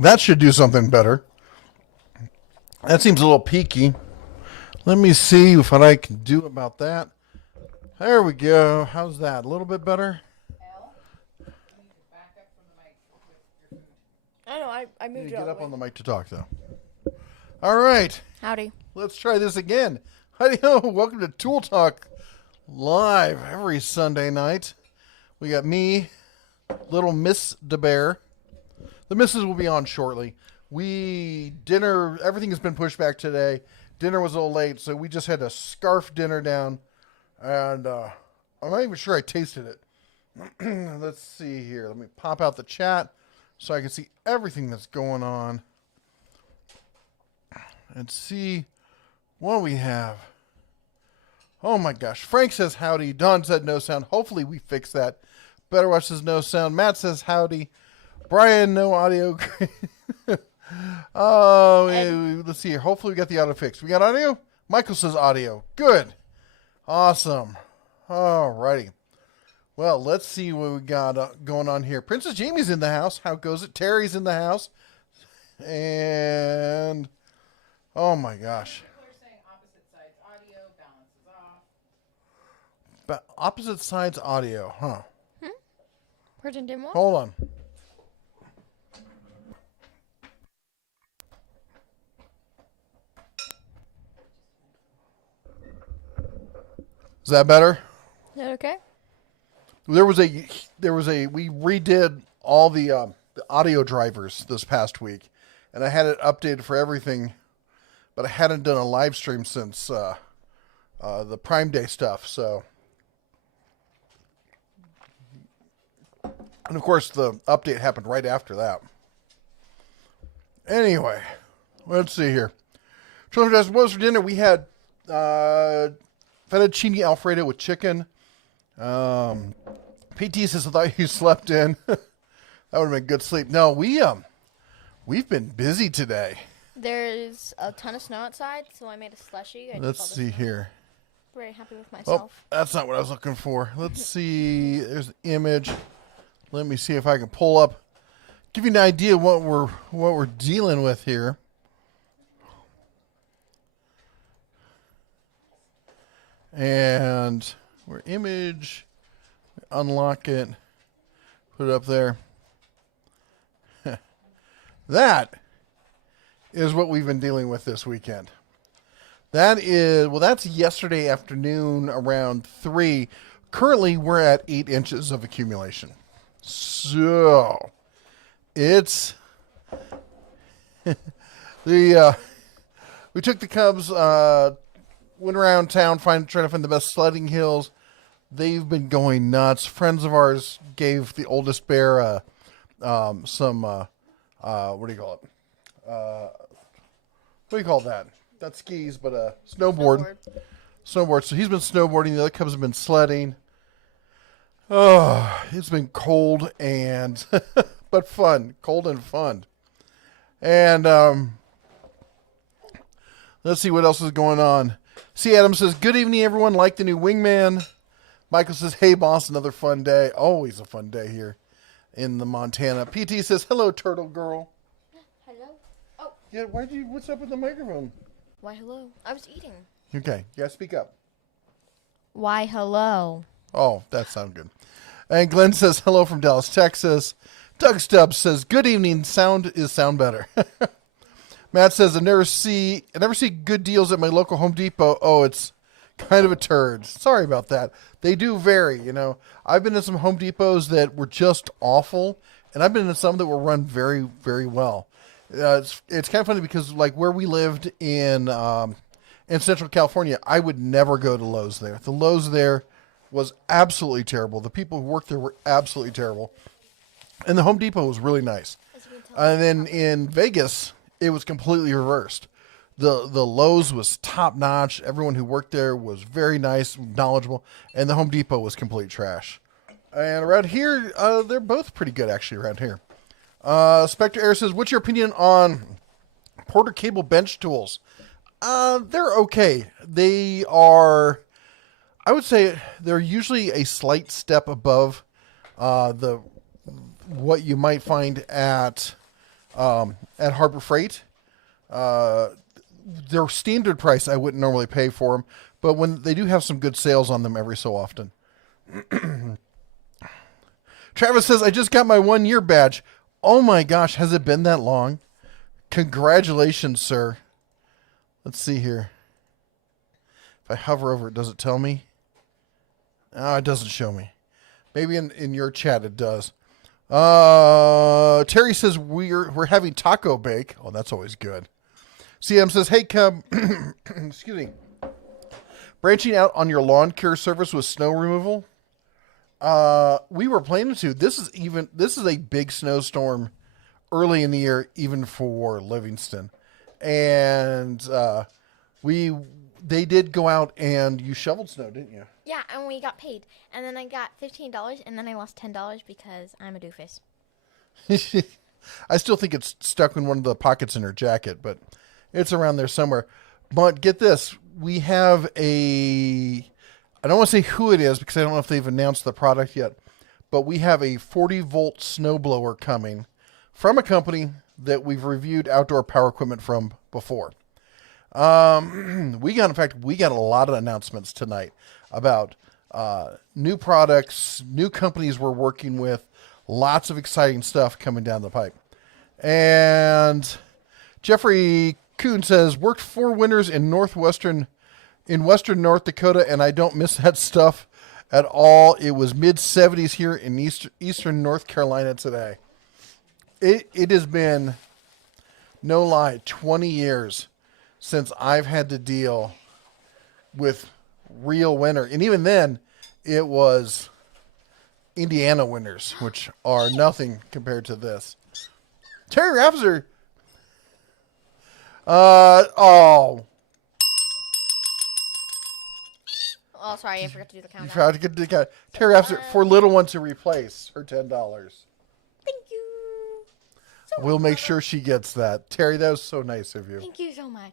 That should do something better. That seems a little peaky. Let me see what I can do about that. There we go. How's that? A little bit better? I know, I You moved need to it get all up the on way. the mic to talk, though. All right. Howdy. Let's try this again. Hi-yo. Welcome to Tool Talk live every Sunday night. We got me, little Miss DeBear. The missus will be on shortly. Everything has been pushed back today. Dinner was a little late, so we just had to scarf dinner down. And I'm not even sure I tasted it. Let's see here. Let me pop out the chat so I can see everything that's going on. And see what we have. Oh my gosh. Frank says howdy. Don said no sound. Hopefully we fix that. Better Watch says no sound. Matt says howdy. Brian, no audio. Let's see here. Hopefully we got the audio fixed. We got audio? Michael says audio. Good. Awesome. Alrighty. Well, let's see what we got going on here. Princess Jamie's in the house. How goes it? Terry's in the house. And oh my gosh. People are saying opposite sides audio, balance is off. But opposite sides audio, huh? Person didn't want? Hold on. Is that better? Is that okay? We redid all the audio drivers this past week, and I had it updated for everything, but I hadn't done a live stream since the Prime Day stuff. So, and of course, the update happened right after that. Anyway, let's see here. Children asked, what was for dinner? We had fettuccine alfredo with chicken. PT says, I thought you slept in. That would have been good sleep. No, we've been busy today. There's a ton of snow outside, so I made a slushie. Let's see here. Very happy with Oh, myself. that's not what I was looking for. Let's see. There's an image. Let me see if I can pull up, give you an idea of what we're dealing with here. And we're image, unlock it, put it up there. That is what we've been dealing with this weekend. That's yesterday afternoon around 3. Currently, we're at 8 inches of accumulation. So, it's we took the Cubs, went around town trying to find the best sledding hills. They've been going nuts. Friends of ours gave the oldest bear some what do you call it? What do you call that? Not skis, but a snowboard. Snowboard. So he's been snowboarding. The other Cubs have been sledding. Oh, it's been cold and but fun. Cold and fun. And let's see what else is going on. C. Adam says, good evening, everyone. Like the new wingman. Michael says, hey, boss, another fun day. Always a fun day here in the Montana. PT says, hello, turtle girl. Hello? Oh. Yeah, what's up with the microphone? Why, hello? I was eating. Okay, you gotta speak up. Why, hello? Oh, that sounds good. And Glenn says, hello from Dallas, Texas. Doug Stubbs says, good evening. Sound better. Matt says, I never see good deals at my local Home Depot. Oh, it's kind of a turd. Sorry about that. They do vary, you know. I've been in some Home Depots that were just awful, and I've been in some that were run very, very well. It's kind of funny because like where we lived in Central California, I would never go to Lowe's there. The Lowe's there was absolutely terrible. The people who worked there were absolutely terrible. And the Home Depot was really nice. And then in Vegas, it was completely reversed. The Lowe's was top notch. Everyone who worked there was very nice, knowledgeable, and the Home Depot was complete trash. And around here, they're both pretty good actually around here. Spectre Air says, what's your opinion on Porter Cable bench tools? They're okay. They are, I would say they're usually a slight step above what you might find at at Harbor Freight. Their standard price I wouldn't normally pay for them, but when they do have some good sales on them every so often. Travis says, I just got my 1-year badge. Oh my gosh, has it been that long? Congratulations, sir. Let's see here. If I hover over it, does it tell me? Oh, it doesn't show me. Maybe in your chat it does. Terry says we're having taco bake. Oh, that's always good. CM says, hey, Cub. Excuse me. Branching out on your lawn care service with snow removal. We were planning to. This is a big snowstorm early in the year, even for Livingston. And they did go out and you shoveled snow, didn't you? Yeah, and we got paid. And then I got $15, and then I lost $10 because I'm a doofus. I still think it's stuck in one of the pockets in her jacket, but it's around there somewhere. But get this. We have I don't want to say who it is because I don't know if they've announced the product yet, but we have a 40-volt snowblower coming from a company that we've reviewed outdoor power equipment from before. We got a lot of announcements tonight about new products, new companies we're working with, lots of exciting stuff coming down the pipe. And Jeffrey Kuhn says, worked 4 winters in western North Dakota, and I don't miss that stuff at all. It was mid-70s here in eastern North Carolina today. It has been, no lie, 20 years since I've had to deal with real winter. And even then, it was Indiana winters, which are nothing compared to this. Terry Rapser. Oh, sorry, I forgot to do the countdown. You forgot to get the count. Terry Rapser, for little one to replace her $10. Thank you. We'll make sure she gets that. Terry, that was so nice of you. Thank you so much.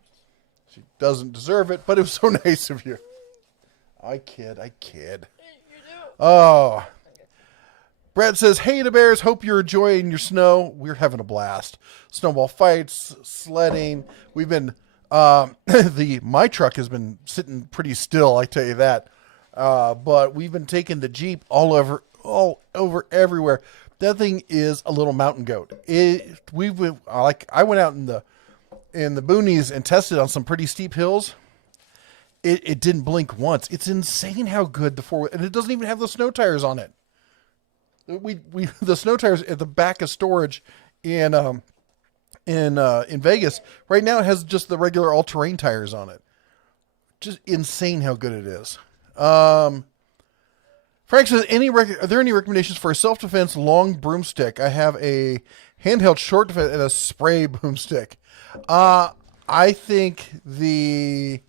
She doesn't deserve it, but it was so nice of you. I kid. Oh. Brad says, hey, the Bears, hope you're enjoying your snow. We're having a blast. Snowball fights, sledding. We've been, my truck has been sitting pretty still, I tell you that. But we've been taking the Jeep all over everywhere. That thing is a little mountain goat. I went out in the boonies and tested on some pretty steep hills. It didn't blink once. It's insane how good and it doesn't even have the snow tires on it. The snow tires at the back of storage in Vegas right now, it has just the regular all-terrain tires on it. Just insane how good it is. Frank says, are there any recommendations for a self-defense long broomstick? I have a handheld short defense and a spray broomstick. I think the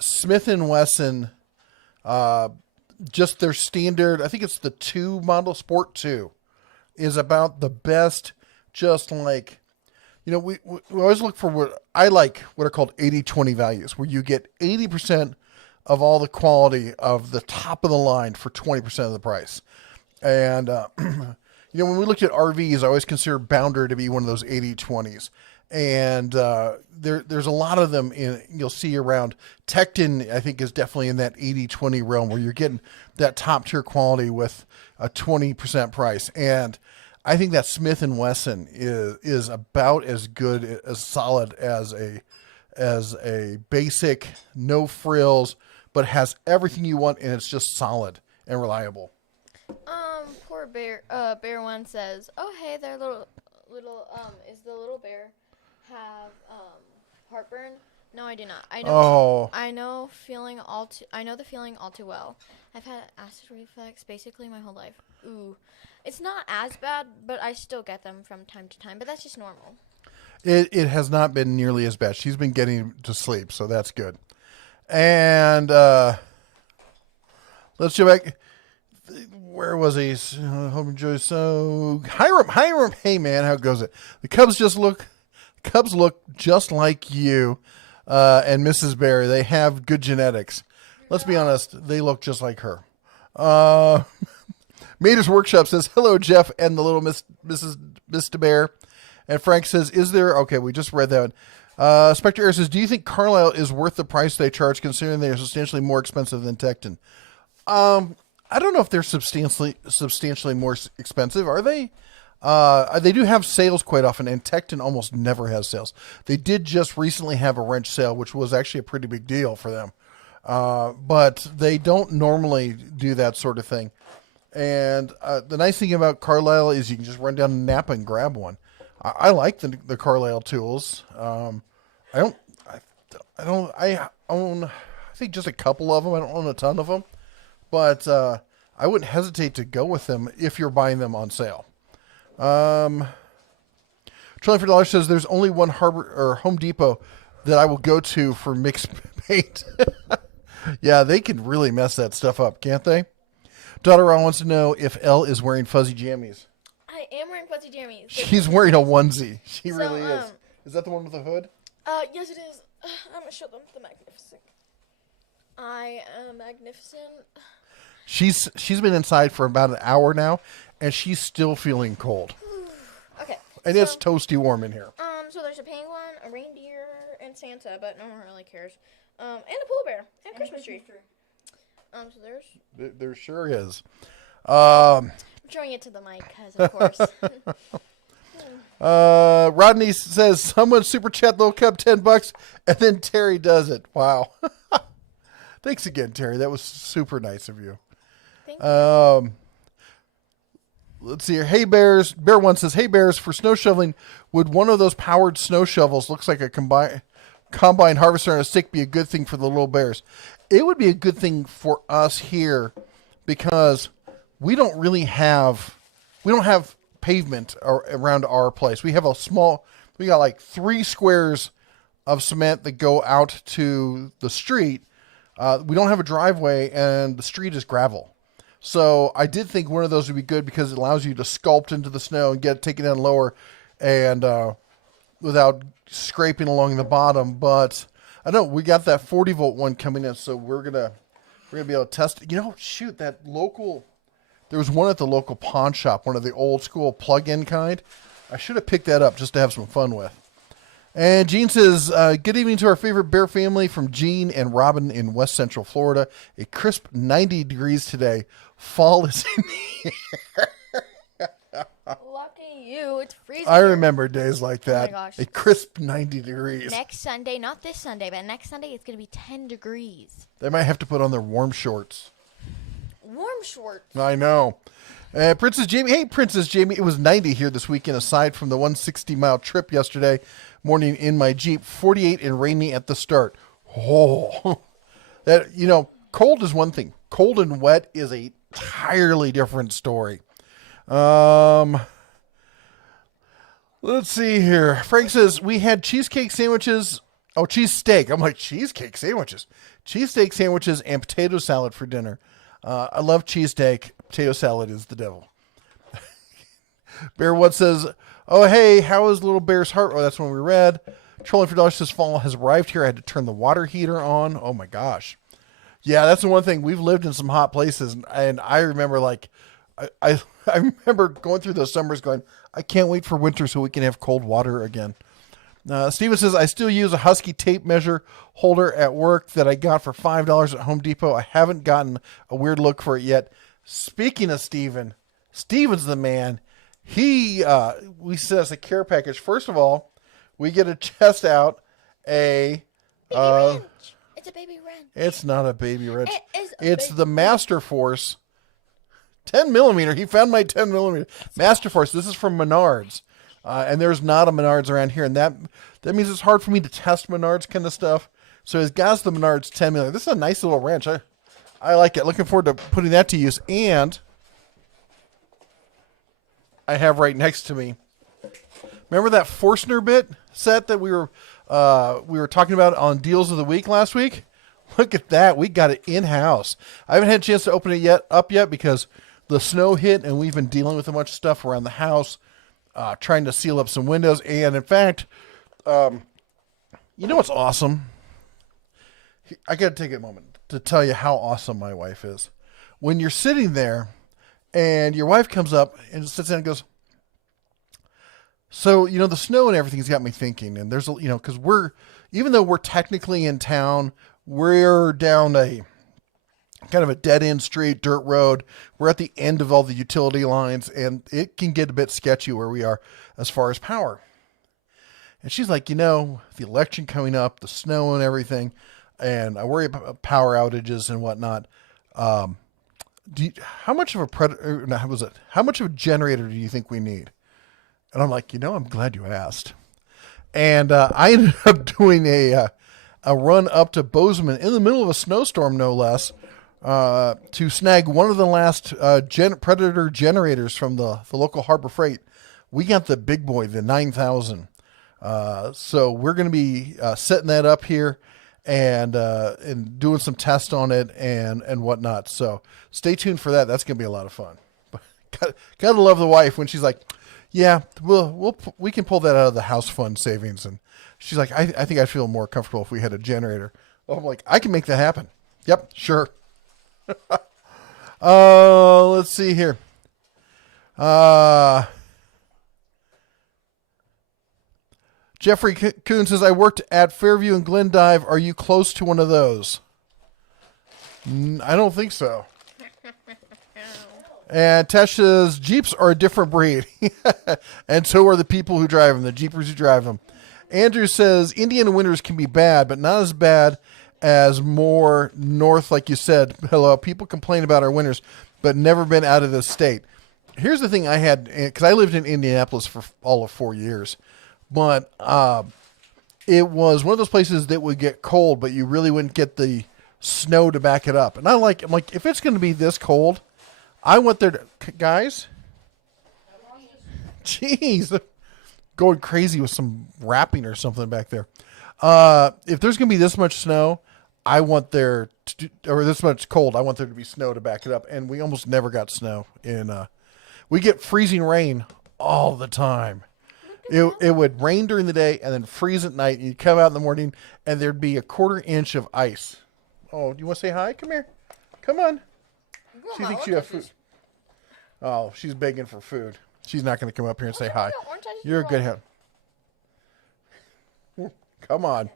Smith & Wesson, just their standard, I think it's the 2 model, Sport 2, is about the best. Just like, we always look for what are called 80-20 values, where you get 80% of all the quality of the top of the line for 20% of the price. And, when we looked at RVs, I always consider Bounder to be one of those 80-20s. And there's a lot of them you'll see around. Tecton, I think, is definitely in that 80-20 realm where you're getting that top tier quality with a 20% price. And I think that Smith & Wesson is about as good, as solid as a basic, no frills, but has everything you want, and it's just solid and reliable. Poor bear one says, oh, hey, they're little, is the little bear have heartburn? No, I do not. I know the feeling all too well. I've had acid reflux basically my whole life. Ooh. It's not as bad, but I still get them from time to time, but that's just normal. It has not been nearly as bad. She's been getting to sleep, so that's good. And let's go back. Where was he? Hope you enjoy. So Hiram, hey man, how goes it? The Cubs look just like you and Mrs. Bear. They have good genetics. Let's be honest, they look just like her. Mater's Workshop says, hello, Jeff and the little Mr. Bear. And Frank says, is there... Okay, we just read that one. Spectre Air says, do you think Carlisle is worth the price they charge considering they are substantially more expensive than Tecton? I don't know if they're substantially more expensive. Are they? They do have sales quite often, and Tecton almost never has sales. They did just recently have a wrench sale, which was actually a pretty big deal for them. But they don't normally do that sort of thing. And the nice thing about Carlisle is you can just run down to Napa and grab one. I like the Carlisle tools. I own, I think just a couple of them. I don't own a ton of them, but I wouldn't hesitate to go with them if you're buying them on sale. Trillion for Dollars says there's only one Home Depot that I will go to for mixed paint. Yeah, they can really mess that stuff up, can't they? Daughter wants to know if Elle is wearing fuzzy jammies. I am wearing fuzzy jammies. She's wearing a onesie. She really is. Is that the one with the hood? Yes, it is. I'm gonna show them the magnificent. I am magnificent. She's been inside for about an hour now, and she's still feeling cold. Okay. And it's toasty warm in here. So there's a penguin, a reindeer, and Santa, but no one really cares. And a polar bear, and a Christmas tree. So there's... There sure is. I'm showing it to the mic, because of course. Rodney says, someone super chat Little Cub $10, and then Terry does it. Wow. Thanks again, Terry. That was super nice of you. Thank you. Let's see here. Hey Bears. Bear One says, hey Bears, for snow shoveling, would one of those powered snow shovels, looks like a combine harvester on a stick, be a good thing for the little bears? It would be a good thing for us here because we don't have pavement around our place. We have we got like 3 squares of cement that go out to the street. We don't have a driveway, and the street is gravel. So I did think one of those would be good because it allows you to sculpt into the snow and get it taken down lower and without scraping along the bottom. But I don't know, we got that 40-volt one coming in, so we're gonna be able to test it. You know, shoot, there was one at the local pawn shop, one of the old school plug-in kind. I should have picked that up just to have some fun with. And Gene says, good evening to our favorite bear family from Gene and Robin in West Central Florida. A crisp 90 degrees today. Fall is in the air. Lucky you, it's freezing. I remember days like that. Oh my gosh. A crisp 90 degrees. Next Sunday, not this Sunday, but next Sunday it's going to be 10 degrees. They might have to put on their warm shorts. Warm shorts. I know. Princess Jamie. Hey, Princess Jamie. It was 90 here this weekend, aside from the 160-mile trip yesterday morning in my Jeep. 48 and rainy at the start. Oh, cold is one thing. Cold and wet is a entirely different story. Let's see here. Frank says, we had cheesecake sandwiches. Oh, cheesesteak. I'm like, cheesecake sandwiches. Cheesesteak sandwiches and potato salad for dinner. I love cheesesteak. Potato salad is the devil. Bear One says, oh, hey, how is Little Bear's heart? Oh, that's one we read. Trolling for Dollars says, fall has arrived here. I had to turn the water heater on. Oh, my gosh. Yeah, that's the one thing. We've lived in some hot places, and I remember, I remember going through those summers going, I can't wait for winter so we can have cold water again. Steven says, I still use a Husky tape measure holder at work that I got for $5 at Home Depot. I haven't gotten a weird look for it yet. Speaking of Steven, Steven's the man. We sent us a care package. First of all, we get to test out a... Baby wrench. It's a baby wrench. It's not a baby wrench. It's the Master Force 10 millimeter. He found my 10 millimeter Master Force. This is from Menards. And there's not a Menards around here. And that means it's hard for me to test Menards kind of stuff. So he's got the Menards 10 millimeter. This is a nice little wrench. I like it. Looking forward to putting that to use. And I have right next to me, remember that Forstner bit set that we were talking about on Deals of the Week last week? Look at that. We got it in-house. I haven't had a chance to open it yet because the snow hit and we've been dealing with a bunch of stuff around the house, trying to seal up some windows. And in fact, you know what's awesome? I got to take a moment to tell you how awesome my wife is. When you're sitting there and your wife comes up and sits down and goes, So, the snow and everything's got me thinking. And there's, because even though we're technically in town, we're down a kind of a dead end street, dirt road. We're at the end of all the utility lines, and it can get a bit sketchy where we are as far as power. And she's like, the election coming up, the snow and everything, and I worry about power outages and whatnot. How much of how much of a generator do you think we need? And I'm like, I'm glad you asked. And I ended up doing a run up to Bozeman in the middle of a snowstorm, no less, to snag one of the last Predator generators from the local Harbor Freight. We got the big boy, the 9,000. So we're going to be setting that up here and doing some tests on it and whatnot. So stay tuned for that. That's going to be a lot of fun. Gotta love the wife when she's like, yeah, we can pull that out of the house fund savings. And she's like, I think I'd feel more comfortable if we had a generator. Well, I'm like, I can make that happen. Yep, sure. Let's see here. Jeffrey Kuhn says, I worked at Fairview and Glendive. Are you close to one of those? I don't think so. And Tesh says, Jeeps are a different breed. And so are the people who drive them, the Jeepers who drive them. Andrew says, Indiana winters can be bad, but not as bad as more north, like you said. Hello, people complain about our winters, but never been out of the state. Here's the thing I had, because I lived in Indianapolis for all of 4 years. But it was one of those places that would get cold, but you really wouldn't get the snow to back it up. And I'm like, if it's going to be this cold, I want there to, guys. Jeez, going crazy with some rapping or something back there. If there's going to be this much snow, I want there to, or this much cold, I want there to be snow to back it up. And we almost never got snow we get freezing rain all the time. It would rain during the day and then freeze at night. And you'd come out in the morning and there'd be a 1/4 inch of ice. Oh, do you want to say hi? Come here. Come on. She thinks you have food. Oh, she's begging for food. She's not going to come up here and say hi. You're a good hand. Come on.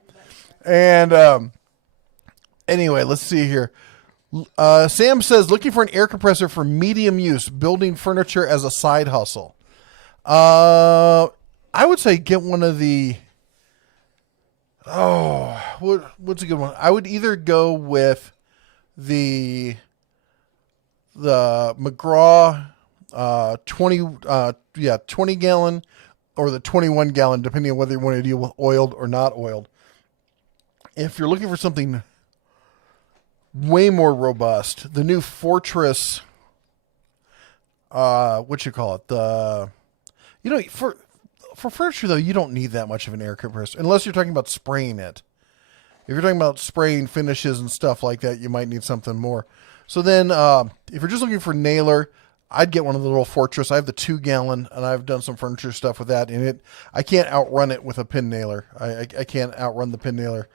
And anyway, let's see here. Sam says, looking for an air compressor for medium use, building furniture as a side hustle. I would say get one of the, what's a good one? I would either go with the McGraw 20 gallon or the 21 gallon, depending on whether you want to deal with oiled or not oiled. If you're looking for something way more robust, the new Fortress, what you call it? For furniture, though, you don't need that much of an air compressor, unless you're talking about spraying it. If you're talking about spraying finishes and stuff like that, you might need something more. So then, if you're just looking for nailer, I'd get one of the little Fortress. I have the 2 gallon, and I've done some furniture stuff with that. And I can't outrun it with a pin nailer. I can't outrun the pin nailer.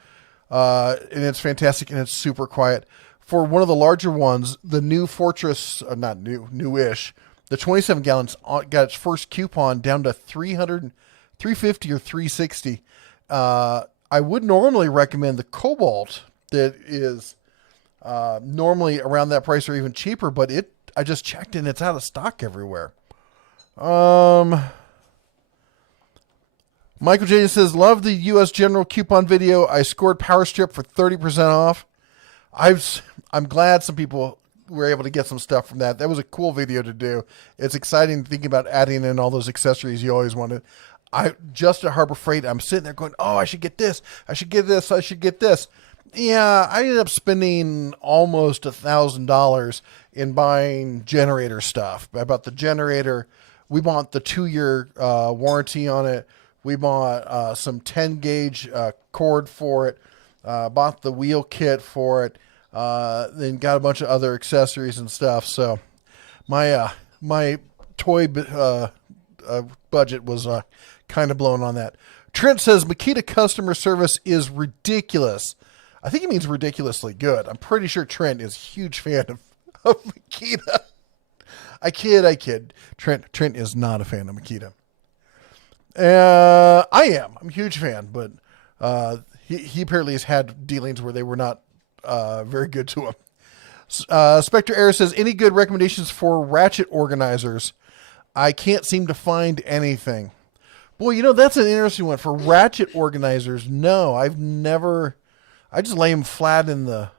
And it's fantastic, and it's super quiet. For one of the larger ones, the new Fortress, not new, newish, the 27 gallons got its first coupon down to $350 or $360. I would normally recommend the Cobalt that is normally around that price or even cheaper, but I just checked and it's out of stock everywhere. Michael J says, love the U.S. General coupon video. I scored Power Strip for 30% off. I'm glad some people were able to get some stuff from that. That was a cool video to do. It's exciting thinking about adding in all those accessories you always wanted. Just at Harbor Freight, I'm sitting there going, oh, I should get this. I should get this. I should get this. Yeah, I ended up spending almost $1,000 in buying generator stuff. I bought the generator. We bought the 2-year warranty on it. We bought some 10 gauge cord for it. Bought the wheel kit for it. Then got a bunch of other accessories and stuff. So my toy budget was kind of blown on that. Trent says Makita customer service is ridiculous. I think he means ridiculously good. I'm pretty sure Trent is a huge fan of Makita. I kid. Trent is not a fan of Makita. I am. I'm a huge fan, but he apparently has had dealings where they were not very good to him. Spectre Air says, any good recommendations for ratchet organizers? I can't seem to find anything. Boy, that's an interesting one. For ratchet organizers, no, I've never. I just lay them flat in the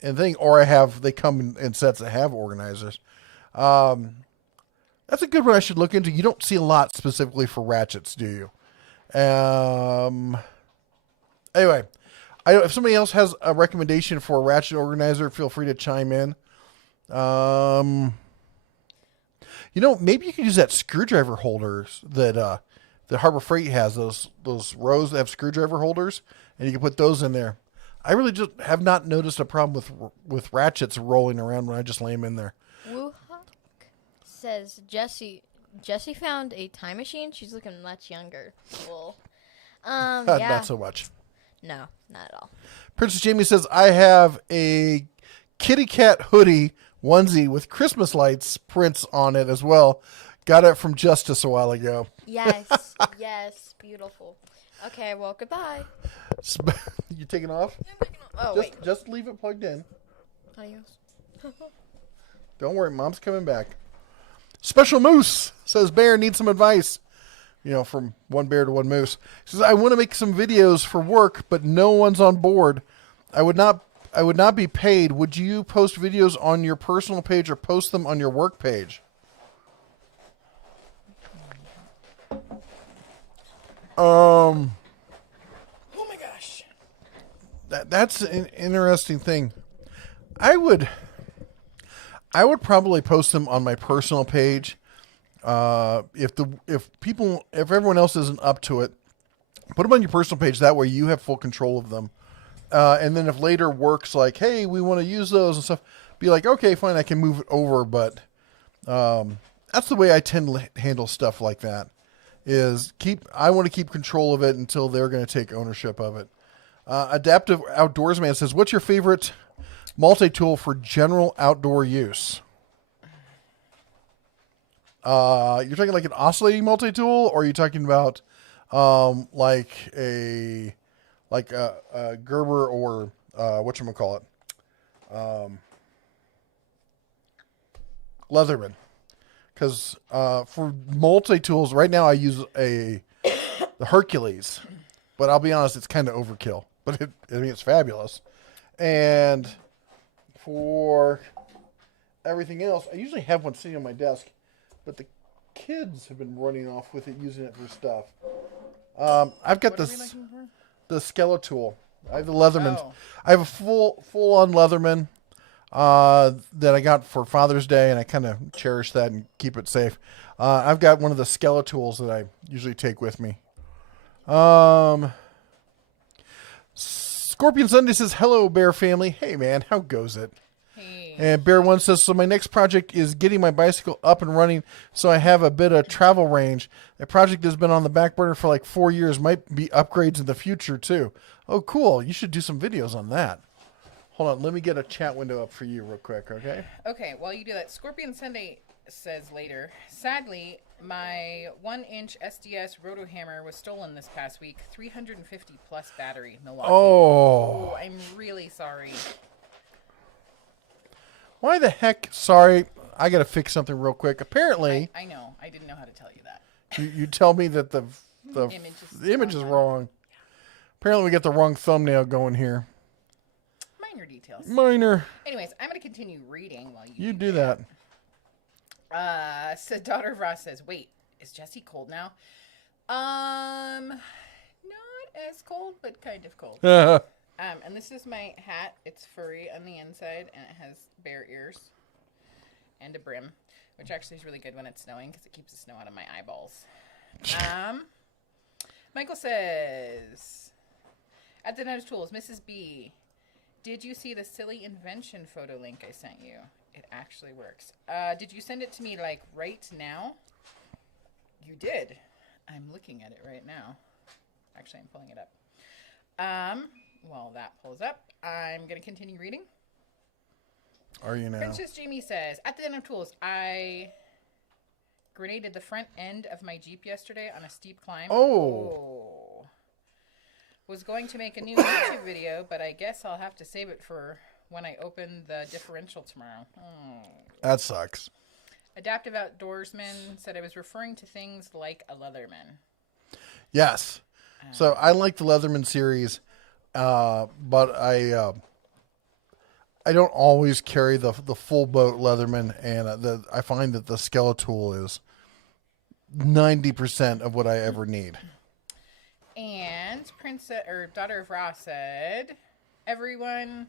thing, or they come in sets that have organizers. That's a good one I should look into. You don't see a lot specifically for ratchets, do you? Anyway, if somebody else has a recommendation for a ratchet organizer, feel free to chime in. Maybe you can use that screwdriver holders that Harbor Freight has, those rows that have screwdriver holders, and you can put those in there. I really just have not noticed a problem with ratchets rolling around when I just lay them in there. Woohawk says Jessie found a time machine. She's looking much younger. Cool. Yeah. Not so much. No, not at all. Princess Jamie says, I have a kitty cat hoodie onesie with Christmas lights prints on it as well. Got it from Justice a while ago. Yes, yes, beautiful. Okay, well, goodbye. You taking off? Oh, wait. Just leave it plugged in. Adios. Don't worry, Mom's coming back. Special Moose says, Bear needs some advice. From one bear to one moose. He says, I want to make some videos for work, but no one's on board. I would not be paid. Would you post videos on your personal page or post them on your work page? Oh my gosh. That's an interesting thing. I would probably post them on my personal page. If everyone else isn't up to it, put them on your personal page. That way you have full control of them. And then if later work's like, hey, we want to use those and stuff, be like, okay, fine, I can move it over. But that's the way I tend to handle stuff like that. I want to keep control of it until they're going to take ownership of it. Adaptive Outdoorsman says, what's your favorite multi-tool for general outdoor use? You're talking like an oscillating multi-tool, or are you talking about like a Gerber or whatchamacallit? Leatherman. Because for multi-tools, right now I use the Hercules. But I'll be honest, it's kind of overkill. But it's fabulous. And for everything else, I usually have one sitting on my desk. But the kids have been running off with it, using it for stuff. I've got the Skeletool. I have the Leatherman. Oh. I have a full-on Leatherman that I got for Father's Day, and I kind of cherish that and keep it safe. I've got one of the Skeletools that I usually take with me. Scorpion Sunday says, hello, Bear family. Hey, man, how goes it? Hey. And Bear One says, so my next project is getting my bicycle up and running so I have a bit of travel range. A project has been on the back burner for like 4 years. Might be upgrades in the future, too. Oh, cool. You should do some videos on that. Hold on. Let me get a chat window up for you real quick, okay? Okay, while you do that, Scorpion Sunday says later, sadly, my 1-inch SDS Rotohammer was stolen this past week. 350 plus battery, Milwaukee. Oh. I'm really sorry. Why the heck? Sorry, I got to fix something real quick. Apparently, I know. I didn't know how to tell you that. you tell me that the image is wrong. Apparently, we got the wrong thumbnail going here. Minor details. Minor. Anyways, I'm going to continue reading while You do that. So Daughter of Ross says, wait, is Jessie cold now? Not as cold, but kind of cold. And this is my hat. It's furry on the inside, and it has bear ears and a brim, which actually is really good when it's snowing because it keeps the snow out of my eyeballs. Michael says, at the Night of Tools, Mrs. B, did you see the silly invention photo link I sent you? It actually works. Did you send it to me, like, right now? You did. I'm looking at it right now. Actually, I'm pulling it up. While that pulls up, I'm going to continue reading. Are you now? Princess Jamie says, at the end of Tools, I grenaded the front end of my Jeep yesterday on a steep climb. Oh. Was going to make a new YouTube video, but I guess I'll have to save it for when I open the differential tomorrow. Oh. That sucks. Adaptive Outdoorsman said I was referring to things like a Leatherman. Yes. So I like the Leatherman series, but I don't always carry the full boat Leatherman, and I find that the Skeletool is 90% of what I ever need. And Daughter of Ra said, everyone,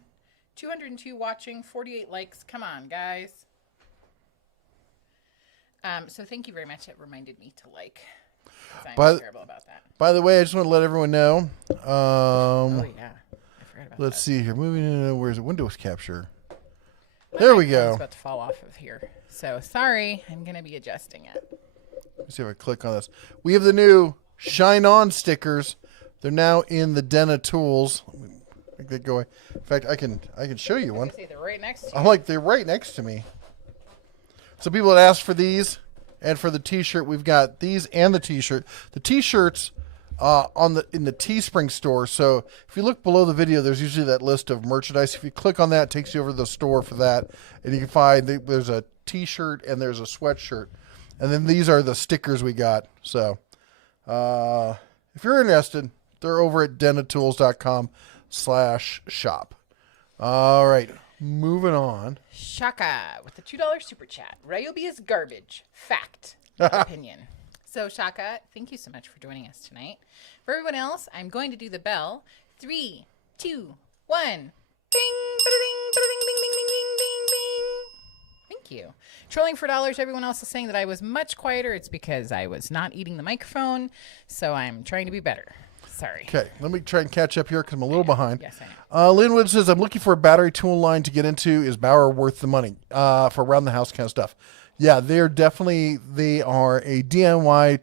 202 watching, 48 likes. Come on, guys. So thank you very much. It reminded me to like. I'm terrible about that. By the way, I just want to let everyone know. Oh, yeah. I forgot about Let's that. see here. Moving into, where's the Windows capture? There we go. It's about to fall off of here. So sorry. I'm going to be adjusting it. Let's see if I click on this. We have the new Shine On stickers. They're now in the Den of Tools. Make that go away. In fact, I can show you one. They're right next to you. I'm like, they're right next to me. So people had asked for these, and for the T-shirt, we've got these and the T-shirt. The T-shirts in the Teespring store. So if you look below the video, there's usually that list of merchandise. If you click on that, it takes you over to the store for that, and you can find there's a T-shirt and there's a sweatshirt, and then these are the stickers we got. So if you're interested, they're over at denatools.com/shop. All right. Moving on. Shaka with the $2 super chat. Ryobi is garbage. Fact. Opinion. So, Shaka, thank you so much for joining us tonight. For everyone else, I'm going to do the bell. 3, 2, 1. Ding, ba-da-ding, ba-da-ding, ding, ding, ding, ding, ding, ding. Thank you. Trolling for dollars. Everyone else is saying that I was much quieter. It's because I was not eating the microphone, so I'm trying to be better. Sorry. Okay, let me try and catch up here because I'm a little behind. Yes, I know. Linwood says, I'm looking for a battery tool line to get into. Is Bauer worth the money for around the house kind of stuff? Yeah, they are a DIY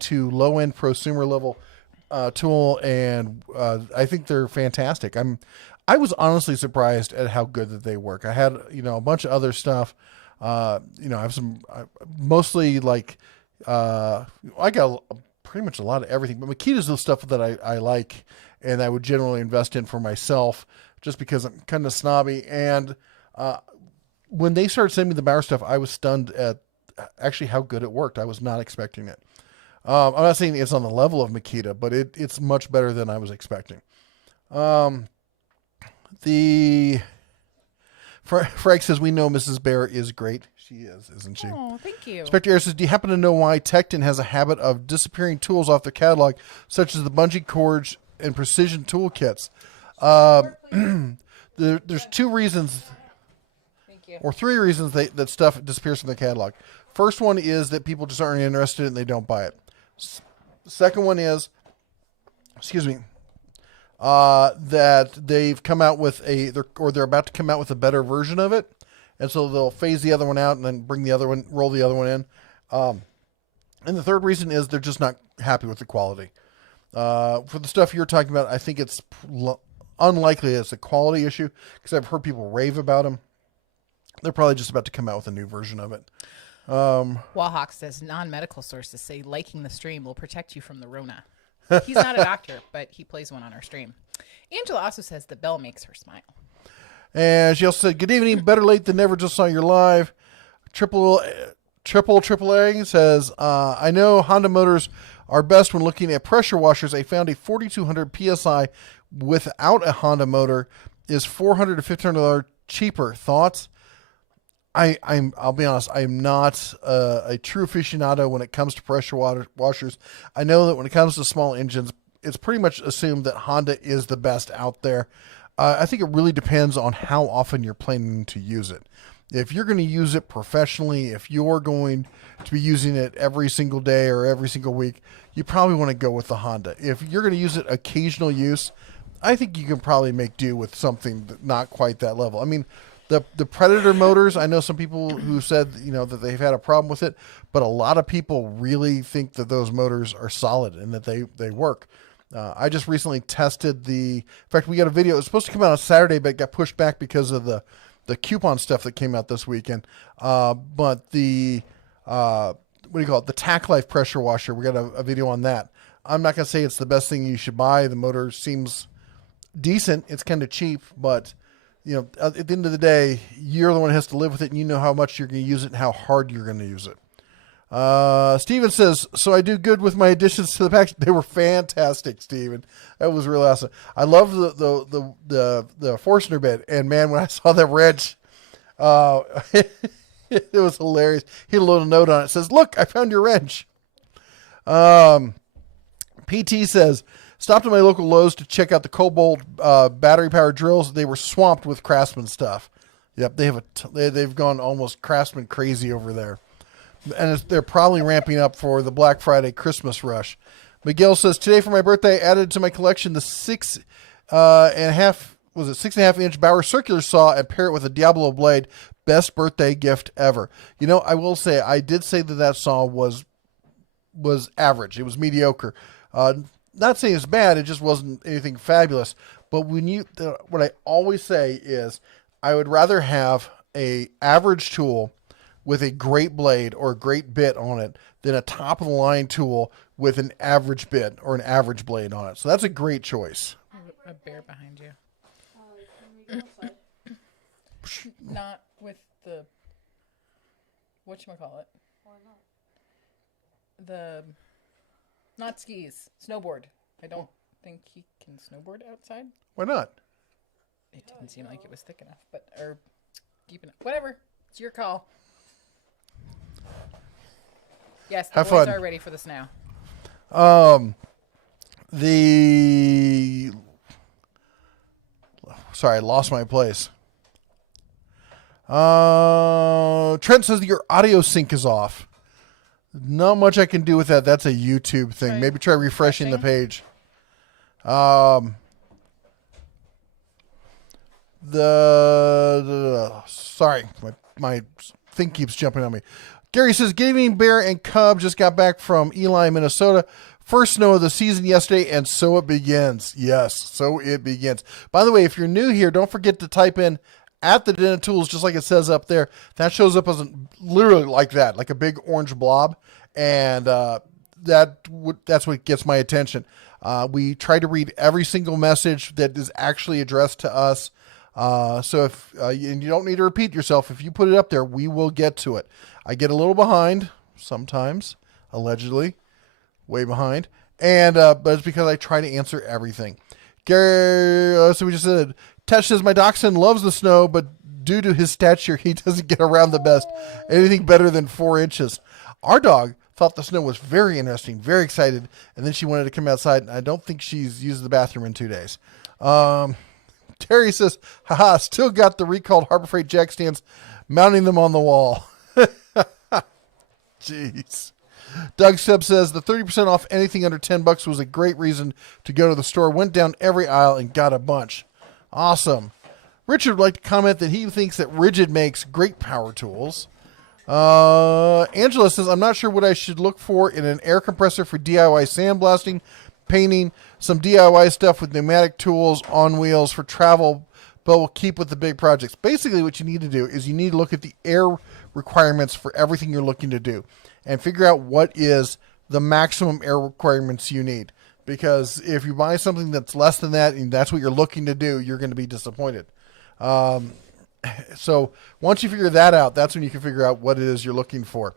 to low-end prosumer level tool, and I think they're fantastic. I was honestly surprised at how good that they work. I had, a bunch of other stuff. I have some, mostly like, I got pretty much a lot of everything, but Makita's the stuff that I like and I would generally invest in for myself just because I'm kind of snobby. And when they started sending me the Bauer stuff, I was stunned at actually how good it worked. I was not expecting it. I'm not saying it's on the level of Makita, but it's much better than I was expecting. Frank says, we know Mrs. Bear is great. She is, isn't she? Oh, thank you. Spectre Air says, do you happen to know why Tekton has a habit of disappearing tools off their catalog, such as the bungee cords and precision tool kits? There's 2 reasons, or 3 reasons that stuff disappears from the catalog. First one is that people just aren't interested and they don't buy it. The second one is, that they've come out with they're about to come out with a better version of it. And so they'll phase the other one out and then roll the other one in. And the third reason is they're just not happy with the quality. For the stuff you're talking about, I think it's unlikely it's a quality issue because I've heard people rave about them. They're probably just about to come out with a new version of it. Wallhawk says non-medical sources say liking the stream will protect you from the Rona. He's not a doctor, but he plays one on our stream. Angela also says the bell makes her smile. And she also said, good evening, better late than never, just saw your live. Triple A says, I know Honda motors are best when looking at pressure washers. I found a 4,200 PSI without a Honda motor is $400 to $1,500 cheaper. Thoughts? I'll be honest, I'm not a true aficionado when it comes to pressure washers. I know that when it comes to small engines, it's pretty much assumed that Honda is the best out there. I think it really depends on how often you're planning to use it. If you're going to use it professionally, if you're going to be using it every single day or every single week, you probably want to go with the Honda. If you're going to use it occasional use, I think you can probably make do with something not quite that level. I mean, the Predator motors, I know some people who said, that they've had a problem with it, but a lot of people really think that those motors are solid and that they work. I just recently tested in fact, we got a video. It was supposed to come out on Saturday, but it got pushed back because of the coupon stuff that came out this weekend. But what do you call it? The Tack Life pressure washer. We got a video on that. I'm not going to say it's the best thing you should buy. The motor seems decent. It's kind of cheap, but at the end of the day, you're the one who has to live with it, and you know how much you're going to use it and how hard you're going to use it. Steven says, so I do good with my additions to the package. They were fantastic, Steven. That was really awesome. I love the Forstner bit, and man, when I saw that wrench, it was hilarious. He had a little note on it. It says, look, I found your wrench. PT says, stopped at my local Lowe's to check out the Cobalt battery-powered drills. They were swamped with Craftsman stuff. Yep, they've gone almost Craftsman crazy over there. And they're probably ramping up for the Black Friday Christmas rush. Miguel says, today for my birthday, I added to my collection the 6.5 inch Bauer circular saw and pair it with a Diablo blade. Best birthday gift ever. I will say, I did say that saw was average. It was mediocre. Not saying it's bad. It just wasn't anything fabulous. But what I always say is, I would rather have a average tool with a great blade or a great bit on it than a top of the line tool with an average bit or an average blade on it. So that's a great choice. A bear behind you. Not with the whatchamacallit. Why not? Not skis, snowboard. I don't think he can snowboard outside. Why not? It didn't seem like it was thick enough, or deep enough. Whatever. It's your call. Yes, the boys are ready for this now. Sorry, I lost my place. Trent says that your audio sync is off. Not much I can do with that. That's a YouTube thing. Right. Maybe try refreshing the page. Sorry, my thing keeps jumping on me. Gary says, good evening, Bear and Cub. Just got back from Eli, Minnesota. First snow of the season yesterday, and so it begins. Yes, so it begins. By the way, if you're new here, don't forget to type in at the Den of Tools, just like it says up there. That shows up as literally like that, like a big orange blob, and that's what gets my attention. We try to read every single message that is actually addressed to us. So if and you don't need to repeat yourself, if you put it up there, we will get to it. I get a little behind sometimes, allegedly, way behind, and but it's because I try to answer everything. Gary, so we just said, Tesh says my dachshund loves the snow, but due to his stature, he doesn't get around the best. Anything better than 4 inches. Our dog thought the snow was very interesting, very excited, and then she wanted to come outside. And I don't think she's used the bathroom in 2 days. Terry says, haha, still got the recalled Harbor Freight jack stands, mounting them on the wall. Jeez. Doug Stubb says the 30% off anything under $10 was a great reason to go to the store. Went down every aisle and got a bunch. Awesome. Richard would like to comment that he thinks that Rigid makes great power tools. Angela says, I'm not sure what I should look for in an air compressor for DIY sandblasting, painting, some DIY stuff with pneumatic tools on wheels for travel, but we'll keep with the big projects. Basically, what you need to do is you need to look at the air requirements for everything you're looking to do and figure out what is the maximum air requirements you need. Because if you buy something that's less than that and that's what you're looking to do, you're going to be disappointed. So once you figure that out, that's when you can figure out what it is you're looking for.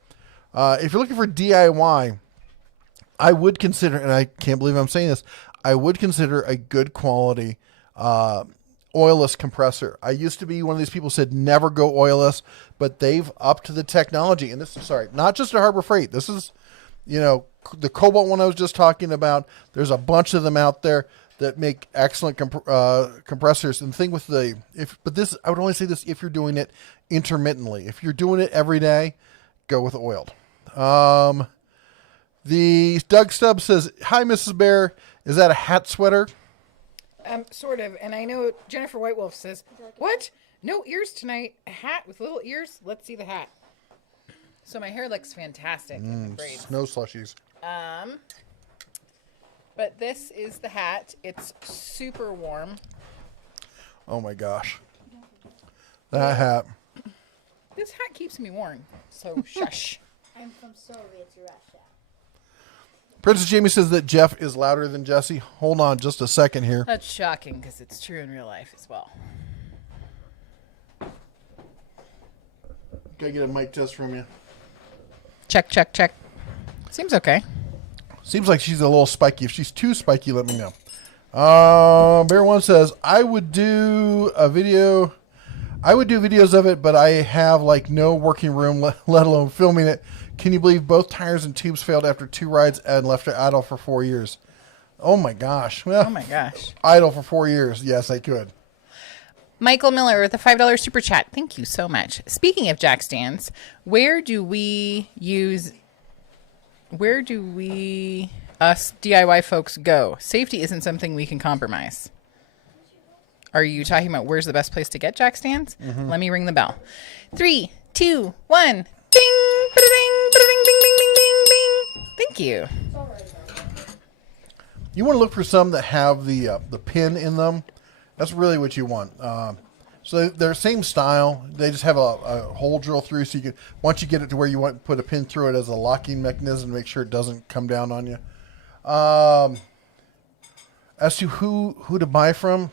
If you're looking for DIY, I would consider, and I can't believe I'm saying this, I would consider a good quality oilless compressor. I used to be one of these people who said never go oilless, but they've upped the technology. And this is, sorry, not just a Harbor Freight. This is, the Cobalt one I was just talking about. There's a bunch of them out there that make excellent compressors. And the thing with I would only say this if you're doing it intermittently. If you're doing it every day, go with oiled. The Doug Stubb says, hi, Mrs. Bear. Is that a hat sweater? Sort of. And I know Jennifer White Wolf says, what? No ears tonight. A hat with little ears? Let's see the hat. So my hair looks fantastic. Snow slushies. But this is the hat. It's super warm. Oh my gosh. That hat. This hat keeps me warm. So shush. I'm from Soviet Russia. Princess Jamie says that Jeff is louder than Jesse. Hold on just a second here. That's shocking because it's true in real life as well. Gotta get a mic test from you. Check, check, check. Seems okay. Seems like she's a little spiky. If she's too spiky, let me know. Bear One says, I would do videos of it, but I have like no working room, let alone filming it. Can you believe both tires and tubes failed after 2 rides and left it idle for 4 years? Oh my gosh. Oh my gosh. Idle for 4 years. Yes, I could. Michael Miller with a $5 super chat. Thank you so much. Speaking of jack stands, where do we us DIY folks go? Safety isn't something we can compromise. Are you talking about where's the best place to get jack stands? Mm-hmm. Let me ring the bell. 3, 2, 1. Ding! Ba-da-ding! Ba-da-ding! Ding! Ding! Ding! Ding! Ding! Thank you. You want to look for some that have the pin in them. That's really what you want. So they're same style. They just have a hole drill through, so you can, once you get it to where you want to put a pin through it as a locking mechanism to make sure it doesn't come down on you. As to who to buy from,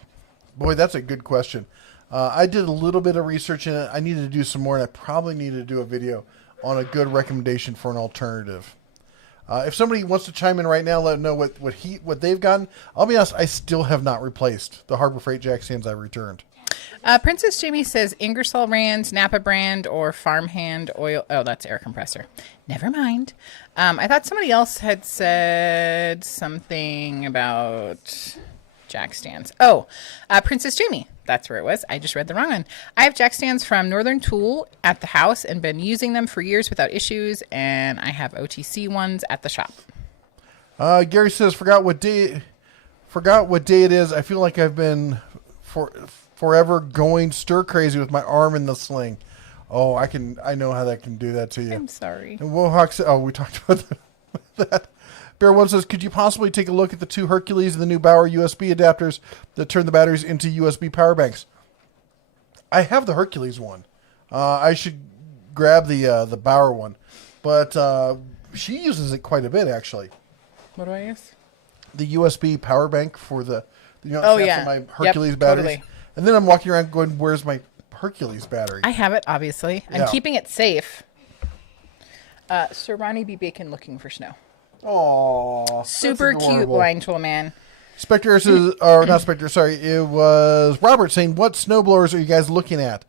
boy, that's a good question. I did a little bit of research in it. I needed to do some more, and I probably need to do a video on a good recommendation for an alternative. If somebody wants to chime in right now, let them know what they've gotten. I'll be honest, I still have not replaced the Harbor Freight jack stands I returned. Princess Jamie says Ingersoll Rand, Napa brand, or Farmhand oil. Oh, that's air compressor. Never mind. I thought somebody else had said something about jack stands. Oh, Princess Jamie. That's where it was. I just read the wrong one. I have jack stands from Northern Tool at the house and been using them for years without issues, and I have OTC ones at the shop. Gary says, forgot what day it is. I feel like I've been forever going stir crazy with my arm in the sling. Oh, I know how that can do that to you. I'm sorry. And Wohawk said, we talked about that. Bear One says, could you possibly take a look at the 2 Hercules and the new Bauer USB adapters that turn the batteries into USB power banks? I have the Hercules one. I should grab the Bauer one. But she uses it quite a bit, actually. What do I use? The USB power bank for the my Hercules batteries. Totally. And then I'm walking around going, where's my Hercules battery? I have it, obviously. I'm keeping it safe. Sir Ronnie B. Bacon looking for snow. Aww. Super cute blind tool man. Spectre says, or not Spectre, sorry, it was Robert saying, what snowblowers are you guys looking at?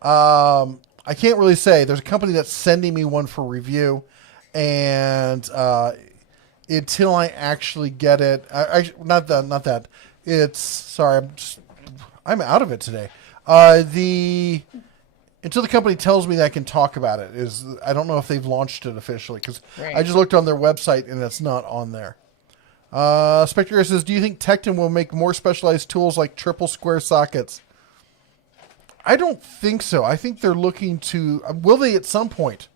I can't really say. There's a company that's sending me one for review, and until I actually get it, not that. It's sorry, I'm out of it today. Until the company tells me that I can talk about it, I don't know if they've launched it officially, because I just looked on their website and it's not on there. Spectre says, do you think Tecton will make more specialized tools like triple square sockets? I don't think so. I think they're looking to, will they at some point?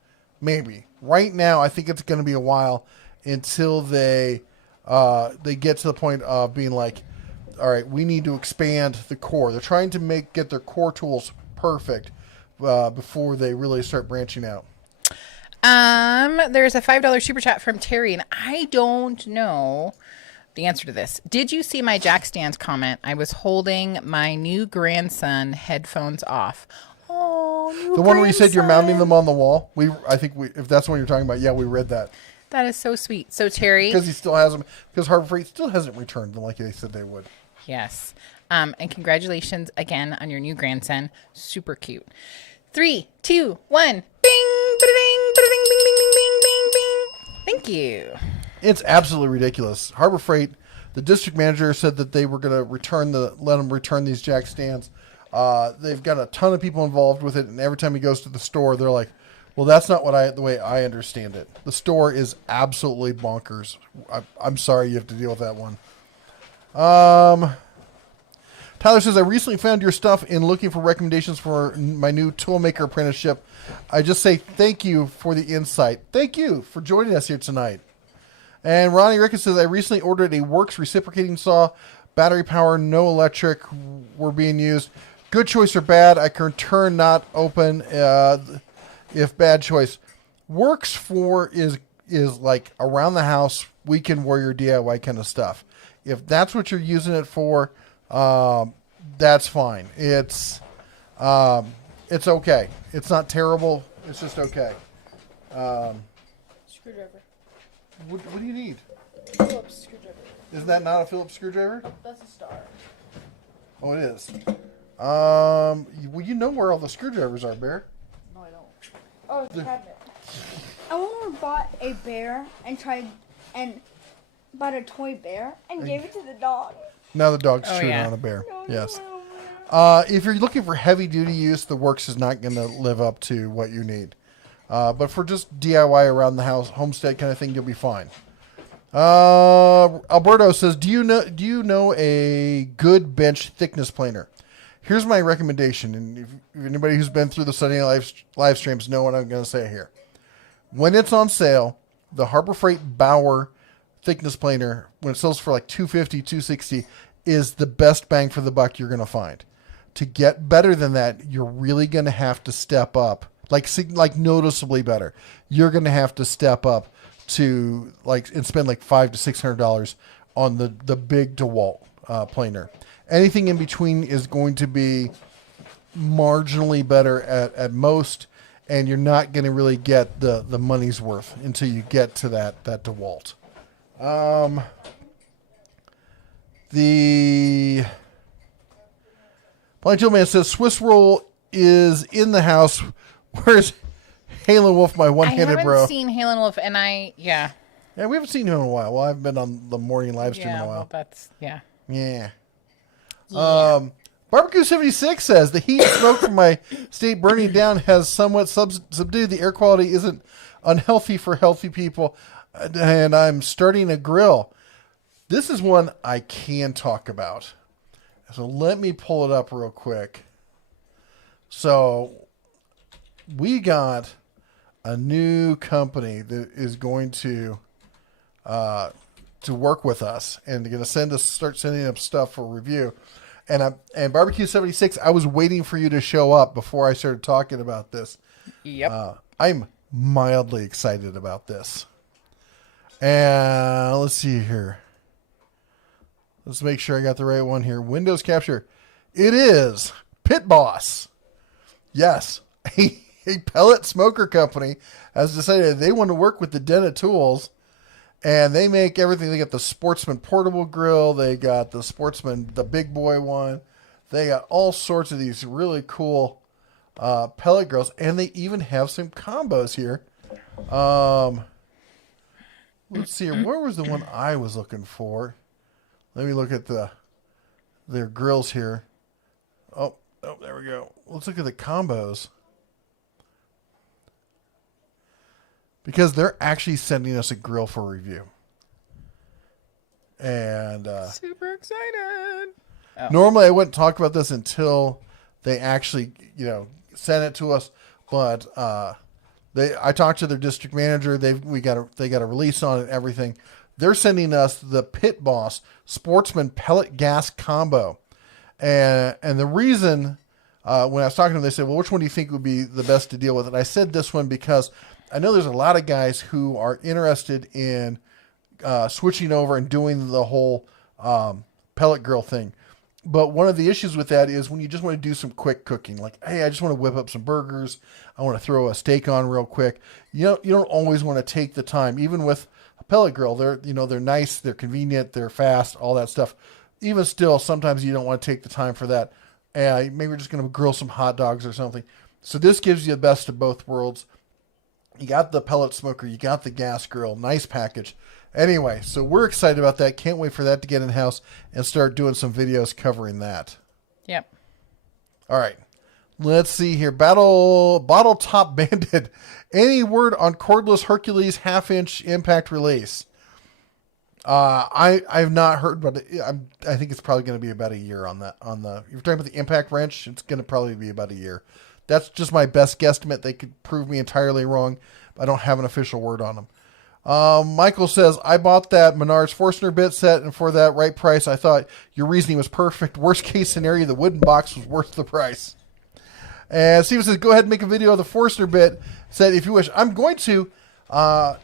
Maybe. Right now, I think it's going to be a while until they get to the point of being like, all right, we need to expand the core. They're trying to get their core tools perfect before they really start branching out. There's a $5 super chat from Terry, and I don't know the answer to this. Did you see my jack stands comment? I was holding my new grandson headphones off. Oh, the one where you said you're mounting them on the wall. I think if that's what you're talking about, yeah, we read that. That is so sweet. So Terry, because he still has them, because Harbor Freight still hasn't returned them like they said they would. Yes. And congratulations again on your new grandson. Super cute. 3, 2, 1. Bing, ba-da-ding, ba-da-ding, bing, bing, bing, bing, bing, bing. Thank you. It's absolutely ridiculous. Harbor Freight, the district manager said that they were going to let them return these jack stands. They've got a ton of people involved with it, and every time he goes to the store, they're like, well, that's not the way I understand it. The store is absolutely bonkers. I'm sorry you have to deal with that one. Tyler says, I recently found your stuff in looking for recommendations for my new toolmaker apprenticeship. I just say thank you for the insight. Thank you for joining us here tonight. And Ronnie Ricketts says, I recently ordered a Works reciprocating saw. Battery power, no electric were being used. Good choice or bad? I can return, not open if bad choice. works for is like around the house, weekend warrior DIY kind of stuff. If that's what you're using it for, that's fine. It's okay. It's not terrible. It's just okay. Screwdriver. What do you need? Phillips screwdriver. Isn't that not a Phillips screwdriver? That's a star. Oh, it is. Well, you know where all the screwdrivers are, Bear. No, I don't. Oh, it's a cabinet. I once bought a bear and bought a toy bear and gave it to the dog. Now the dog's Oh, chewing yeah. on a bear. No, Yes. no, no. If you're looking for heavy duty use, the Works is not going to live up to what you need. But for just DIY around the house, homestead kind of thing, you'll be fine. Alberto says, do you know a good bench thickness planer? Here's my recommendation, and if anybody who's been through the Sunday live streams know what I'm going to say here. When it's on sale, the Harbor Freight Bauer thickness planer, when it sells for like $250, $260, is the best bang for the buck you're going to find. To get better than that, you're really going to have to step up, like noticeably better. You're going to have to step up to and spend like $500 to $600 on the big DeWalt planer. Anything in between is going to be marginally better at most, and you're not going to really get the money's worth until you get to that DeWalt. The Blind Joe Man says Swiss roll is in the house. Where's Halen Wolf, my one-handed bro? I haven't seen Halen Wolf, and Yeah, we haven't seen him in a while. Well, I've been on the morning live stream in a while. Well, Yeah. Barbecue 76 says the heat and smoke from my state burning down has somewhat subdued. The air quality isn't unhealthy for healthy people, and I'm starting a grill. This is one I can talk about. So let me pull it up real quick. So we got a new company that is going to work with us, and they're going to start sending up stuff for review. And Barbecue 76, I was waiting for you to show up before I started talking about this. Yep. I'm mildly excited about this. And let's see here. Let's make sure I got the right one here. Windows capture. It is Pit Boss. Yes. A pellet smoker company has decided they want to work with the Den of Tools, and they make everything. They got the Sportsman portable grill. They got the Sportsman, the big boy one. They got all sorts of these really cool pellet grills, and they even have some combos here. Let's see here. Where was the one I was looking for? Let me look at their grills here. Oh, there we go. Let's look at the combos. Because they're actually sending us a grill for review. And Super excited. Oh. Normally I wouldn't talk about this until they actually, send it to us. But I talked to their district manager. They got a release on it and everything. They're sending us the Pit Boss Sportsman pellet gas combo. And the reason when I was talking to them, they said, well, which one do you think would be the best to deal with? And I said this one because I know there's a lot of guys who are interested in switching over and doing the whole pellet grill thing. But one of the issues with that is when you just want to do some quick cooking, like, hey, I just want to whip up some burgers. I want to throw a steak on real quick. You don't always want to take the time, even with a pellet grill. They're nice, they're convenient, they're fast, all that stuff. Even still, sometimes you don't want to take the time for that. Maybe you're just going to grill some hot dogs or something. So this gives you the best of both worlds. You got the pellet smoker, you got the gas grill, nice package. Anyway, so we're excited about that. Can't wait for that to get in-house and start doing some videos covering that. Yep. All right. Let's see here. Bottle Top Bandit. Any word on cordless Hercules half-inch impact release? I've not heard, but I think it's probably going to be about a year on that. If you're talking about the impact wrench, it's going to probably be about a year. That's just my best guesstimate. They could prove me entirely wrong. I don't have an official word on them. Michael says, I bought that Menards Forstner bit set, and for that right price, I thought your reasoning was perfect. Worst case scenario, the wooden box was worth the price. And Steven says, go ahead and make a video of the Forster bit. Said, if you wish. I'm going to. I'm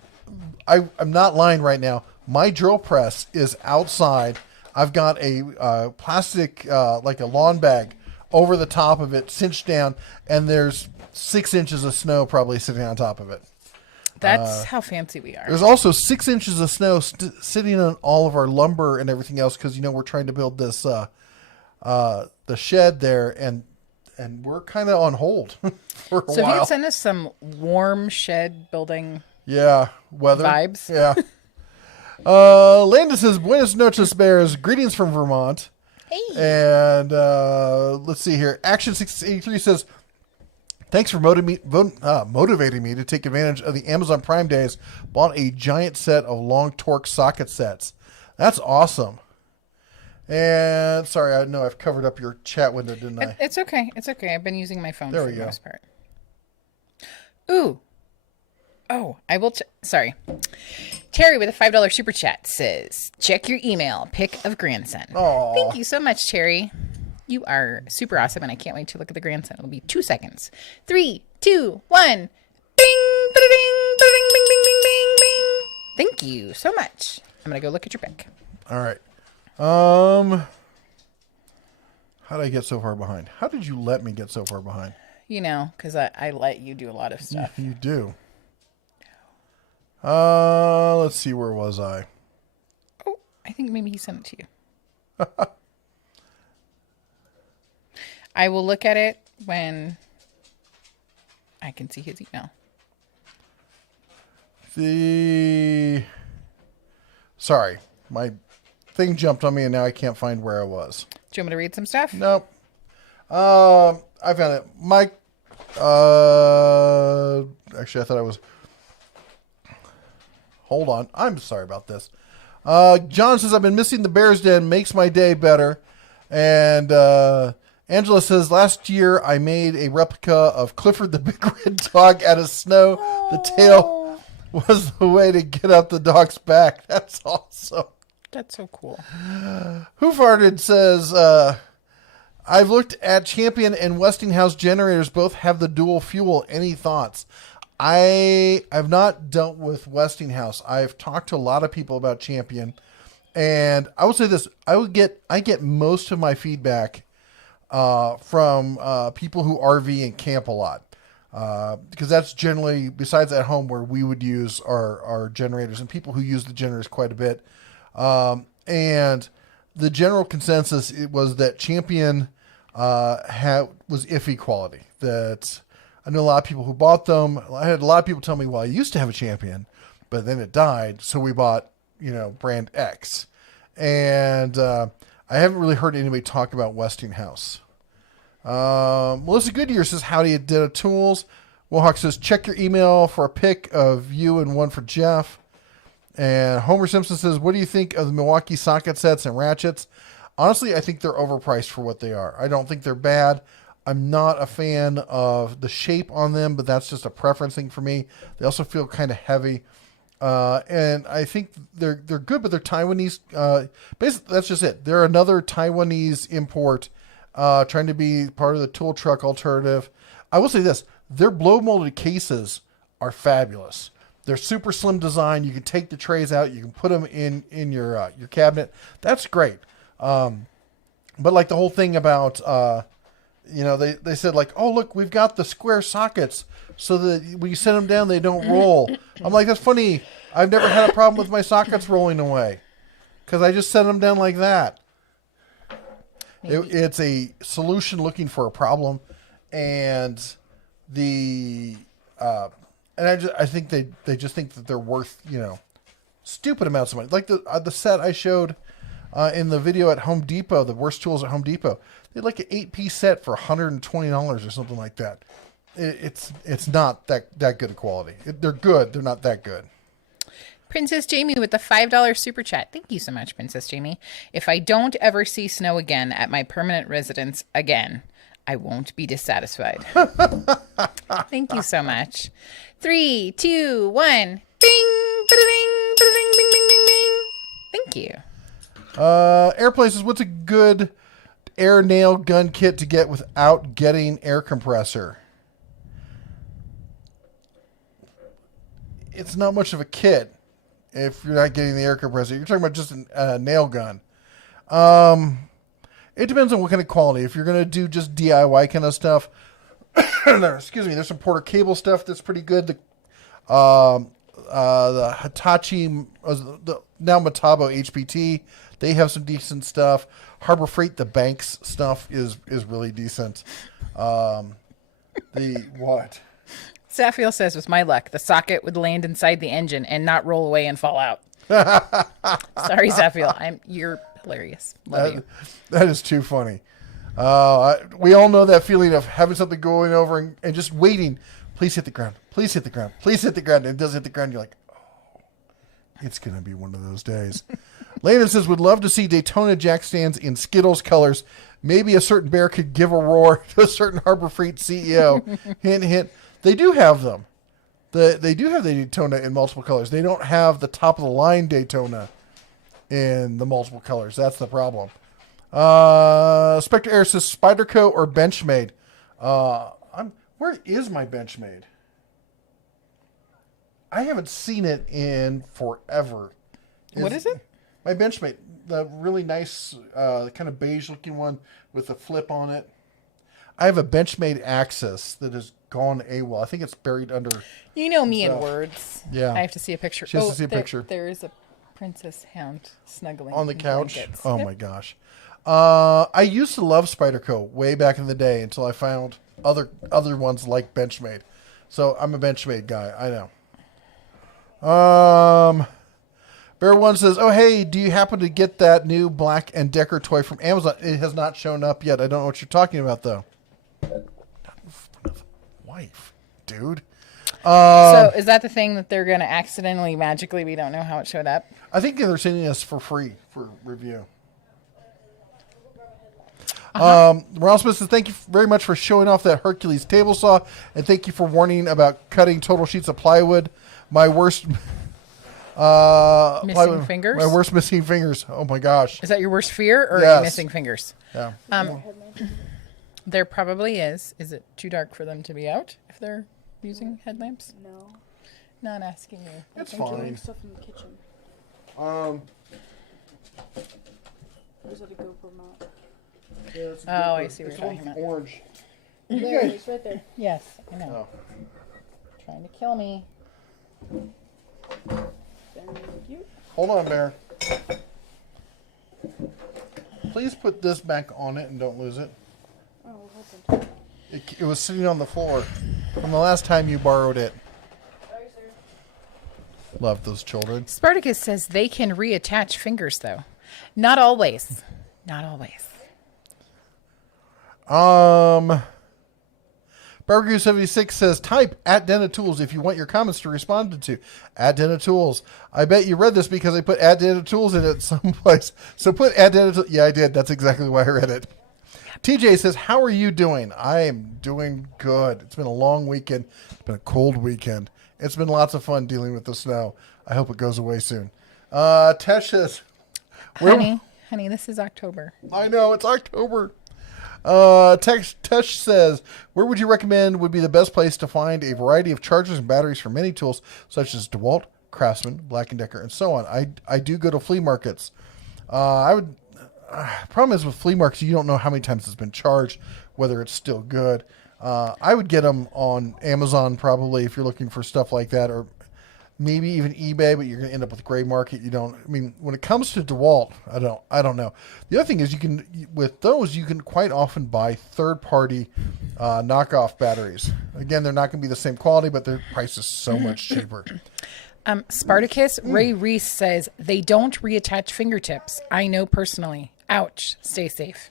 not lying right now. My drill press is outside. I've got a plastic, like a lawn bag over the top of it, cinched down, and there's 6 inches of snow probably sitting on top of it. That's how fancy we are. There's also 6 inches of snow sitting on all of our lumber and everything else because, we're trying to build this the shed there, and we're kind of on hold for a while. So if you could send us some warm shed building weather vibes. Yeah. Landon says, Buenos noches, Bears. Greetings from Vermont. Hey. And let's see here. Action 683 says, thanks for motivating me to take advantage of the Amazon Prime days. Bought a giant set of long torque socket sets. That's awesome. And sorry, I know I've covered up your chat window, didn't I? It's okay. It's okay. I've been using my phone There for we the go. most part. Ooh. Oh, I will. Sorry. Terry with a $5 super chat says, check your email. Pic of grandson. Aw. Thank you so much, Terry. You are super awesome, and I can't wait to look at the grandson. It'll be 2 seconds. 3, 2, 1. Bing, bing, bing, bing, bing, bing, bing, bing. Thank you so much. I'm gonna go look at your pic. All right. How did I get so far behind? How did you let me get so far behind? Because I let you do a lot of stuff. You do. Let's see. Where was I? Oh, I think maybe he sent it to you. I will look at it when I can see his email. Sorry, my thing jumped on me and now I can't find where I was. Do you want me to read some stuff? Nope. I found it. Mike. Actually, I thought I was. Hold on. I'm sorry about this. John says, I've been missing the Bears Den. Makes my day better. And Angela says, last year I made a replica of Clifford the Big Red Dog out of snow. The tail was the way to get up the dog's back. That's awesome. That's so cool. Who Farted says, I've looked at Champion and Westinghouse generators. Both have the dual fuel. Any thoughts? I've not dealt with Westinghouse. I've talked to a lot of people about Champion, and I will say this: I get most of my feedback from people who RV and camp a lot, because that's generally, besides at home, where we would use our generators, and people who use the generators quite a bit. And the general consensus was that Champion was iffy quality. That I know a lot of people who bought them. I had a lot of people tell me, well, I used to have a Champion, but then it died, so we bought, brand X. And I haven't really heard anybody talk about Westinghouse. Melissa Goodyear says, howdy at Data Tools. Wohawk says, check your email for a pic of you and one for Jeff. And Homer Simpson says, what do you think of the Milwaukee socket sets and ratchets? Honestly, I think they're overpriced for what they are. I don't think they're bad. I'm not a fan of the shape on them, but that's just a preference thing for me. They also feel kind of heavy. And I think they're good, but they're Taiwanese. Basically, that's just it. They're another Taiwanese import trying to be part of the tool truck alternative. I will say this. Their blow molded cases are fabulous. They're super slim design. You can take the trays out. You can put them in your cabinet. That's great. But like the whole thing about, they said like, oh, look, we've got the square sockets so that when you send them down, they don't roll. I'm like, that's funny. I've never had a problem with my sockets rolling away because I just send them down like that. It's a solution looking for a problem. And I think they just think that they're worth, stupid amounts of money. Like the set I showed in the video at Home Depot, the worst tools at Home Depot. They had like an 8-piece set for $120 or something like that. It's not that good of quality. They're good. They're not that good. Princess Jamie with the $5 super chat. Thank you so much, Princess Jamie. If I don't ever see snow again at my permanent residence again, I won't be dissatisfied. Thank you so much. 3, 2, 1. Bing, ba-da-ding, ba-da-ding, bing, bing, bing, bing. Thank you. Airplane says, what's a good air nail gun kit to get without getting air compressor. It's not much of a kit if you're not getting the air compressor. You're talking about just a nail gun. It depends on what kind of quality. If you're going to do just DIY kind of stuff, there's some Porter Cable stuff that's pretty good. The Hitachi, now Metabo HPT, they have some decent stuff. Harbor Freight, the Banks stuff is really decent. What? Safiel says, with my luck, the socket would land inside the engine and not roll away and fall out. Sorry, Safiel. You're hilarious. Love you. That is too funny. We all know that feeling of having something going over and just waiting. Please hit the ground. Please hit the ground. Please hit the ground. And it does hit the ground. You're like, oh, it's going to be one of those days. Landon says, would love to see Daytona jack stands in Skittles colors. Maybe a certain bear could give a roar to a certain Harbor Freight CEO. Hint, hint. They do have them. They do have the Daytona in multiple colors. They don't have the top of the line Daytona in the multiple colors. That's the problem. Spectre Air says Spyderco or Benchmade. Where is my Benchmade? I haven't seen it in forever. What is it? My Benchmade, the really nice, kind of beige looking one with a flip on it. I have a Benchmade Axis that has gone AWOL. I think it's buried under. You know me in words. Yeah. I have to see a picture. She has to see a picture. There is a princess hound snuggling on the in couch. blankets. Oh Yep. my gosh. I used to love Spyderco way back in the day until I found other ones like Benchmade. So I'm a Benchmade guy. I know. Bear One says, "Oh hey, do you happen to get that new Black & Decker toy from Amazon? It has not shown up yet. I don't know what you're talking about though." Not in front of wife, dude. So is that the thing that they're going to accidentally, magically, we don't know how it showed up? I think they're sending us for free for review. Ronald Smith says, thank you very much for showing off that Hercules table saw, and thank you for warning about cutting total sheets of plywood. My worst Missing fingers? My worst missing fingers. Oh my gosh. Is that your worst fear, or are Yes. you missing fingers? Yeah. There probably is. Is it too dark for them to be out if they're using headlamps? No. Not asking you. It's I'm doing fine. stuff in the kitchen. Is it a GoPro mount? Yeah, it's a Oh, good I see what it's you're the one talking with about. Orange. There it is, right there. Yes, I know. Oh. Trying to kill me. Thank you. Hold on, Bear. Please put this back on it and don't lose it. Oh, what happened? It was sitting on the floor from the last time you borrowed it. Sorry, sir. Love those children. Spartacus says they can reattach fingers, though. Not always. Not always. Barbecue 76 says, type at Dena Tools if you want your comments to respond to. At Dena Tools. I bet you read this because I put at Dena Tools in it someplace. So put at Dena Tools. Yeah, I did. That's exactly why I read it. TJ says, how are you doing? I am doing good. It's been a long weekend. It's been a cold weekend. It's been lots of fun dealing with the snow. I hope it goes away soon. Tesh says, Honey, this is October. I know, it's October. Tesh says, where would you recommend would be the best place to find a variety of chargers and batteries for many tools, such as DeWalt, Craftsman, Black & Decker, and so on? I do go to flea markets. Problem is with flea markets, you don't know how many times it's been charged, whether it's still good. I would get them on Amazon probably if you're looking for stuff like that, or maybe even eBay, but you're going to end up with gray market. When it comes to DeWalt, I don't know. The other thing is with those, you can quite often buy third-party knockoff batteries. Again, they're not going to be the same quality, but their price is so much cheaper. Spartacus, Ray Reese says they don't reattach fingertips. I know personally. Ouch. Stay safe.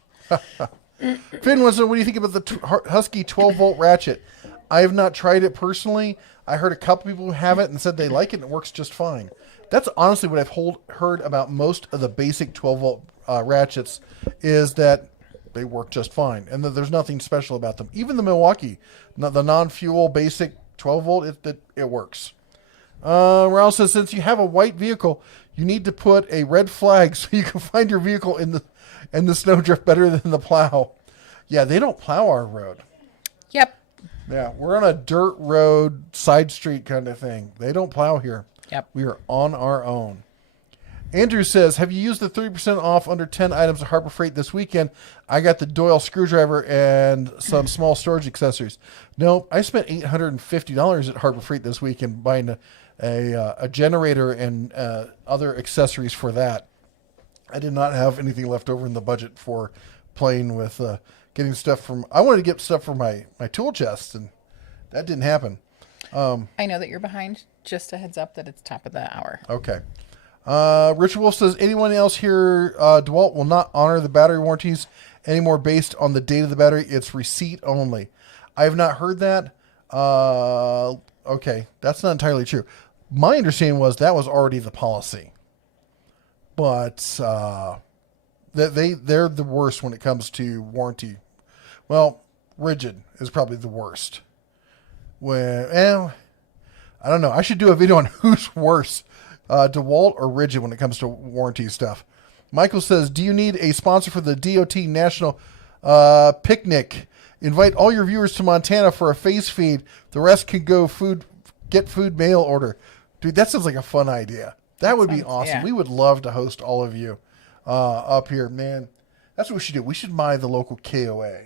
Finn wants to know, what do you think about the Husky 12-volt ratchet? I have not tried it personally. I heard a couple people who have it and said they like it and it works just fine. That's honestly what I've heard about most of the basic 12-volt ratchets, is that they work just fine and that there's nothing special about them. Even the Milwaukee, the non-fuel basic 12-volt, it works. Raul says, since you have a white vehicle, you need to put a red flag so you can find your vehicle in and the snowdrift better than the plow. Yeah, they don't plow our road. Yep. Yeah, we're on a dirt road, side street kind of thing. They don't plow here. Yep. We are on our own. Andrew says, have you used the 30% off under 10 items at Harbor Freight this weekend? I got the Doyle screwdriver and some small storage accessories. No, I spent $850 at Harbor Freight this weekend buying a generator and other accessories for that. I did not have anything left over in the budget for playing with getting stuff from... I wanted to get stuff for my tool chest, and that didn't happen. I know that you're behind. Just a heads up that it's top of the hour. Okay. Richard Wolf says, anyone else here, DeWalt will not honor the battery warranties anymore based on the date of the battery. It's receipt only. I have not heard that. Okay. That's not entirely true. My understanding was that was already the policy. But they're the worst when it comes to warranty. Well, Rigid is probably the worst. Well, I don't know. I should do a video on who's worse. DeWalt or Rigid when it comes to warranty stuff. Michael says, do you need a sponsor for the DOT National Picnic? Invite all your viewers to Montana for a face feed. The rest can go get food mail order. Dude, that sounds like a fun idea. That would be awesome. Yeah. We would love to host all of you up here. Man, that's what we should do. We should buy the local KOA.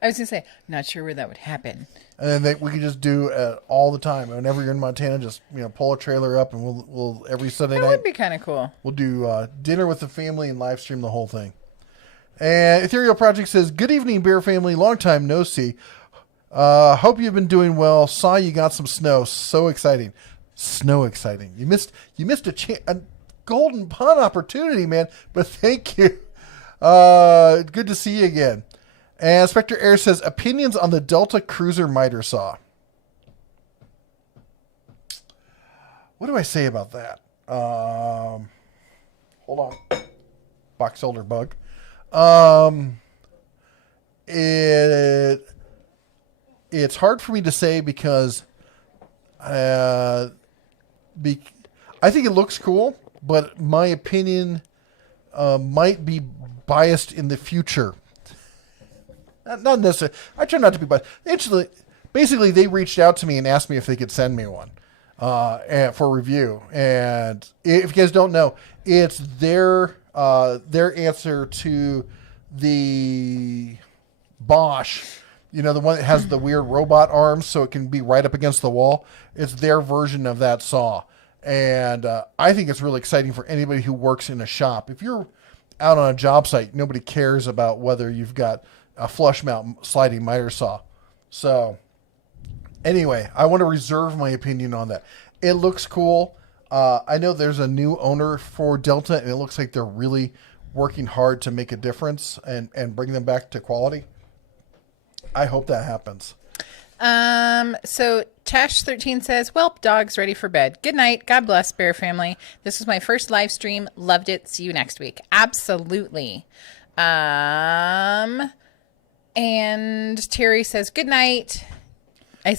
I was going to say, not sure where that would happen. And then we could just do it all the time. Whenever you're in Montana, just pull a trailer up, and we'll every Sunday night. That would be kind of cool. We'll do dinner with the family and live stream the whole thing. And Ethereal Project says, "Good evening, Bear family. Long time no see. Hope you've been doing well. Saw you got some snow. So exciting, snow exciting. You missed a golden pun opportunity, man. But thank you. Good to see you again." And Spectre Air says, opinions on the Delta Cruiser miter saw. What do I say about that? Hold on. Box holder bug. It's hard for me to say because I think it looks cool, but my opinion might be biased in the future. Not necessarily. I try not to be biased. Basically, they reached out to me and asked me if they could send me one for review. And if you guys don't know, it's their answer to the Bosch, the one that has the weird robot arms so it can be right up against the wall. It's their version of that saw. And I think it's really exciting for anybody who works in a shop. If you're out on a job site, nobody cares about whether you've got a flush mount sliding miter saw. So anyway, I want to reserve my opinion on that. It looks cool. I know there's a new owner for Delta, and it looks like they're really working hard to make a difference and bring them back to quality. I hope that happens. So Tash13 says, "Welp, dog's ready for bed. Good night. God bless, Bear family. This was my first live stream. Loved it. See you next week." Absolutely. And Terry says, "Good night. I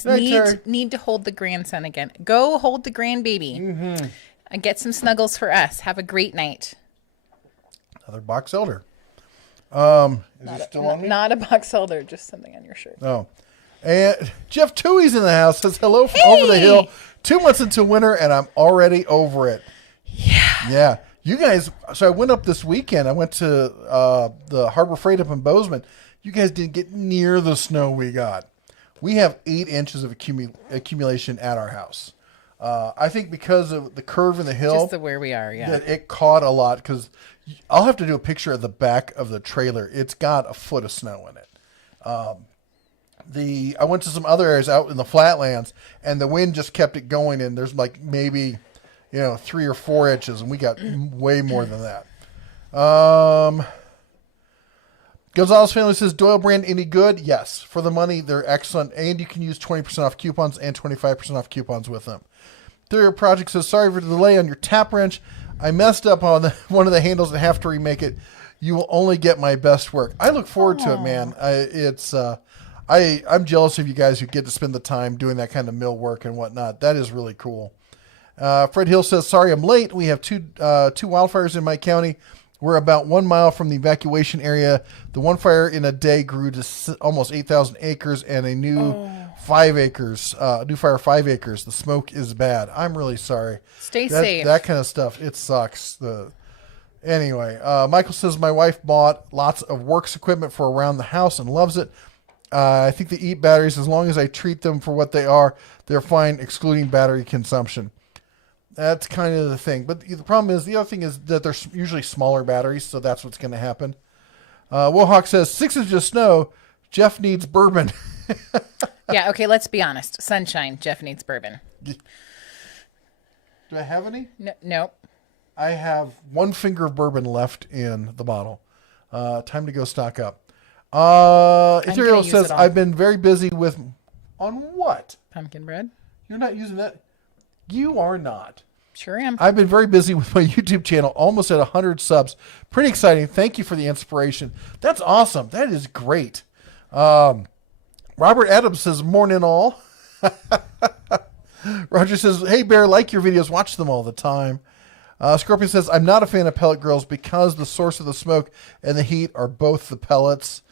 need to hold the grandson again. Go hold the grandbaby and get some snuggles for us. Have a great night." Another box elder. Is it still on me? Not a box elder, just something on your shirt. Oh. And Jeff Toohey's in the house. Says hello from over the hill. 2 months into winter, and I'm already over it. Yeah. You guys, so I went up this weekend. I went to the Harbor Freight up in Bozeman. You guys didn't get near the snow we got. We have 8 inches of accumulation at our house. I think because of the curve in the hill. Just where we are, yeah. That it caught a lot because I'll have to do a picture of the back of the trailer. It's got a foot of snow in it. I went to some other areas out in the flatlands, and the wind just kept it going, and there's like maybe 3 or 4 inches, and we got way more than that. Gonzalez family says, Doyle brand any good? Yes. For the money, they're excellent, and you can use 20% off coupons and 25% off coupons with them. Their project says, sorry for the delay on your tap wrench. I messed up on one of the handles and have to remake it. You will only get my best work. I look forward to it, man. I'm jealous of you guys who get to spend the time doing that kind of mill work and whatnot. That is really cool. Fred Hill says, sorry I'm late. We have two wildfires in my county. We're about 1 mile from the evacuation area. The one fire in a day grew to almost 8,000 acres and a new 5 acres. New fire 5 acres. The smoke is bad. I'm really sorry. Stay safe. That kind of stuff, it sucks. Anyway, Michael says my wife bought lots of works equipment for around the house and loves it. I think they eat batteries. As long as I treat them for what they are, they're fine, excluding battery consumption. That's kind of the thing. But the problem is, the other thing is that they're usually smaller batteries, so that's what's going to happen. Wohawk says, 6 inches of snow. Jeff needs bourbon. Yeah, okay, let's be honest. Sunshine, Jeff needs bourbon. Do I have any? Nope. I have 1 finger of bourbon left in the bottle. Time to go stock up. Ethereal says, I've been very busy with... On what? Pumpkin bread. You're not using that? You are not. Sure am. I've been very busy with my YouTube channel, almost at 100 subs. Pretty exciting. Thank you for the inspiration. That's awesome. That is great. Robert Adams says, morning all. Roger says, hey, Bear, like your videos. Watch them all the time. Scorpion says, I'm not a fan of pellet grills because the source of the smoke and the heat are both the pellets.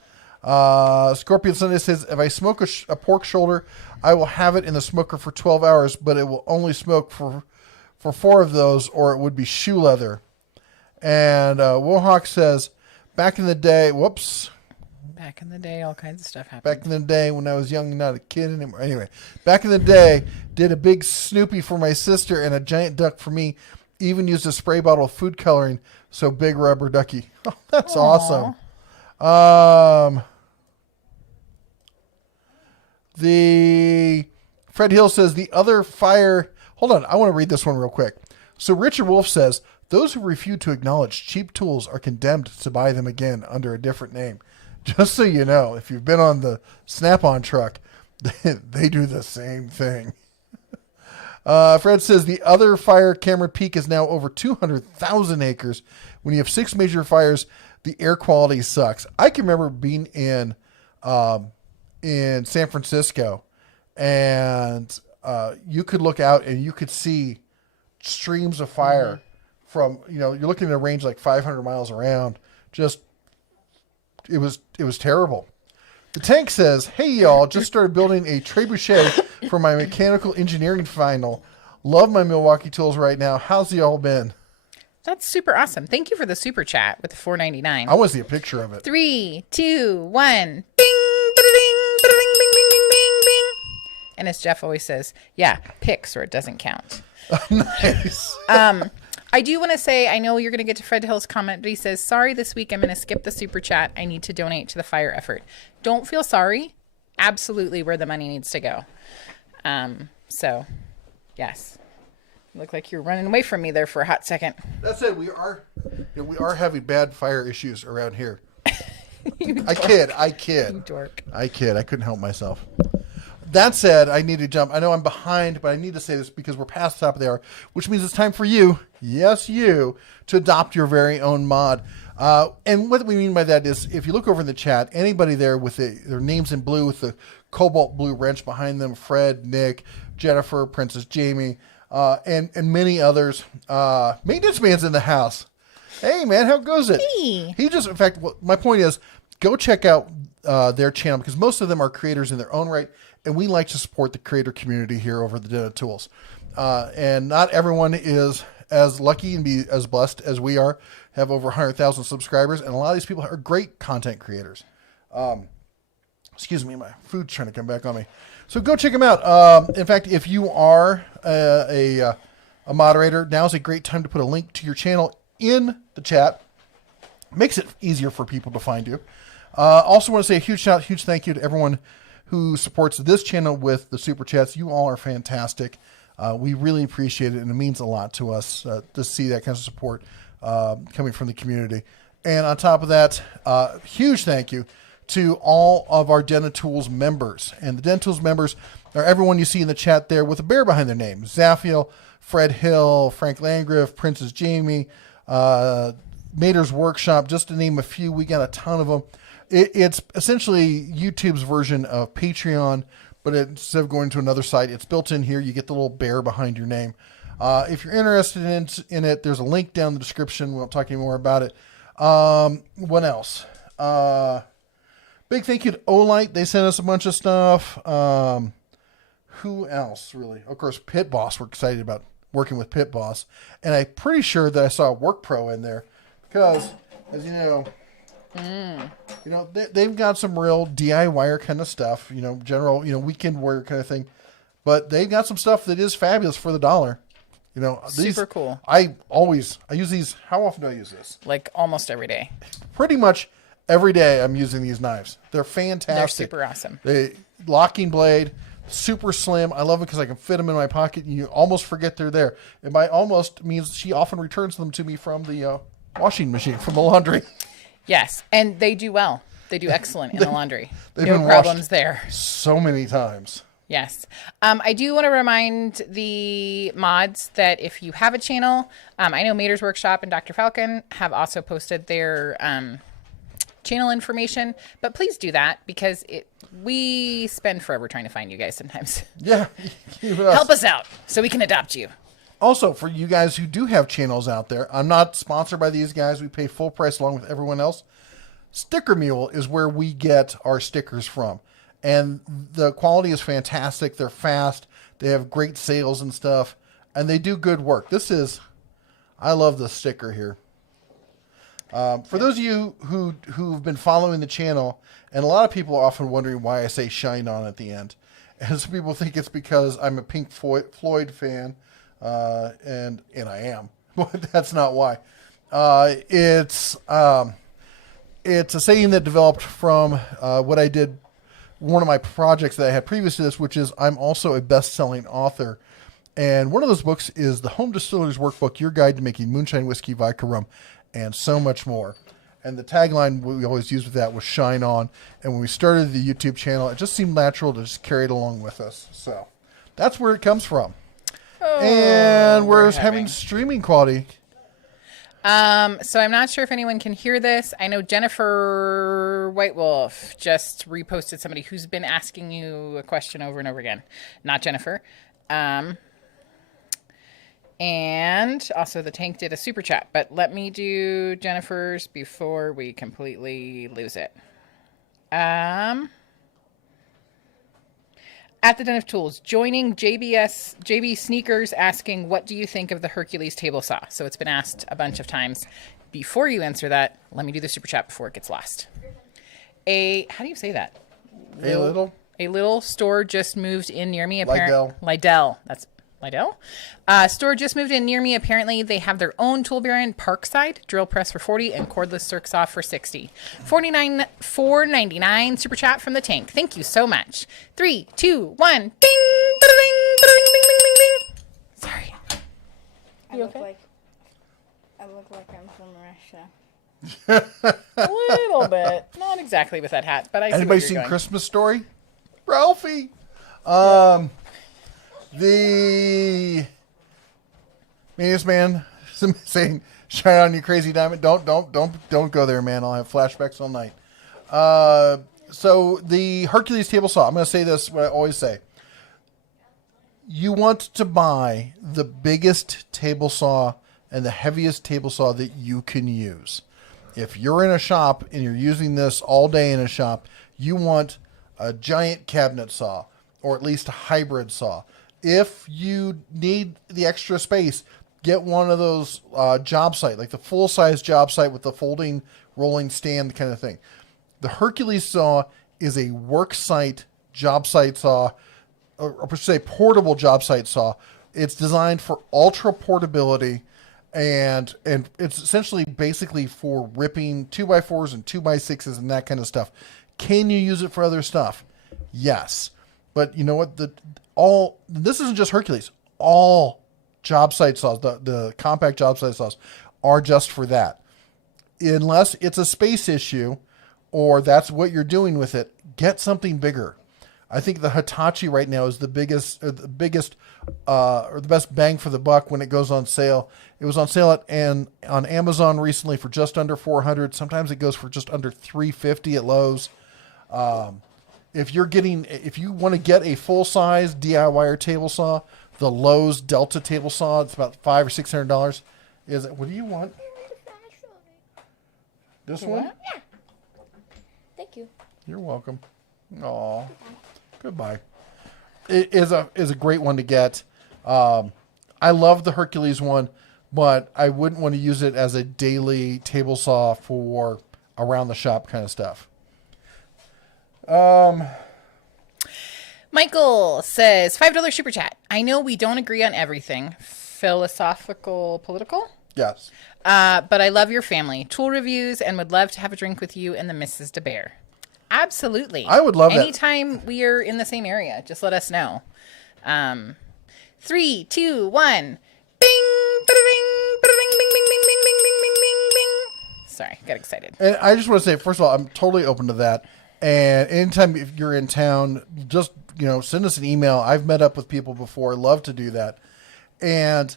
Scorpion Sunday says, if I smoke a pork shoulder, I will have it in the smoker for 12 hours, but it will only smoke for 4 of those, or it would be shoe leather. And Wohawk says, back in the day, Back in the day, all kinds of stuff happened. back in the day when I was young and not a kid anymore. Anyway, back in the day, did a big Snoopy for my sister and a giant duck for me. Even used a spray bottle of food coloring, so big rubber ducky. Oh, that's awesome. The Fred Hill says the other fire. Hold on, I want to read this one real quick. So Richard Wolf says those who refuse to acknowledge cheap tools are condemned to buy them again under a different name. Just so you know, if you've been on the Snap-on truck, they do the same thing. Fred says the other fire, Cameron Peak, is now over 200,000 acres. When you have 6 major fires, the air quality sucks. I can remember being in San Francisco, and you could look out and you could see streams of fire from, you're looking at a range like 500 miles around. Just, it was terrible. The Tank says, hey y'all, just started building a trebuchet for my mechanical engineering final. Love my Milwaukee tools right now. How's y'all been? That's super awesome. Thank you for the super chat with the $4.99. I want to see a picture of it. 3, 2, 1. Bing, ba-da-ding, ba-da-ding, bing, bing, bing, bing, bing. And as Jeff always says, yeah, pick so it doesn't count. Nice. I do want to say, I know you're going to get to Fred Hill's comment, but he says, sorry, this week I'm going to skip the super chat. I need to donate to the fire effort. Don't feel sorry. Absolutely where the money needs to go. So, yes. You look like you're running away from me there for a hot second. That said, we are having bad fire issues around here. I kid. You dork. I kid. I couldn't help myself. That said, I need to jump. I know I'm behind, but I need to say this because we're past the top of the hour, which means it's time for you, yes, you, to adopt your very own mod. And what we mean by that is, if you look over in the chat, anybody there with their names in blue with the cobalt blue wrench behind them, Fred, Nick, Jennifer, Princess Jamie, and many others. Maintenance Man's in the house. Hey, man, how goes it? Hey. He just, in fact, my point is, go check out their channel because most of them are creators in their own right. And we like to support the creator community here over the Den of Tools. And not everyone is as lucky and be as blessed as we are, have over 100,000 subscribers. And a lot of these people are great content creators. Excuse me, my food's trying to come back on me. So go check them out. In fact, if you are a moderator, now's a great time to put a link to your channel in the chat. Makes it easier for people to find you. Also want to say a huge shout, huge thank you to everyone who supports this channel with the super chats. You all are fantastic. We really appreciate it, and it means a lot to us to see that kind of support coming from the community. And on top of that, huge thank you to all of our Den of Tools members. And the Den of Tools members are everyone you see in the chat there with a bear behind their name. Zaphiel, Fred Hill, Frank Landgraf, Princess Jamie, Mater's Workshop, just to name a few. We got a ton of them. It's essentially YouTube's version of Patreon, but instead of going to another site, it's built in here. You get the little bear behind your name. If you're interested in it, there's a link down in the description. We won't talk any more about it. What else? Big thank you to Olight. They sent us a bunch of stuff. Who else, really? Of course, Pit Boss. We're excited about working with Pit Boss. And I'm pretty sure that I saw Work Pro in there. Because, as you know, they've got some real DIYer kind of stuff. General, weekend warrior kind of thing. But they've got some stuff that is fabulous for the dollar. Super cool. I use these. How often do I use this? Like almost every day. Pretty much every day I'm using these knives. They're fantastic. They're super awesome. They locking blade, super slim. I love it because I can fit them in my pocket and you almost forget they're there. And by almost means she often returns them to me from the washing machine, from the laundry. Yes, and they do well. They do excellent in the laundry. No problems there. So many times. Yes. I do want to remind the mods that if you have a channel, I know Mater's Workshop and Dr. Falcon have also posted their channel information, but please do that because we spend forever trying to find you guys sometimes. Yeah. Help us out so we can adopt you. Also, for you guys who do have channels out there, I'm not sponsored by these guys. We pay full price along with everyone else. Sticker Mule is where we get our stickers from. And the quality is fantastic. They're fast. They have great sales and stuff. And they do good work. I love the sticker here. For those of you who've been following the channel, and a lot of people are often wondering why I say Shine On at the end. And some people think it's because I'm a Pink Floyd fan. And I am. But that's not why. It's a saying that developed from what I did, one of my projects that I had previous to this, which is I'm also a best-selling author. And one of those books is The Home Distiller's Workbook, Your Guide to Making Moonshine, Whiskey, Vodka, Rum, and so much more. And the tagline we always used with that was Shine On. And when we started the YouTube channel, it just seemed natural to just carry it along with us. So that's where it comes from. And we're having streaming quality. So I'm not sure if anyone can hear this. I know Jennifer White Wolf just reposted somebody who's been asking you a question over and over again. Not Jennifer. And also the tank did a super chat, but let me do Jennifer's before we completely lose it. At the Den of Tools, joining JB Sneakers asking, what do you think of the Hercules table saw? So it's been asked a bunch of times. Before you answer that, let me do the super chat before it gets lost. How do you say that? A little store just moved in near me. Lidell. That's Lidell. Store just moved in near me. Apparently, they have their own tool brand, Parkside, drill press for $40 and cordless circ saw for $60. $4.99 super chat from the tank. Thank you so much. 3, 2, 1. Ding! Ding! Ding! Ding! Ding! Sorry. I look like I'm from Russia. A little bit. Not exactly with that hat, but I see. Anybody seen Christmas Story? Ralphie. The Manius Man saying, "Shine on, you crazy diamond." Don't go there, man. I'll have flashbacks all night. So the Hercules table saw. I'm going to say this, what I always say. You want to buy the biggest table saw and the heaviest table saw that you can use. If you're in a shop and you're using this all day in a shop, you want a giant cabinet saw or at least a hybrid saw. If you need the extra space, get one of those job site, like the full-size job site with the folding, rolling stand kind of thing. The Hercules saw is a work site job site saw, or per se portable job site saw. It's designed for ultra portability, and it's essentially basically for ripping 2x4s and 2x6s and that kind of stuff. Can you use it for other stuff? Yes. But you know what? This isn't just Hercules. All job site saws, the compact job site saws, are just for that. Unless it's a space issue, or that's what you're doing with it, get something bigger. I think the Hitachi right now is the biggest, or the best bang for the buck when it goes on sale. It was on sale on Amazon recently for just under $400. Sometimes it goes for just under $350 at Lowe's. If you want to get a full-size DIY table saw, the Lowe's Delta table saw, it's about $500 or $600. What do you want? This one? Yeah. Thank you. You're welcome. Aw. Goodbye. It is a great one to get. I love the Hercules one, but I wouldn't want to use it as a daily table saw for around the shop kind of stuff. Michael says, $5 super chat. I know we don't agree on everything. Philosophical, political? Yes. But I love your family. Tool reviews and would love to have a drink with you and the Mrs. DeBear. Absolutely. I would love that. Anytime we are in the same area, just let us know. 3, 2, 1. Bing! Bing! Bing! Bing! Bing! Bing! Bing! Bing! Bing! Bing! Bing! Sorry, got excited. And I just want to say, first of all, I'm totally open to that. And anytime if you're in town, just send us an email. I've met up with people before. Love to do that. And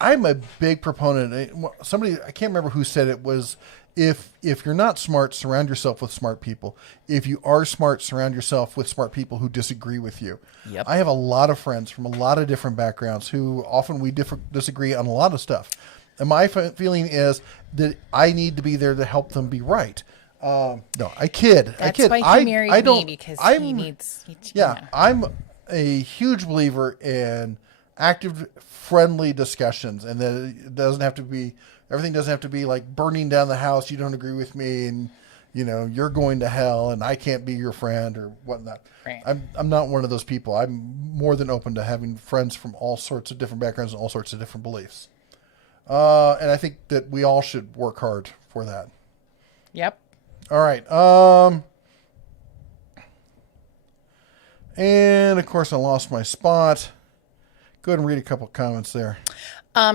I'm a big proponent. Somebody, I can't remember who said it, was if you're not smart, surround yourself with smart people. If you are smart, surround yourself with smart people who disagree with you. Yep. I have a lot of friends from a lot of different backgrounds who often we disagree on a lot of stuff. And my feeling is that I need to be there to help them be right. No, I kid. That's I kid. why he married me, because he needs... I'm a huge believer in active, friendly discussions, and that it doesn't have to be, everything doesn't have to be like burning down the house. You don't agree with me, and you're going to hell, and I can't be your friend or whatnot. Right. I'm not one of those people. I'm more than open to having friends from all sorts of different backgrounds and all sorts of different beliefs. And I think that we all should work hard for that. Yep. All right. And of course I lost my spot. Go ahead and read a couple comments there.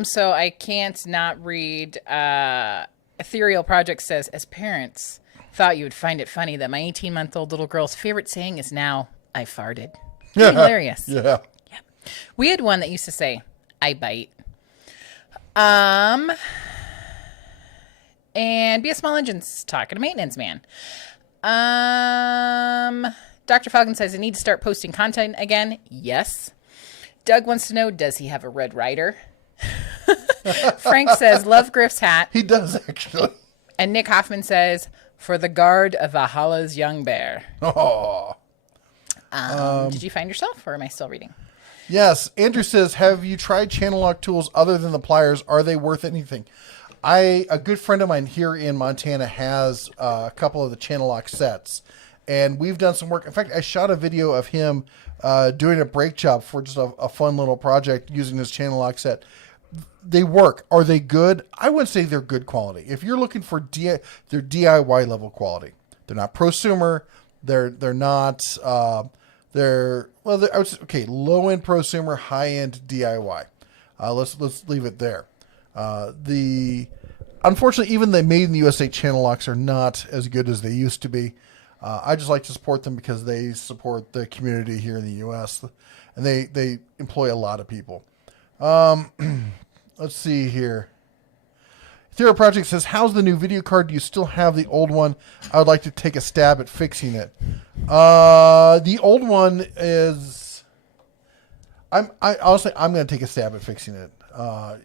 So I can't not read. Ethereal Project says, as parents, thought you would find it funny that my 18-month-old little girl's favorite saying is now, I farted. Pretty hilarious. Yeah. We had one that used to say, I bite. And Be a Small Engine's talking to Maintenance Man. Dr. Falcon says, I need to start posting content again. Yes. Doug wants to know, does he have a Red Ryder? Frank says, love Griff's hat. He does, actually. And Nick Hoffman says, for the guard of Valhalla's young bear. Oh. Did you find yourself, or am I still reading? Yes. Andrew says, have you tried channel lock tools other than the pliers? Are they worth anything? A good friend of mine here in Montana has a couple of the channel lock sets, and we've done some work. In fact, I shot a video of him doing a brake job for just a fun little project using his channel lock set. They work. Are they good? I wouldn't say they're good quality. If you're looking for their DIY level quality, they're not prosumer. They're not. I would say, okay, low end prosumer, high end DIY. Let's leave it there. Unfortunately, even the made in the USA channel locks are not as good as they used to be. I just like to support them because they support the community here in the U.S. and they employ a lot of people. Let's see here. Thera Project says, how's the new video card? Do you still have the old one? I would like to take a stab at fixing it. The old one is, honestly, I'm going to take a stab at fixing it. And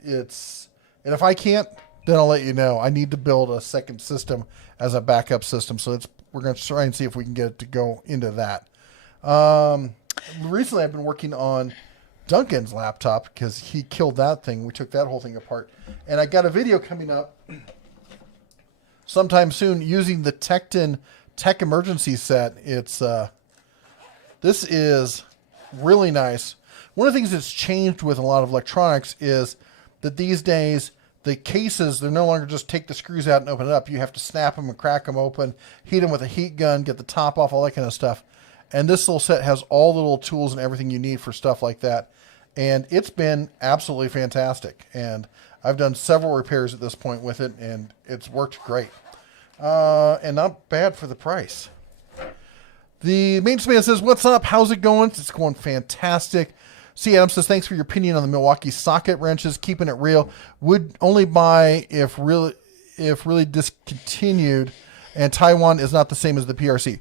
if I can't, then I'll let you know. I need to build a second system as a backup system. So we're going to try and see if we can get it to go into that. Recently I've been working on Duncan's laptop because he killed that thing. We took that whole thing apart. And I got a video coming up sometime soon using the Tecton Tech Emergency set. This is really nice. One of the things that's changed with a lot of electronics is that these days the cases, they're no longer just take the screws out and open it up. You have to snap them and crack them open, heat them with a heat gun, get the top off, all that kind of stuff. And this little set has all the little tools and everything you need for stuff like that. And it's been absolutely fantastic. And I've done several repairs at this point with it, and it's worked great. And not bad for the price. The maintenance man says, what's up? How's it going? It's going fantastic. C. Adam says, thanks for your opinion on the Milwaukee socket wrenches. Keeping it real. Would only buy if really discontinued, and Taiwan is not the same as the PRC.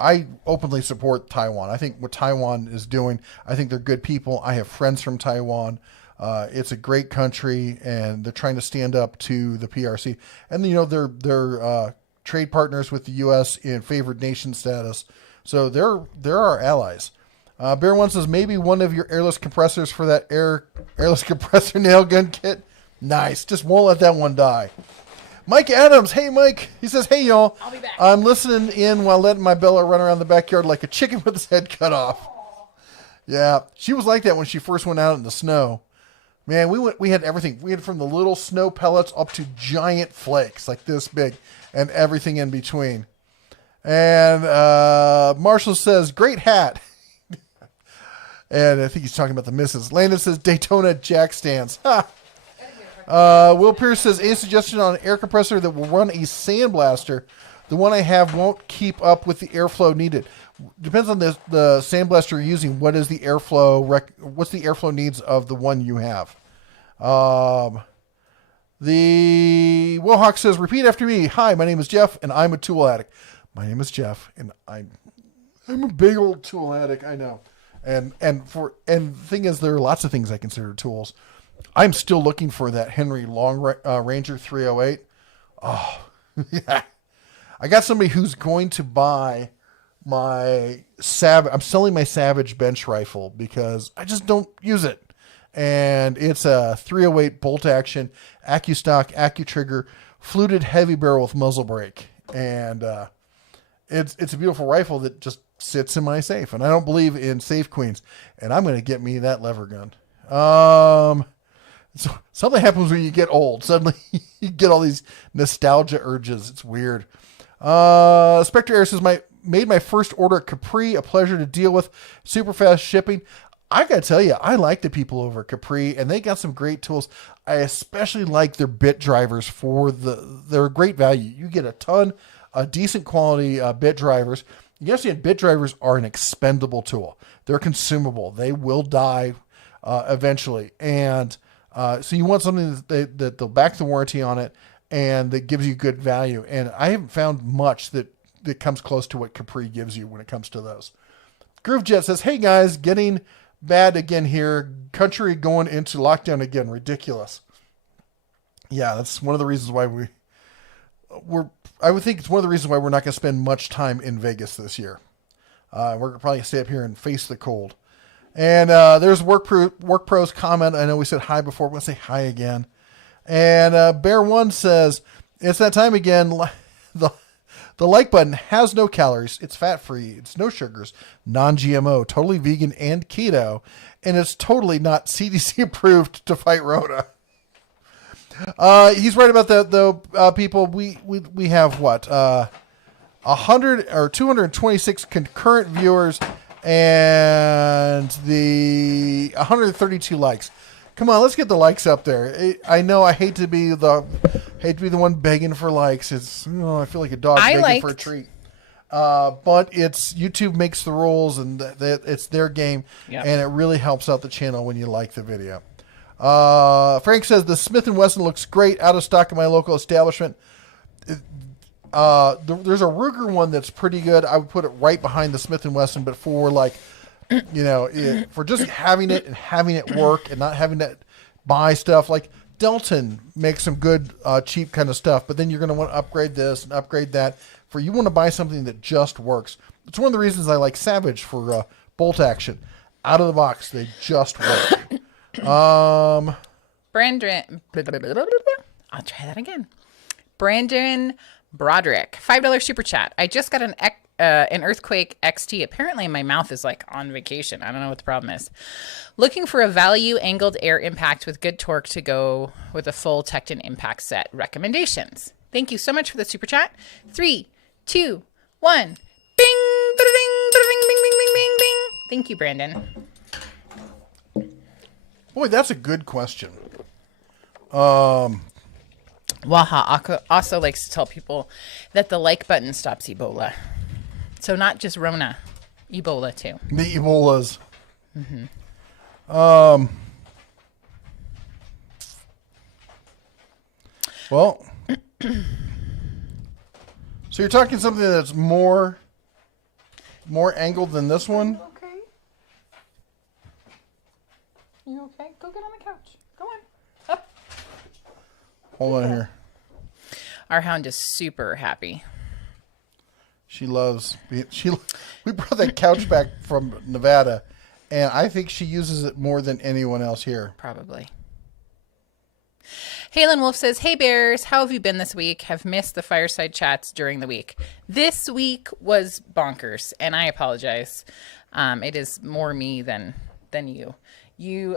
I openly support Taiwan. I think what Taiwan is doing, I think they're good people. I have friends from Taiwan. It's a great country, and they're trying to stand up to the PRC. And they're trade partners with the U.S. in favored nation status, so they're our allies. Bear One says maybe one of your airless compressors for that airless compressor nail gun kit. Nice, just won't let that one die. Mike Adams, hey Mike. He says, hey y'all. I'll be back. I'm listening in while letting my Bella run around the backyard like a chicken with his head cut off. Yeah, she was like that when she first went out in the snow. Man, we had everything. We had from the little snow pellets up to giant flakes like this big and everything in between. And Marshall says, great hat. And I think he's talking about the misses. Landon says, Daytona jack stands. Ha! Will Pierce says, any suggestion on an air compressor that will run a sandblaster? The one I have won't keep up with the airflow needed. Depends on the sandblaster you're using. What is the airflow? What's the airflow needs of the one you have? The Wohawk says, repeat after me. Hi, my name is Jeff, and I'm a tool addict. My name is Jeff, and I'm a big old tool addict. I know. And the thing is, there are lots of things I consider tools. I'm still looking for that Henry Long Ranger 308. Oh, yeah. I got somebody who's going to buy my Savage. I'm selling my Savage bench rifle because I just don't use it. And it's a 308 bolt action, AccuStock, AccuTrigger, fluted heavy barrel with muzzle brake. And it's a beautiful rifle that just sits in my safe. And I don't believe in safe queens. And I'm going to get me that lever gun. So something happens when you get old. Suddenly you get all these nostalgia urges. It's weird. Spectre Air says, made my first order at Capri, a pleasure to deal with, super fast shipping. I gotta tell you, I like the people over at Capri, and they got some great tools. I especially like their bit drivers they're great value. You get a ton of decent quality bit drivers. You understand, bit drivers are an expendable tool. They're consumable. They will die eventually, and so you want something that they'll back the warranty on it and that gives you good value. And I haven't found much that comes close to what Capri gives you when it comes to those. Groovejet says, hey guys, getting bad again here. Country going into lockdown again. Ridiculous. Yeah, that's one of the reasons why I would think it's one of the reasons why we're not going to spend much time in Vegas this year. We're going to probably stay up here and face the cold. And there's Work Pro's comment. I know we said hi before. We're going to say hi again. And Bear One says, it's that time again. The like button has no calories. It's fat-free. It's no sugars, non-GMO, totally vegan and keto. And it's totally not CDC approved to fight Rona. He's right about that, though, people. We have what? 100 or 226 concurrent viewers and the 132 likes. Come on, let's get the likes up there. I know I hate to be the one begging for likes. I feel like a dog begging for a treat. But YouTube makes the rules, and it's their game, and it really helps out the channel when you like the video. Frank says the Smith & Wesson looks great, out of stock at my local establishment. There's a Ruger one that's pretty good. I would put it right behind the Smith & Wesson, but for for just having it and having it work and not having to buy stuff, like Delton makes some good cheap kind of stuff, but then you're going to want to upgrade this and upgrade that. You want to buy something that just works. It's one of the reasons I like Savage for bolt action. Out of the box, they just work. Brandon, I'll try that again. Brandon Broderick, $5 super chat. I just got an Earthquake XT. Apparently my mouth is like on vacation. I don't know what the problem is. Looking for a value angled air impact with good torque to go with a full Tecton impact set. Recommendations. Thank you so much for the super chat. 3, 2, 1. Bing, bing, bing, bing, bing, bing, bing, bing. Thank you, Brandon. Boy, that's a good question. Waha also likes to tell people that the like button stops Ebola. So not just Rona, Ebola too. The Ebolas. Mm-hmm. Well, so you're talking something that's more angled than this one? Okay. You okay? Go get on the couch. Go on. Up. Hold on here. Our hound is super happy. She loves. We brought that couch back from Nevada, and I think she uses it more than anyone else here. Probably. Halen Wolf says, "Hey Bears, how have you been this week? Have missed the fireside chats during the week. This week was bonkers, and I apologize. It is more me than you.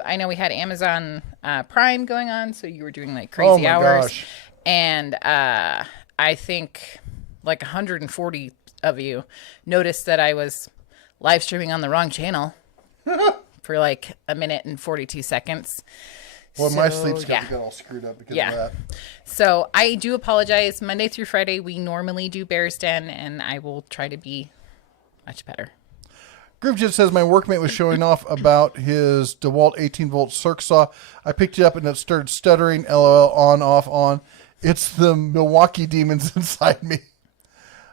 I know we had Amazon Prime going on, so you were doing like crazy hours. Gosh. And I think like 140 of you noticed that I was live streaming on the wrong channel for like a minute and 42 seconds. Well, my sleep schedule got all screwed up because of that. So I do apologize. Monday through Friday, we normally do Bears Den, and I will try to be much better. Groovejit says, my workmate was showing off about his DeWalt 18-volt circ saw. I picked it up and it started stuttering. LOL, on, off, on. It's the Milwaukee demons inside me.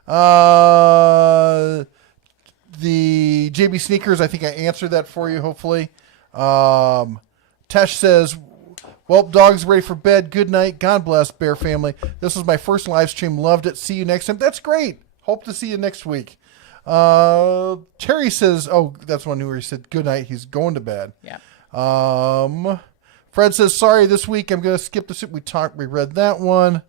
The JB Sneakers, I think I answered that for you, hopefully. Tesh says, well, dog's ready for bed. Good night. God bless, Bear family. This was my first live stream. Loved it. See you next time. That's great. Hope to see you next week. Terry says, oh, that's one where he said good night. He's going to bed. Yeah. Fred says, sorry, this week I'm going to skip the we read that one.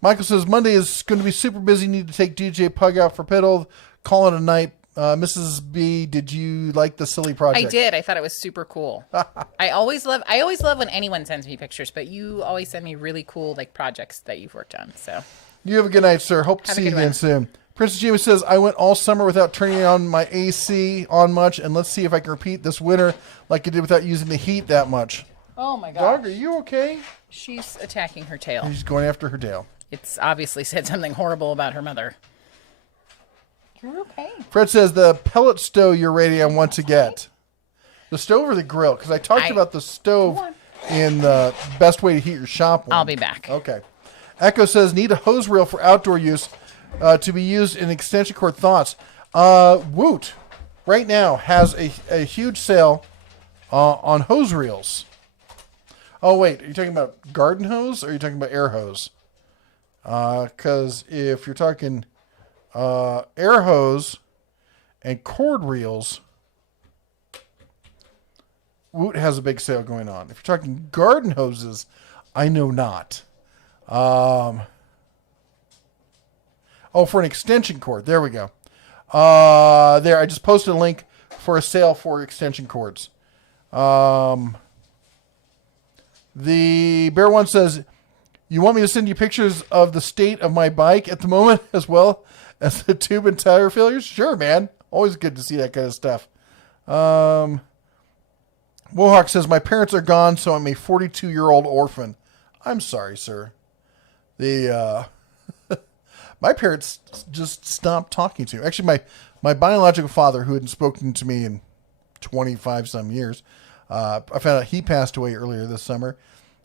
Michael says, Monday is going to be super busy. Need to take DJ Pug out for piddle. Call it a night. Mrs. B, did you like the silly project? I did. I thought it was super cool. I always love when anyone sends me pictures, but you always send me really cool like projects that you've worked on. So you have a good night, sir. Hope to see you again soon. Princess Jamie says, I went all summer without turning on my AC on much, and let's see if I can repeat this winter like I did without using the heat that much. Oh my god. Dog, are you okay? She's attacking her tail. She's going after her tail. It's obviously said something horrible about her mother. You're okay. Fred says the pellet stove you're ready I want to get. The stove or the grill? Because I talked about the stove in the best way to heat your shop one. I'll be back. Okay. Echo says need a hose reel for outdoor use to be used in extension cord. Thoughts? Woot right now has a huge sale on hose reels. Oh wait, are you talking about garden hose or are you talking about air hose? Because if you're talking air hose and cord reels, Woot has a big sale going on. If you're talking garden hoses, I know not. Oh, for an extension cord. There we go. There, I just posted a link for a sale for extension cords. The Bear One says, you want me to send you pictures of the state of my bike at the moment as well as the tube and tire failures? Sure, man. Always good to see that kind of stuff. Mohawk says, my parents are gone, so I'm a 42-year-old orphan. I'm sorry, sir. My parents just stopped talking to me. Actually, my biological father, who hadn't spoken to me in 25-some years, I found out he passed away earlier this summer.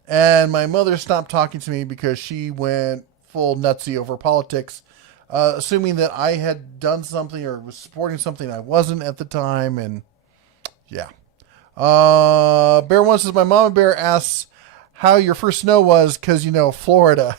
And my mother stopped talking to me because she went full nutsy over politics, assuming that I had done something or was supporting something I wasn't at the time. And yeah. Bear One says, my mama bear asks how your first snow was because, Florida.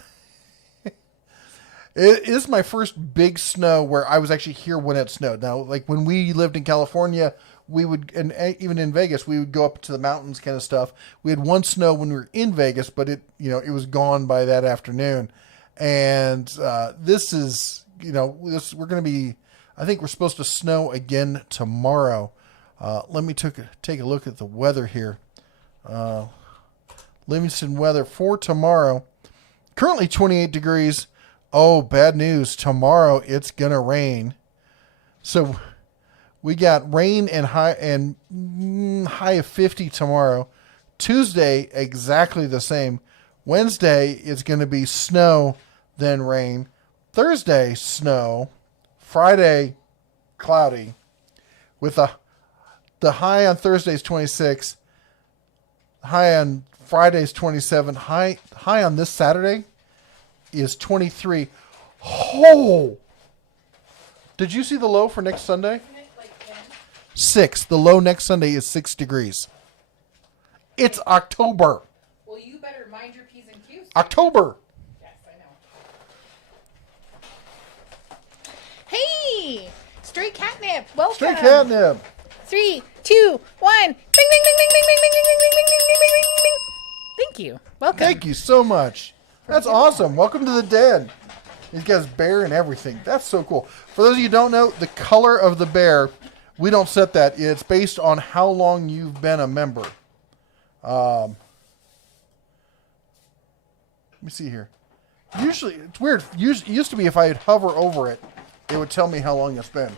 It is my first big snow where I was actually here when it snowed. Now, like when we lived in California, we would, and even in Vegas, we would go up to the mountains kind of stuff. We had one snow when we were in Vegas, but it was gone by that afternoon. And this is, we're going to be, I think we're supposed to snow again tomorrow. Let me take a look at the weather here. Livingston weather for tomorrow. Currently 28 degrees. Oh, bad news. Tomorrow it's going to rain. So we got rain and high of 50 tomorrow. Tuesday, exactly the same. Wednesday is going to be snow, then rain. Thursday, snow. Friday, cloudy. With the high on Thursday is 26. High on Friday is 27. High on this Saturday is 23. Oh! Did you see the low for next Sunday? 6. The low next Sunday is 6 degrees. It's October. Well, you better mind your P's and Q's. October. Yes, I know. Hey! Stray catnip. Welcome. Stray catnip. 3, 2, 1. Bing, bing, bing, bing, bing, bing, bing, bing, bing, bing, bing, bing, bing, bing, bing. Thank you. Welcome. Thank you so much. That's awesome. Welcome to the den. He's got his bear and everything. That's so cool. For those of you who don't know, the color of the bear, we don't set that. It's based on how long you've been a member. Let me see here. Usually, it's weird. It used to be if I would hover over it, it would tell me how long it's been.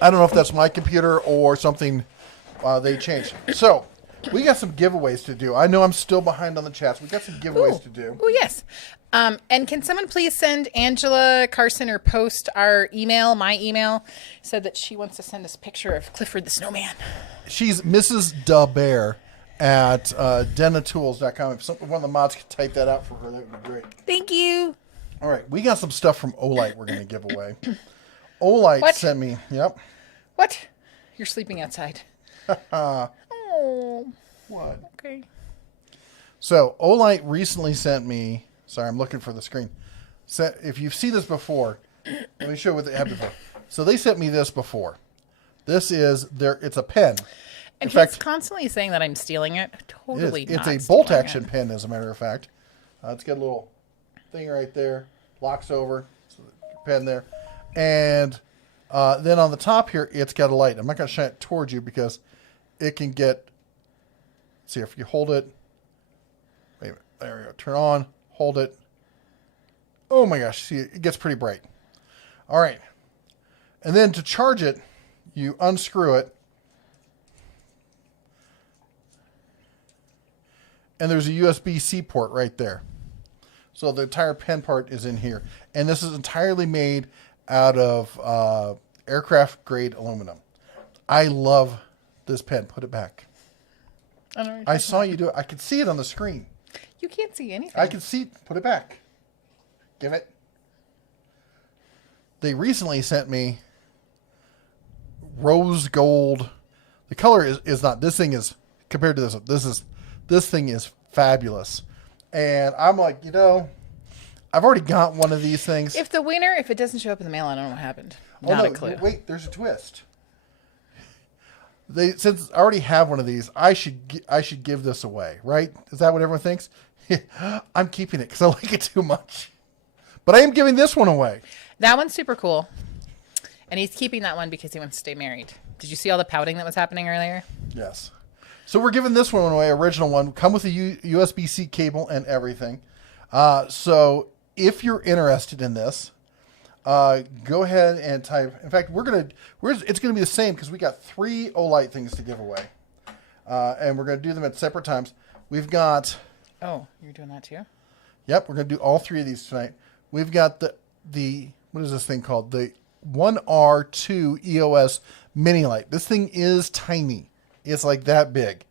I don't know if that's my computer or something they changed. So, we got some giveaways to do. I know I'm still behind on the chats. We got some giveaways to do. Oh, yes. And can someone please send Angela Carson or post our email, my email, said that she wants to send us a picture of Clifford the Snowman. She's Mrs. DaBear at denatools.com. If one of the mods could type that out for her, that would be great. Thank you. All right, we got some stuff from Olight we're going to give away. Olight sent me, yep. What? You're sleeping outside. Oh. What? Okay. So, Olight recently sent me, sorry, I'm looking for the screen. If you've seen this before, let me show you what they had before. So, they sent me this before. This is, it's a pen. And In he's fact, constantly saying that I'm stealing it. Totally it's not a bolt stealing action pen, as a matter of fact. It's got a little thing right there, locks over, so pen there. And then on the top here, it's got a light. I'm not going to shine it towards you because it can get, see if you hold it, wait a minute, there we go, turn on, hold it. Oh my gosh, see, it gets pretty bright. All right. And then to charge it, you unscrew it. And there's a USB-C port right there. So the entire pen part is in here. And this is entirely made out of aircraft-grade aluminum. I love this pen. Put it back. I saw you do it. I could see it on the screen. You can't see anything. I can see. Put it back. Give it. They recently sent me rose gold. The color is not. This thing is, compared to this thing is fabulous. And I'm like, I've already got one of these things. If it doesn't show up in the mail, I don't know what happened. Not a clue. Wait, there's a twist. Since I already have one of these, I should give this away, right? Is that what everyone thinks? I'm keeping it because I like it too much. But I am giving this one away. That one's super cool. And he's keeping that one because he wants to stay married. Did you see all the pouting that was happening earlier? Yes. So we're giving this one away, original one. Come with a USB-C cable and everything. So if you're interested in this, go ahead and type. In fact, it's gonna be the same because we got 3 Olight things to give away, and we're gonna do them at separate times. We've got. Oh, you're doing that too? Yep, we're gonna do all 3 of these tonight. We've got the what is this thing called? The 1R2 EOS mini light. This thing is tiny. It's like that big,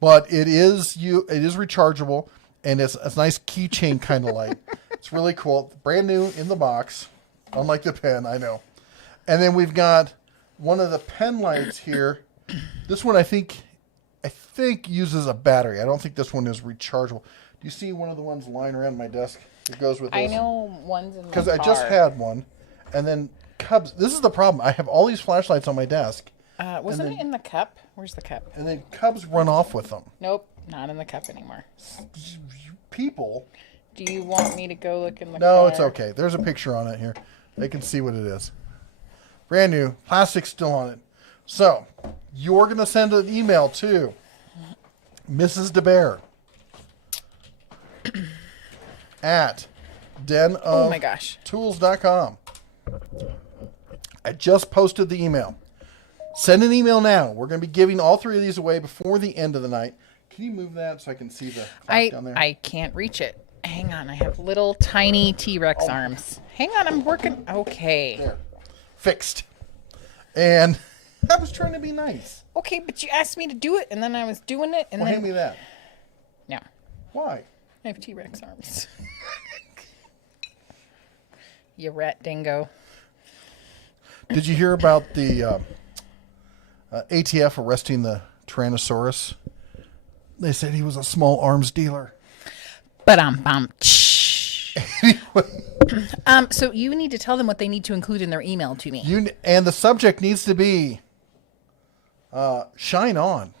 but it is rechargeable, and it's a nice keychain kind of light. It's really cool. Brand new in the box, unlike the pen, I know. And then we've got one of the pen lights here. This one I think uses a battery. I don't think this one is rechargeable. Do you see one of the ones lying around my desk that goes with this? I know one's in the car. Because I just had one, and then Cubs. This is the problem. I have all these flashlights on my desk. Wasn't it in the cup? Where's the cup? And then Cubs run off with them. Nope, not in the cup anymore. People. Do you want me to go look in the No, car? it's okay. There's a picture on it here. They can see what it is. Brand new. Plastic's still on it. So, you're going to send an email to Mrs. DeBear at denofTools.com. I just posted the email. Send an email now. We're going to be giving all 3 of these away before the end of the night. Can you move that so I can see the clock down there? I can't reach it. Hang on. I have little tiny T-Rex arms. Hang on. I'm working. Okay. There. Fixed. And I was trying to be nice. Okay, but you asked me to do it, and then I was doing it, and Well, then... hand me that. No. Why? I have T-Rex arms. You rat dingo. Did you hear about the ATF arresting the Tyrannosaurus? They said he was a small arms dealer. So you need to tell them what they need to include in their email to me. And the subject needs to be shine on.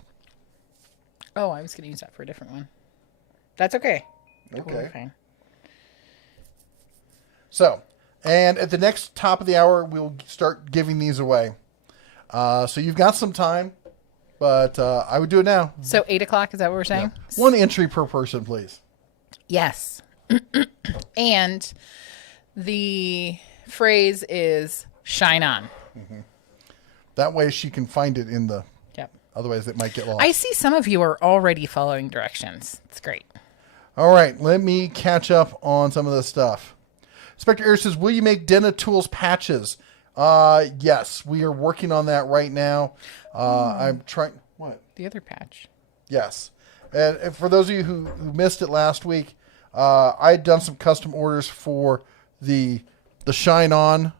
Oh, I was going to use that for a different one. That's okay. Okay. Totally fine. So, and at the next top of the hour, we'll start giving these away. So you've got some time, but I would do it now. So 8 o'clock, is that what we're saying? Yeah. One entry per person, please. Yes. And the phrase is shine on. Mm-hmm. That way she can find it in the... Yep. Otherwise it might get lost. I see some of you are already following directions. It's great. All right. Let me catch up on some of this stuff. Spectre Air says, will you make Denna Tools patches? Yes. We are working on that right now. I'm trying... What? The other patch. Yes. And for those of you who missed it last week, I had done some custom orders for the Shine On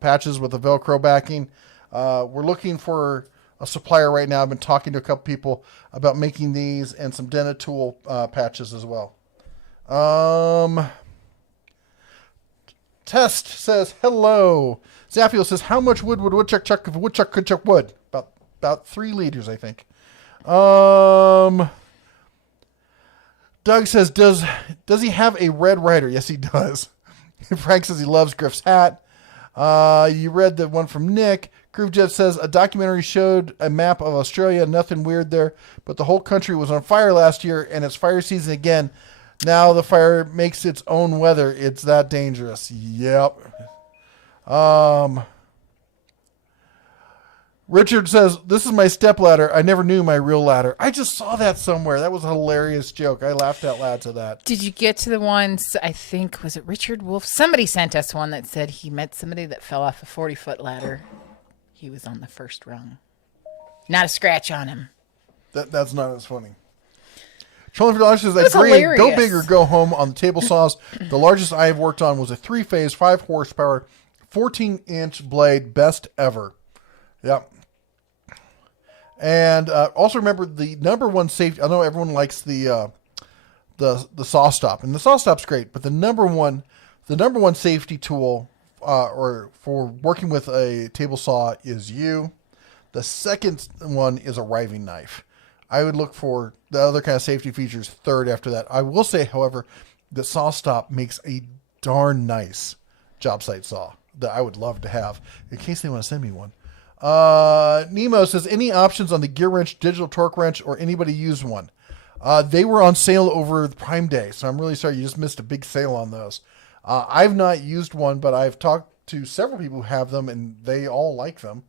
patches with the Velcro backing. We're looking for a supplier right now. I've been talking to a couple people about making these and some Denna Tool patches as well. Test says, hello. Zaphiel says, how much wood would woodchuck chuck if a woodchuck could chuck wood? About 3 liters, I think. Doug says, does he have a Red Ryder? Yes, he does. Frank says he loves Griff's hat. You read the one from Nick. Groovejet says, a documentary showed a map of Australia. Nothing weird there, but the whole country was on fire last year, and it's fire season again. Now the fire makes its own weather. It's that dangerous. Yep. Richard says, this is my step ladder. I never knew my real ladder. I just saw that somewhere. That was a hilarious joke. I laughed out loud to that. Did you get to the ones, I think, was it Richard Wolf? Somebody sent us one that said he met somebody that fell off a 40-foot ladder. He was on the first rung. Not a scratch on him. That's not as funny. Trolling for Dollars says, I agree. Hilarious. Go big or go home on the table saws. The largest I have worked on was a 3-phase, 5 horsepower, 14-inch blade. Best ever. Yep. And also remember the number one safety. I know everyone likes the saw stop, and the saw stop's great. But the number one safety tool, or for working with a table saw, is you. The second one is a riving knife. I would look for the other kind of safety features third after that. I will say, however, that saw stop makes a darn nice job site saw that I would love to have in case they want to send me one. Nemo says, any options on the gear wrench, digital torque wrench, or anybody use one? They were on sale over the Prime Day, so I'm really sorry you just missed a big sale on those. I've not used one, but I've talked to several people who have them, and they all like them.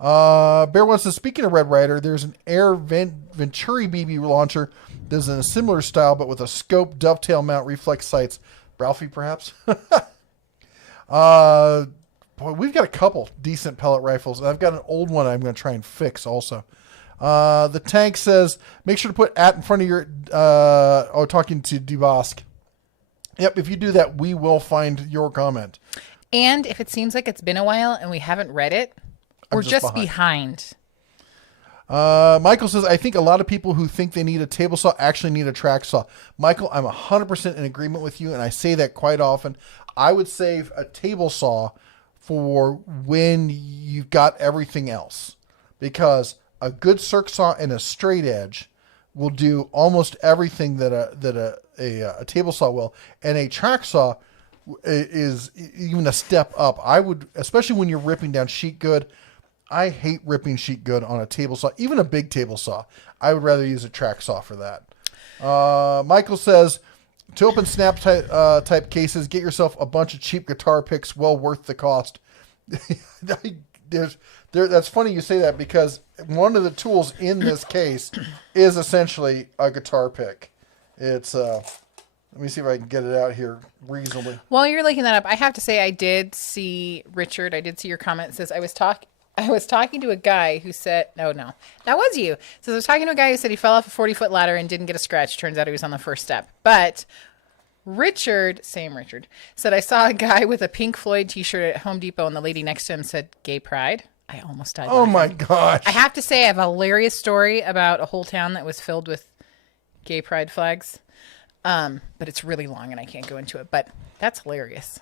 Bear One says, speaking of Red Ryder, there's an Air Venturi BB launcher that's in a similar style, but with a scope dovetail mount reflex sights. Ralphie, perhaps? Boy, we've got a couple decent pellet rifles. And I've got an old one I'm going to try and fix also. The Tank says, make sure to put at in front of your... talking to DeBosk. Yep, if you do that, we will find your comment. And if it seems like it's been a while and we haven't read it, we're just behind. Michael says, I think a lot of people who think they need a table saw actually need a track saw. Michael, I'm 100% in agreement with you, and I say that quite often. I would save a table saw for when you've got everything else, because a good circ saw and a straight edge will do almost everything that a table saw will, and a track saw is even a step up. I would, especially when you're ripping down sheet good. I hate ripping sheet good on a table saw, even a big table saw. I would rather use a track saw for that. Michael says, to open snap type cases, get yourself a bunch of cheap guitar picks, well worth the cost. That's funny you say that, because one of the tools in this case is essentially a guitar pick. It's let me see if I can get it out here reasonably. While you're looking that up, I have to say I did see, Richard, I did see your comment. It says, I was talking to a guy who said, no, that was you. So I was talking to a guy who said he fell off a 40-foot ladder and didn't get a scratch. Turns out he was on the first step. But Richard, said, I saw a guy with a Pink Floyd t-shirt at Home Depot and the lady next to him said gay pride. I almost died Oh laughing. my gosh. I have to say I have a hilarious story about a whole town that was filled with gay pride flags. But it's really long and I can't go into it, but that's hilarious.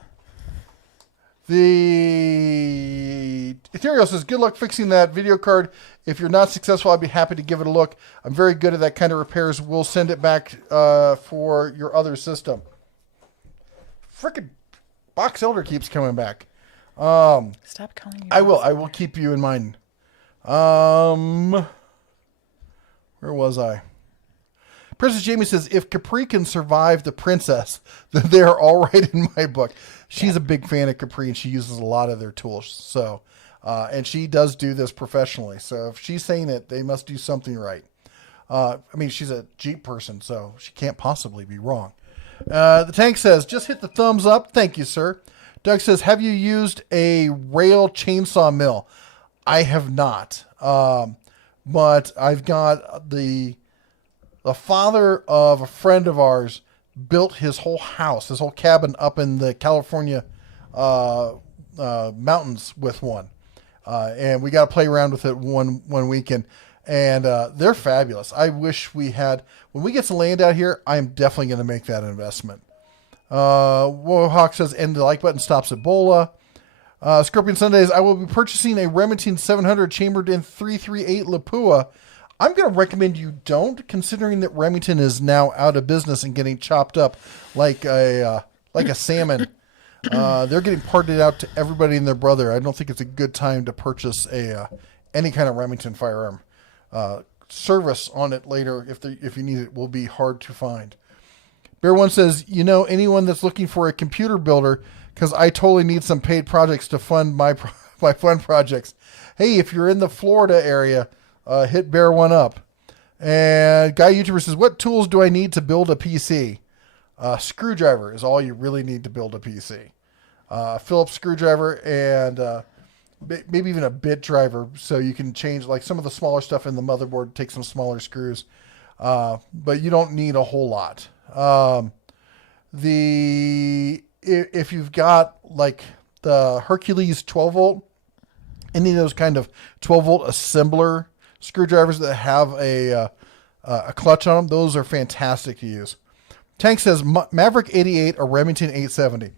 The Ethereal says, good luck fixing that video card. If you're not successful, I'd be happy to give it a look. I'm very good at that kind of repairs. We'll send it back for your other system. Frickin' Box Elder keeps coming back. Stop calling me. I will keep you in mind. Where was I? Princess Jamie says, if Capri can survive the princess, then they are all right in my book. She's a big fan of Capri, and she uses a lot of their tools. So, and she does do this professionally. So if she's saying it, they must do something right. I mean, she's a Jeep person, so she can't possibly be wrong. The Tank says, just hit the thumbs up. Thank you, sir. Doug says, have you used a rail chainsaw mill? I have not. But I've got the father of a friend of ours built his whole house, his whole cabin up in the California mountains with one. And we got to play around with it one weekend. And they're fabulous. I wish we had, when we get some land out here, I'm definitely going to make that investment. Wohawk says, and the like button stops Ebola. Scorpion Sundays, I will be purchasing a Remington 700 chambered in 338 Lapua. I'm going to recommend you don't, considering that Remington is now out of business and getting chopped up like a salmon. They're getting parted out to everybody and their brother. I don't think it's a good time to purchase any kind of Remington firearm. Service on it later, if you need it, will be hard to find. Bear One says, anyone that's looking for a computer builder, because I totally need some paid projects to fund my fun projects. Hey, if you're in the Florida area, hit Bear One up. And Guy YouTuber says, what tools do I need to build a PC? Screwdriver is all you really need to build a PC. Phillips screwdriver and maybe even a bit driver, so you can change like some of the smaller stuff in the motherboard, take some smaller screws. But you don't need a whole lot. If you've got like the Hercules 12 volt, any of those kind of 12 volt assembler screwdrivers that have a clutch on them, those are fantastic to use. Tank says Maverick 88 or Remington 870.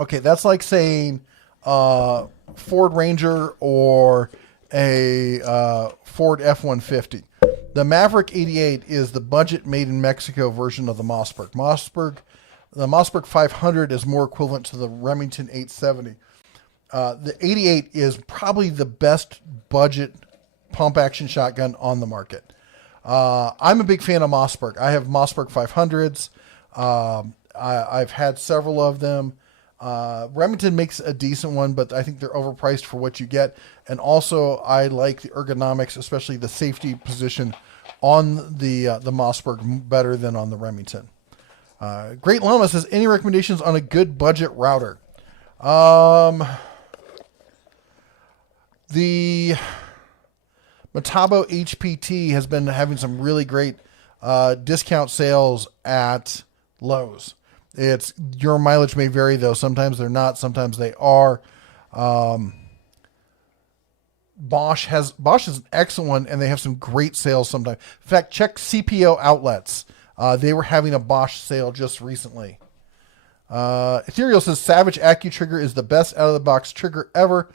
Okay, that's like saying Ford Ranger or a Ford F-150. The Maverick 88 is the budget made in Mexico version of the Mossberg. The Mossberg 500 is more equivalent to the Remington 870. The 88 is probably the best budget pump action shotgun on the market. I'm a big fan of Mossberg. I have Mossberg 500s. I've had several of them. Remington makes a decent one, but I think they're overpriced for what you get. And also, I like the ergonomics, especially the safety position on the Mossberg better than on the Remington. Great Llama says, any recommendations on a good budget router? The Metabo HPT has been having some really great discount sales at Lowe's. Your mileage may vary though. Sometimes they're not, sometimes they are. Bosch is an excellent one, and they have some great sales sometimes. In fact, check CPO outlets. They were having a Bosch sale just recently. Ethereal says Savage AccuTrigger is the best out of the box trigger ever.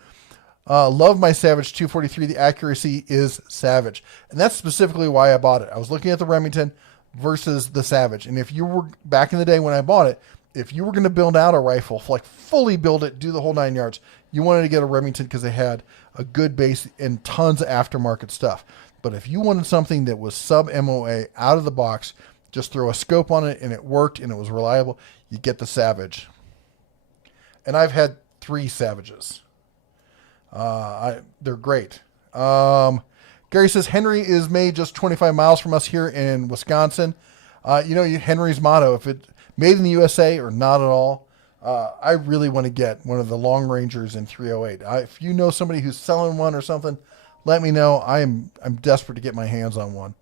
Love my Savage 243. The accuracy is Savage. And that's specifically why I bought it. I was looking at the Remington versus the Savage. And if you were, back in the day when I bought it, if you were going to build out a rifle, like fully build it, do the whole 9 yards, you wanted to get a Remington because they had a good base and tons of aftermarket stuff. But if you wanted something that was sub MOA out of the box, just throw a scope on it and it worked and it was reliable, you get the Savage. And I've had 3 Savages. They're great. Gary says Henry is made just 25 miles from us here in Wisconsin. Henry's motto, if it made in the USA or not at all, I really want to get one of the Long Rangers in 308. If you know somebody who's selling one or something, let me know. I'm desperate to get my hands on one.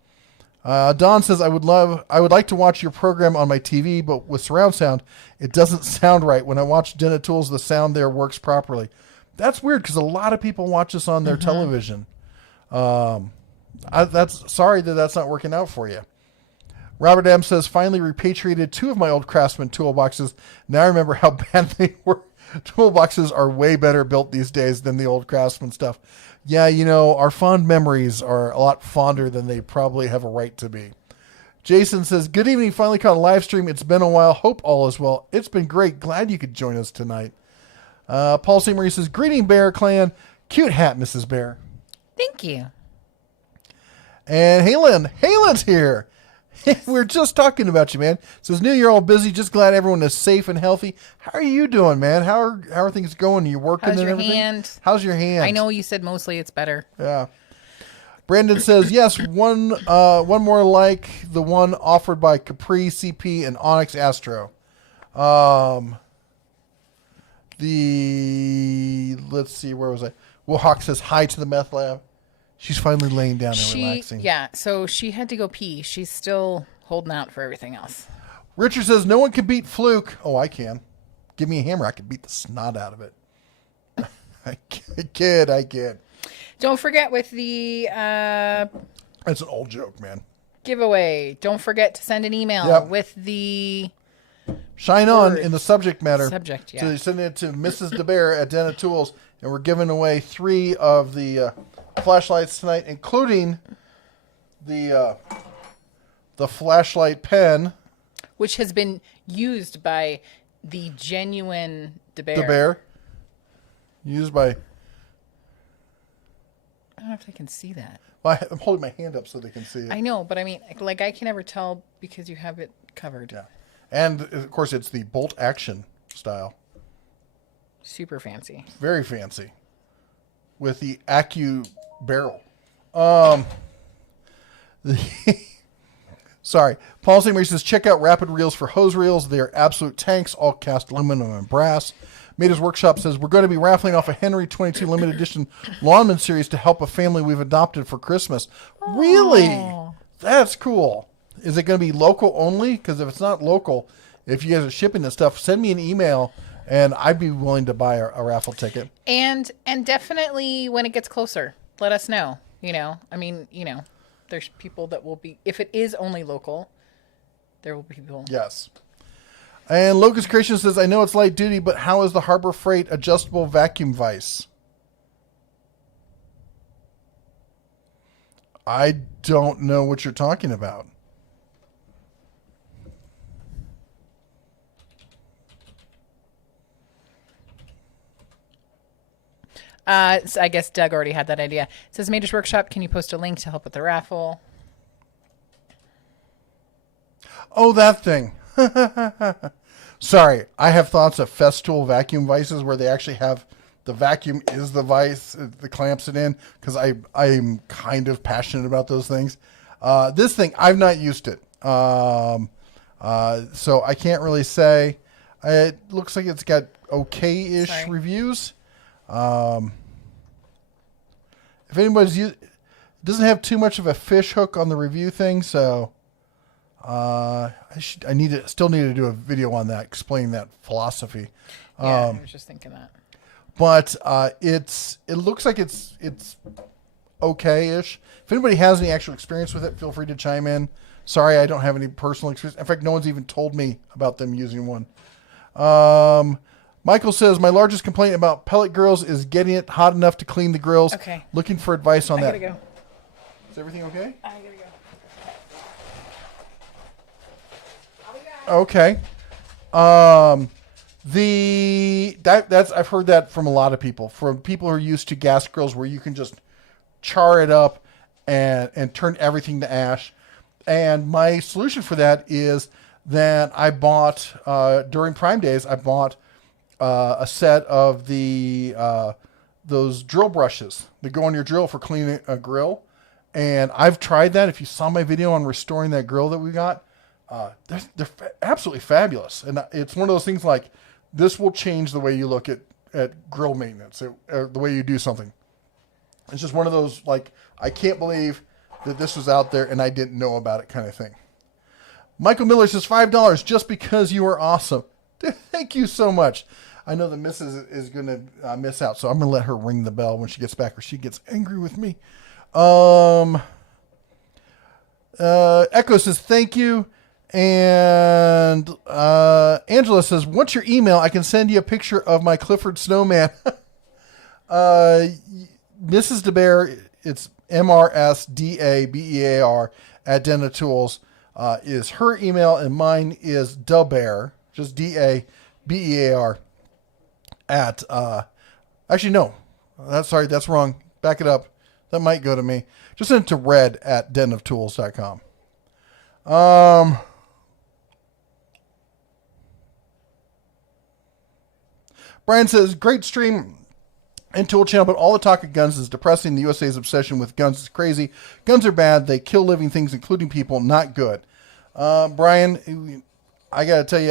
Don says, I would like to watch your program on my TV, but with surround sound, it doesn't sound right. When I watch Denna Tools, the sound there works properly. That's weird because a lot of people watch this on their television. Sorry that's not working out for you. Robert M says, finally repatriated 2 of my old Craftsman toolboxes. Now I remember how bad they were. Toolboxes are way better built these days than the old Craftsman stuff. Yeah, our fond memories are a lot fonder than they probably have a right to be. Jason says, good evening. Finally caught a live stream. It's been a while. Hope all is well. It's been great. Glad you could join us tonight. Paul St. Marie says, greeting Bear Clan. Cute hat, Mrs. Bear. Thank you. And Haylen's here. We were just talking about you, man. Says, New Year all busy. Just glad everyone is safe and healthy. How are you doing, man? How are things going? Are you working How's and your everything? hand? How's your hand? I know you said mostly it's better. Yeah. Brandon says, yes, one more like the one offered by Capri, CP, and Onyx Astro. Let's see, where was I? Hawk says, hi to the meth lab. She's finally laying down and relaxing. Yeah, so she had to go pee. She's still holding out for everything else. Richard says, no one can beat Fluke. Oh, I can. Give me a hammer. I can beat the snot out of it. I kid. Don't forget with the That's an old joke, man. giveaway. Don't forget to send an email with the Shine on in the subject matter. Subject, yeah. So you send it to Mrs. DeBear at Denna Tools, and we're giving away 3 of the flashlights tonight, including the flashlight pen, which has been used by the genuine DeBear. DeBear, used by. I don't know if they can see that. Well, I'm holding my hand up so they can see it. I know, but I mean, like, I can never tell because you have it covered. Yeah, and of course it's the bolt action style. Super fancy. Very fancy, with the Accu barrel. Sorry. Paul St. Marie says, check out Rapid Reels for hose reels. They're absolute tanks, all cast aluminum and brass. Mada's Workshop says, we're going to be raffling off a Henry 22 limited edition Lawnman series to help a family we've adopted for Christmas. Aww. Really? That's cool. Is it going to be local only? Because if it's not local, if you guys are shipping this stuff, send me an email and I'd be willing to buy a raffle ticket. And definitely when it gets closer, let us know. I mean, there's people that will be, if it is only local, there will be people. Yes. And Locust Creation says, I know it's light duty, but how is the Harbor Freight adjustable vacuum vise? I don't know what you're talking about. So I guess Doug already had that idea. It says, Major's Workshop, can you post a link to help with the raffle? Oh, that thing. Sorry, I have thoughts of Festool vacuum vices where they actually have the vacuum is the vice that clamps it in, because I'm kind of passionate about those things. This thing, I've not used it. So I can't really say. It looks like it's got okay-ish reviews. If anybody's it doesn't have too much of a fish hook on the review thing, so I still need to do a video on that, explaining that philosophy. Yeah, I was just thinking that. But it looks like it's okay-ish. If anybody has any actual experience with it, feel free to chime in. Sorry, I don't have any personal experience. In fact, no one's even told me about them using one. Michael says, my largest complaint about pellet grills is getting it hot enough to clean the grills. Okay. Looking for advice on that. I gotta go. Is everything okay? I gotta go. Okay. That's I've heard that from a lot of people. From people who are used to gas grills where you can just char it up and turn everything to ash. And my solution for that is that I bought during Prime Days, I bought a set of those drill brushes that go on your drill for cleaning a grill. And I've tried that. If you saw my video on restoring that grill that we got, they're absolutely fabulous. And it's one of those things like, this will change the way you look at grill maintenance, or the way you do something. It's just one of those, like, I can't believe that this was out there and I didn't know about it kind of thing. Michael Miller says $5 just because you are awesome. Thank you so much. I know the missus is going to miss out, so I'm going to let her ring the bell when she gets back or she gets angry with me. Echo says thank you. And Angela says, what's your email? I can send you a picture of my Clifford snowman. Mrs. DeBear, it's MRSDABEAR at Denna Tools is her email, and mine is DeBear, just DABEAR at, actually, no, that's wrong. Back it up. That might go to me. Just send it to red at denoftools.com. Brian says, great stream and tool channel, but all the talk of guns is depressing. The USA's obsession with guns is crazy. Guns are bad. They kill living things, including people. Not good. Brian, I got to tell you,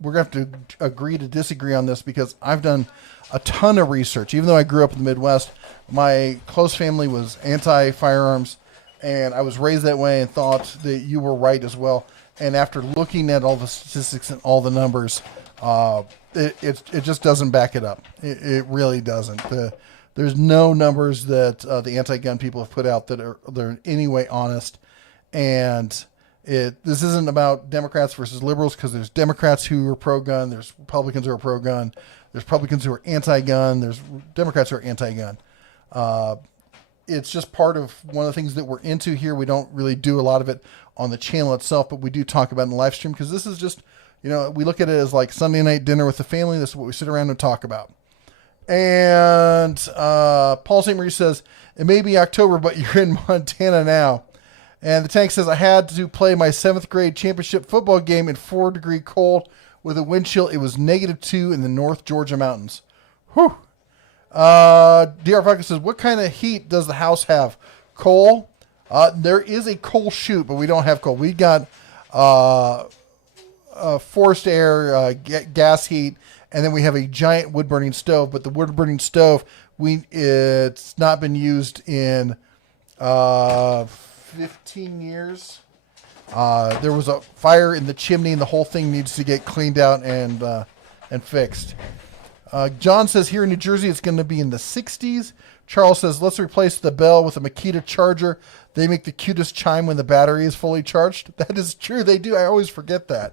we're going to have to agree to disagree on this because I've done a ton of research. Even though I grew up in the Midwest, my close family was anti-firearms, and I was raised that way and thought that you were right as well. And after looking at all the statistics and all the numbers, it just doesn't back it up. It really doesn't. There's no numbers that the anti-gun people have put out that are in any way honest. And this isn't about Democrats versus liberals, because there's Democrats who are pro-gun, there's Republicans who are pro-gun, there's Republicans who are anti-gun, there's Democrats who are anti-gun. It's just part of one of the things that we're into here. We don't really do a lot of it on the channel itself, but we do talk about it in the live stream, because this is just, we look at it as like Sunday night dinner with the family. This is what we sit around and talk about. And Paul St. Marie says, it may be October, but you're in Montana now. And the tank says, I had to play my 7th grade championship football game in 4-degree cold with a wind chill. It was -2 in the North Georgia mountains. Whew. DR Falcon says, what kind of heat does the house have? Coal? There is a coal chute, but we don't have coal. We got forced air, gas heat, and then we have a giant wood-burning stove. But the wood-burning stove, it's not been used in 15 years. There was a fire in the chimney, and the whole thing needs to get cleaned out and fixed. John says here in New Jersey it's going to be in the 60s. Charles says, let's replace the bell with a Makita charger. They make the cutest chime when the battery is fully charged. That is true. They do. I always forget that.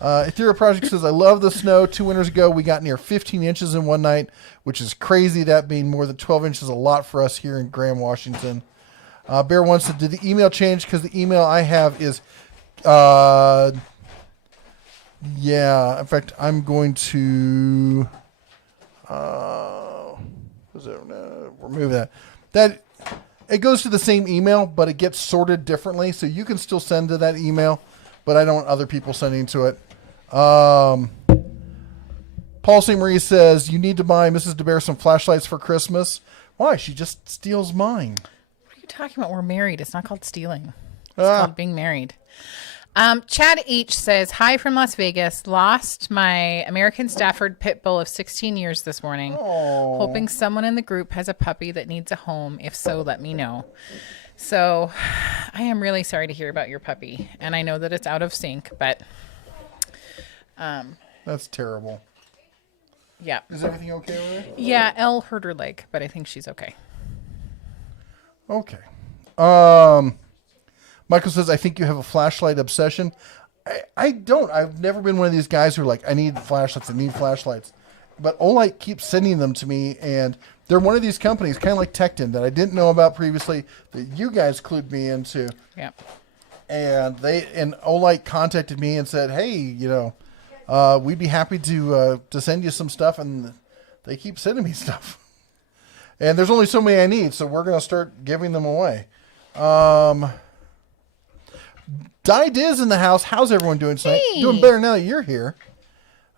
Ethereal Project says, I love the snow. 2 winters ago, we got near 15 inches in one night, which is crazy. That being more than 12 inches, a lot for us here in Graham, Washington. Bear One said, did the email change? Because the email I have is, yeah. In fact, I'm going to remove that. It goes to the same email, but it gets sorted differently. So you can still send to that email, but I don't want other people sending to it. Paul St. Marie says, you need to buy Mrs. DeBear some flashlights for Christmas. Why? She just steals mine. What are you talking about? We're married. It's not called stealing. It's called being married. Chad H says, hi from Las Vegas. Lost my American Stafford pit bull of 16 years this morning. Aww. Hoping someone in the group has a puppy that needs a home. If so, let me know. So I am really sorry to hear about your puppy. And I know that it's out of sync, but that's terrible. Yeah. Is everything okay with her? Yeah, Elle hurt her leg, but I think she's okay. Okay. Michael says, I think you have a flashlight obsession. I don't. I've never been one of these guys who are like, I need flashlights. But Olight keeps sending them to me, and they're one of these companies, kind of like Tecton, that I didn't know about previously that you guys clued me into. Yeah. And Olight contacted me and said, hey, we'd be happy to send you some stuff, and they keep sending me stuff. And there's only so many I need, so we're going to start giving them away. Di Diz in the house. How's everyone doing tonight? Hey. Doing better now that you're here.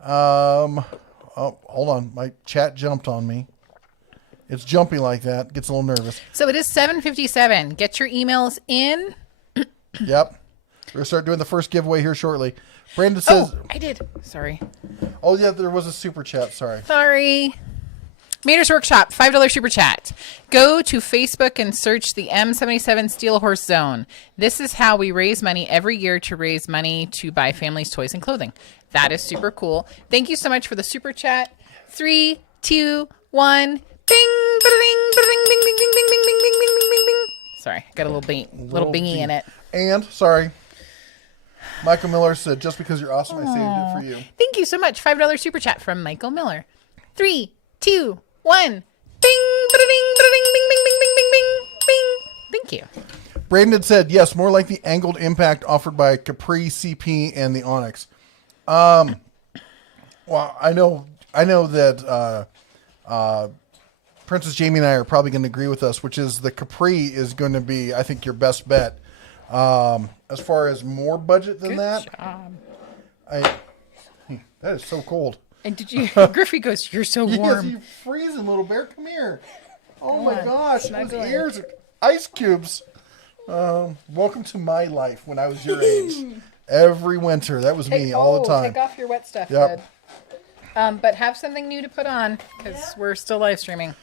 Oh, hold on. My chat jumped on me. It's jumping like that. Gets a little nervous. So it is 7:57. Get your emails in. Yep. We're going to start doing the first giveaway here shortly. Brandon says... Oh, I did. Sorry. Oh, yeah, there was a super chat. Sorry. Mater's Workshop, $5 super chat. Go to Facebook and search the M77 Steel Horse Zone. This is how we raise money every year to raise money to buy families toys and clothing. That is super cool. Thank you so much for the super chat. 3, 2, 1. Bing, ba-ding, ba-ding, bing, bing, bing, bing, bing, bing, bing, bing, bing, bing. Sorry, got a little bingy in it. And, sorry, Michael Miller said, just because you're awesome, I saved it for you. Thank you so much. $5 super chat from Michael Miller. 3, 2, 1. Bing, ba-ding, ba-ding, bing, bing, bing, bing, bing, bing, bing. Thank you. Brandon said, yes, more like the angled impact offered by Capri, CP, and the Onyx. Well, I know that Princess Jamie and I are probably going to agree with us, which is the Capri is going to be, I think, your best bet. As far as more budget than that, that is so cold. And did you, Griffey goes, you're so warm. Yes, you freezing, little bear. Come here. Oh my gosh, his ears are ice cubes. Welcome to my life when I was your age. Every winter, that was me all the time. Take off your wet stuff, Yep. bud. But have something new to put on because we're still live streaming.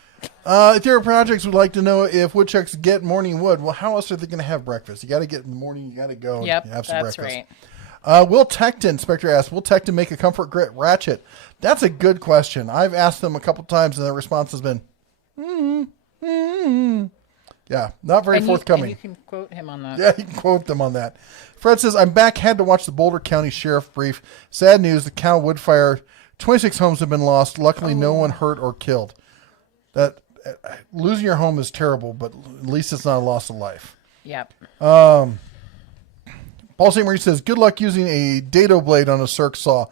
Ethereal Projects would like to know if woodchucks get morning wood. Well, how else are they going to have breakfast? You got to get in the morning. You got to go Yep, and have some that's breakfast. right. Will Tecton, Spectre asks, will Tecton make a comfort grit ratchet? That's a good question. I've asked them a couple times, and their response has been, Yeah, not very forthcoming. You can quote him on that. Yeah, you can quote them on that. Fred says, I'm back. Had to watch the Boulder County Sheriff brief. Sad news, the Cal wood fire. 26 homes have been lost. Luckily, no one hurt or killed. That losing your home is terrible, but at least it's not a loss of life. Yep. Paul St. Marie says, good luck using a dado blade on a circ saw.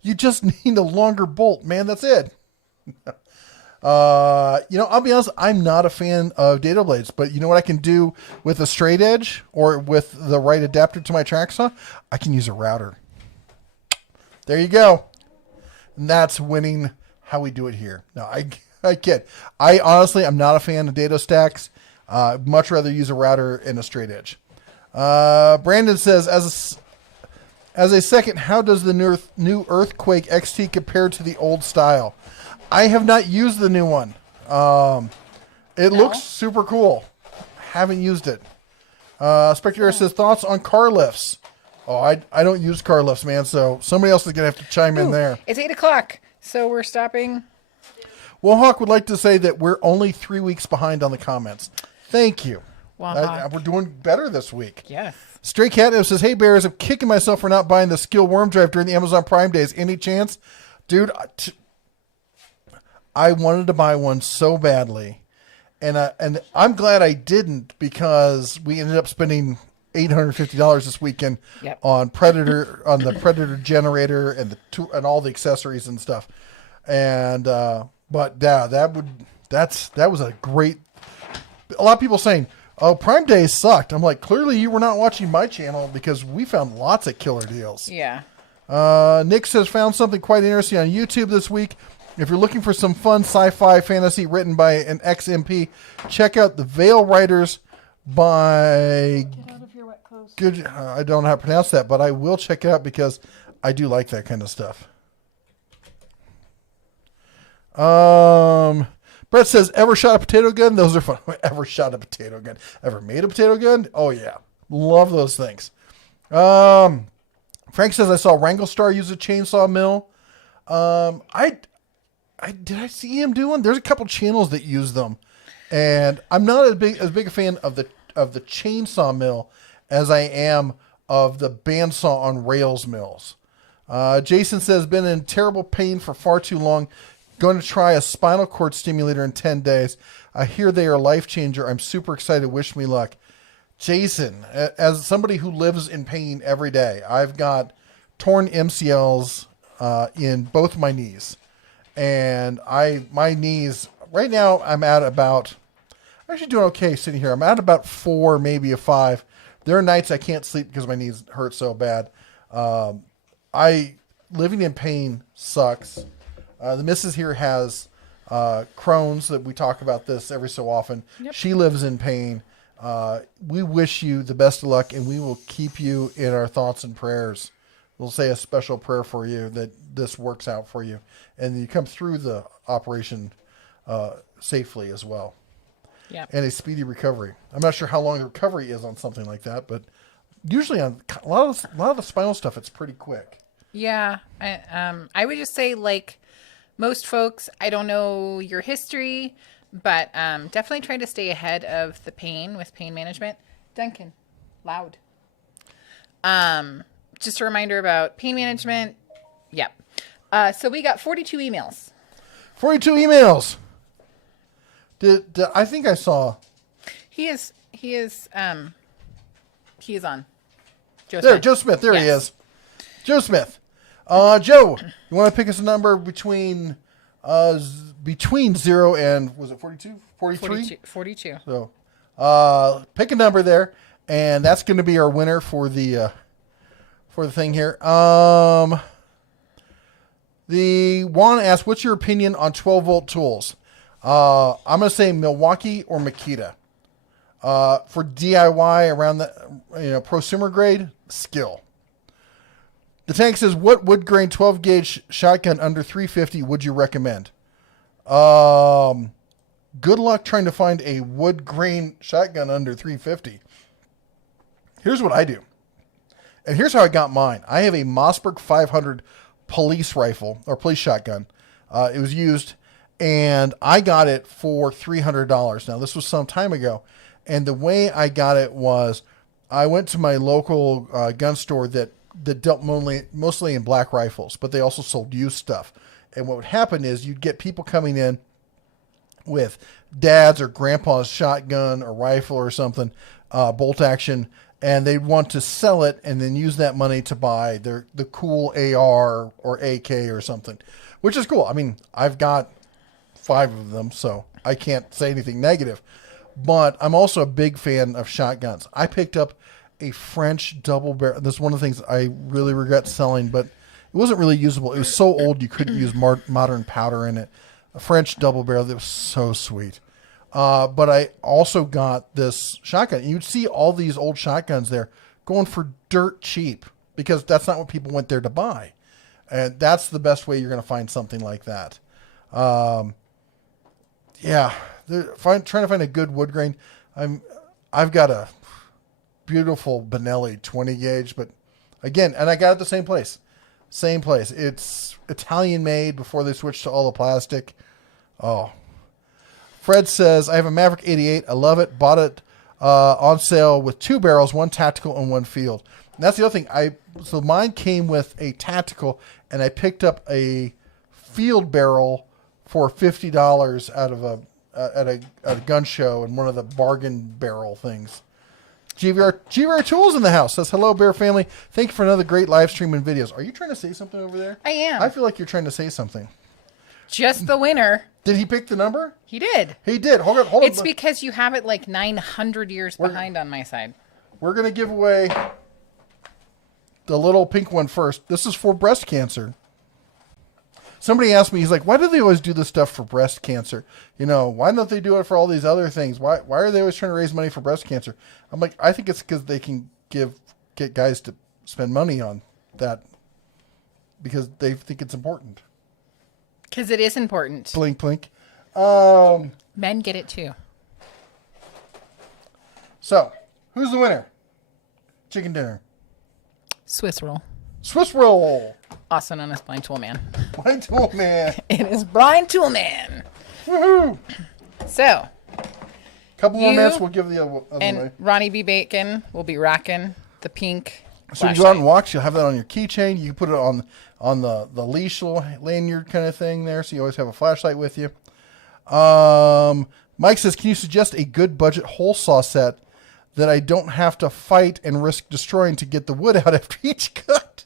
You just need a longer bolt, man. That's it. I'll be honest, I'm not a fan of dado blades, but you know what I can do with a straight edge or with the right adapter to my track saw? I can use a router. There you go. And that's winning how we do it here. No, I kid. I honestly, I'm not a fan of dado stacks. Much rather use a router and a straight edge. Brandon says, as a second, how does the new Earthquake XT compare to the old style? I have not used the new one. It looks super cool. Haven't used it. Spectre says, thoughts on car lifts? Oh, I don't use car lifts, man, so somebody else is going to have to chime in there. It's 8 o'clock, so we're stopping. Well, Hawk would like to say that we're only 3 weeks behind on the comments. Thank you. Well, we're doing better this week. Yes. Stray Cat says, hey, Bears, I'm kicking myself for not buying the Skill Worm Drive during the Amazon Prime days. Any chance? Dude, I wanted to buy one so badly. And I'm glad I didn't because we ended up spending $850 this weekend on Predator, on the Predator generator and and all the accessories and stuff. And but yeah, that was a great. A lot of people saying, "Oh, Prime Day sucked." I'm like, clearly you were not watching my channel because we found lots of killer deals. Yeah. Nick says found something quite interesting on YouTube this week. If you're looking for some fun sci-fi fantasy written by an ex-MP, check out The Veil Riders by. Get out of your wet clothes. Good. I don't know how to pronounce that, but I will check it out because I do like that kind of stuff. Brett says, ever shot a potato gun? Those are fun. Ever shot a potato gun? Ever made a potato gun? Oh, yeah. Love those things. Frank says, I saw Wrangle Star use a chainsaw mill. Did I see him do one? There's a couple channels that use them. And I'm not as big a fan of the chainsaw mill as I am of the bandsaw on rails mills. Jason says, been in terrible pain for far too long. Going to try a spinal cord stimulator in 10 days. I hear they are a life changer. I'm super excited. Wish me luck. Jason, as somebody who lives in pain every day, I've got torn MCLs in both my knees. And my knees, right now I'm at about, I'm actually doing okay sitting here. I'm at about 4, maybe a 5. There are nights I can't sleep because my knees hurt so bad. Living in pain sucks. The missus here has Crohn's, that we talk about this every so often. Yep. She lives in pain. We wish you the best of luck, and we will keep you in our thoughts and prayers they'll say a special prayer for you that this works out for you, and you come through the operation safely as well. Yeah. And a speedy recovery. I'm not sure how long the recovery is on something like that, but usually on a lot of the spinal stuff, it's pretty quick. Yeah. I would just say, like most folks, I don't know your history, but definitely try to stay ahead of the pain with pain management. Duncan, loud. Just a reminder about pain management. Yep. So we got 42 emails. 42 emails. Did I think I saw? He is on. Joe Smith. There he is. Joe Smith. Joe, you want to pick us a number between 0 and, was it 42? 43? 42. So, pick a number there, and that's going to be our winner for the thing here. The Juan asked, "What's your opinion on 12-volt tools?" I'm going to say Milwaukee or Makita. For DIY around the prosumer grade, Skill. The Tank says, "What wood grain 12 gauge shotgun under 350 would you recommend?" Good luck trying to find a wood grain shotgun under 350. Here's what I do. And here's how I got mine. I have a Mossberg 500 police rifle or police shotgun. It was used, and I got it for $300. Now, this was some time ago. And the way I got it was I went to my local gun store that dealt mostly in black rifles, but they also sold used stuff. And what would happen is you'd get people coming in with dad's or grandpa's shotgun or rifle or something, bolt action, and they'd want to sell it and then use that money to buy the cool AR or AK or something, which is cool. I mean, I've got 5 of them, so I can't say anything negative. But I'm also a big fan of shotguns. I picked up a French double barrel. This is one of the things I really regret selling, but it wasn't really usable. It was so old you couldn't use modern powder in it. A French double barrel that was so sweet. But I also got this shotgun. You'd see all these old shotguns there going for dirt cheap because that's not what people went there to buy. And that's the best way you're going to find something like that. Yeah. Trying to find a good wood grain. I've got a beautiful Benelli 20 gauge, but again, and I got it at the same place. It's Italian made before they switched to all the plastic. Oh, Fred says, "I have a Maverick 88. I love it. Bought it on sale with 2 barrels, 1 tactical and 1 field." And that's the other thing. So mine came with a tactical, and I picked up a field barrel for $50 out of at a gun show and one of the bargain barrel things. GVR Tools in the house says, "Hello, Bear family. Thank you for another great live stream and videos." Are you trying to say something over there? I am. I feel like you're trying to say something. Just the winner. Did he pick the number? He did. He did. Hold on. It's because you have it like 900 years behind on my side. We're going to give away the little pink one first. This is for breast cancer. Somebody asked me, he's like, "Why do they always do this stuff for breast cancer? Why don't they do it for all these other things? Why are they always trying to raise money for breast cancer?" I'm like, I think it's because they can get guys to spend money on that because they think it's important. Because it is important. Blink, blink. Men get it too. So, who's the winner? Chicken dinner. Swiss roll. Swiss roll. Also known as Blind Tool Man. Blind Tool Man. It is Blind Tool Man. Woohoo. So. Couple more minutes, we'll give the other and away. Ronnie B. Bacon will be rocking the pink So you go out and walk, you'll have that on your keychain. You can put it on the leash, little lanyard kind of thing there, so you always have a flashlight with you. Mike says, "Can you suggest a good budget hole saw set that I don't have to fight and risk destroying to get the wood out after each cut?"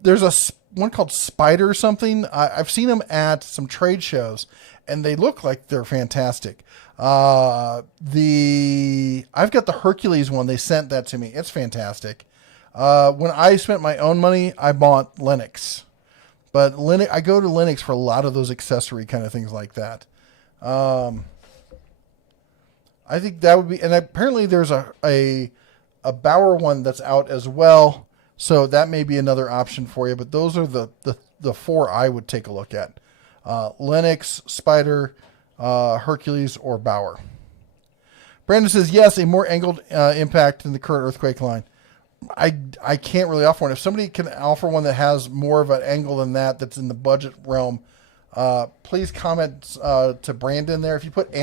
There's one called Spider something. I've seen them at some trade shows, and they look like they're fantastic. I've got the Hercules one. They sent that to me. It's fantastic. When I spent my own money, I bought Linux. But I go to Linux for a lot of those accessory kind of things like that. I think that would be, and apparently there's a a Bauer one that's out as well. So that may be another option for you. But those are the 4 I would take a look at. Lennox, Spider, Hercules, or Bauer. Brandon says, yes, a more angled impact than the current earthquake line. I can't really offer one. If somebody can offer one that has more of an angle than that, that's in the budget realm, please comment to Brandon there. If you put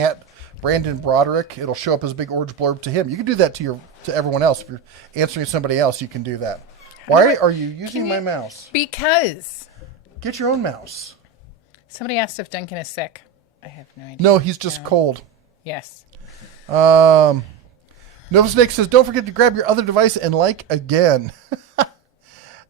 Brandon Broderick, it'll show up as a big orange blurb to him. You can do that to everyone else. If you're answering somebody else, you can do that. Why are you using my mouse? Because. Get your own mouse. Somebody asked if Duncan is sick. I have no idea. No, he's just cold. Yes. Nova Snake says, don't forget to grab your other device and like again.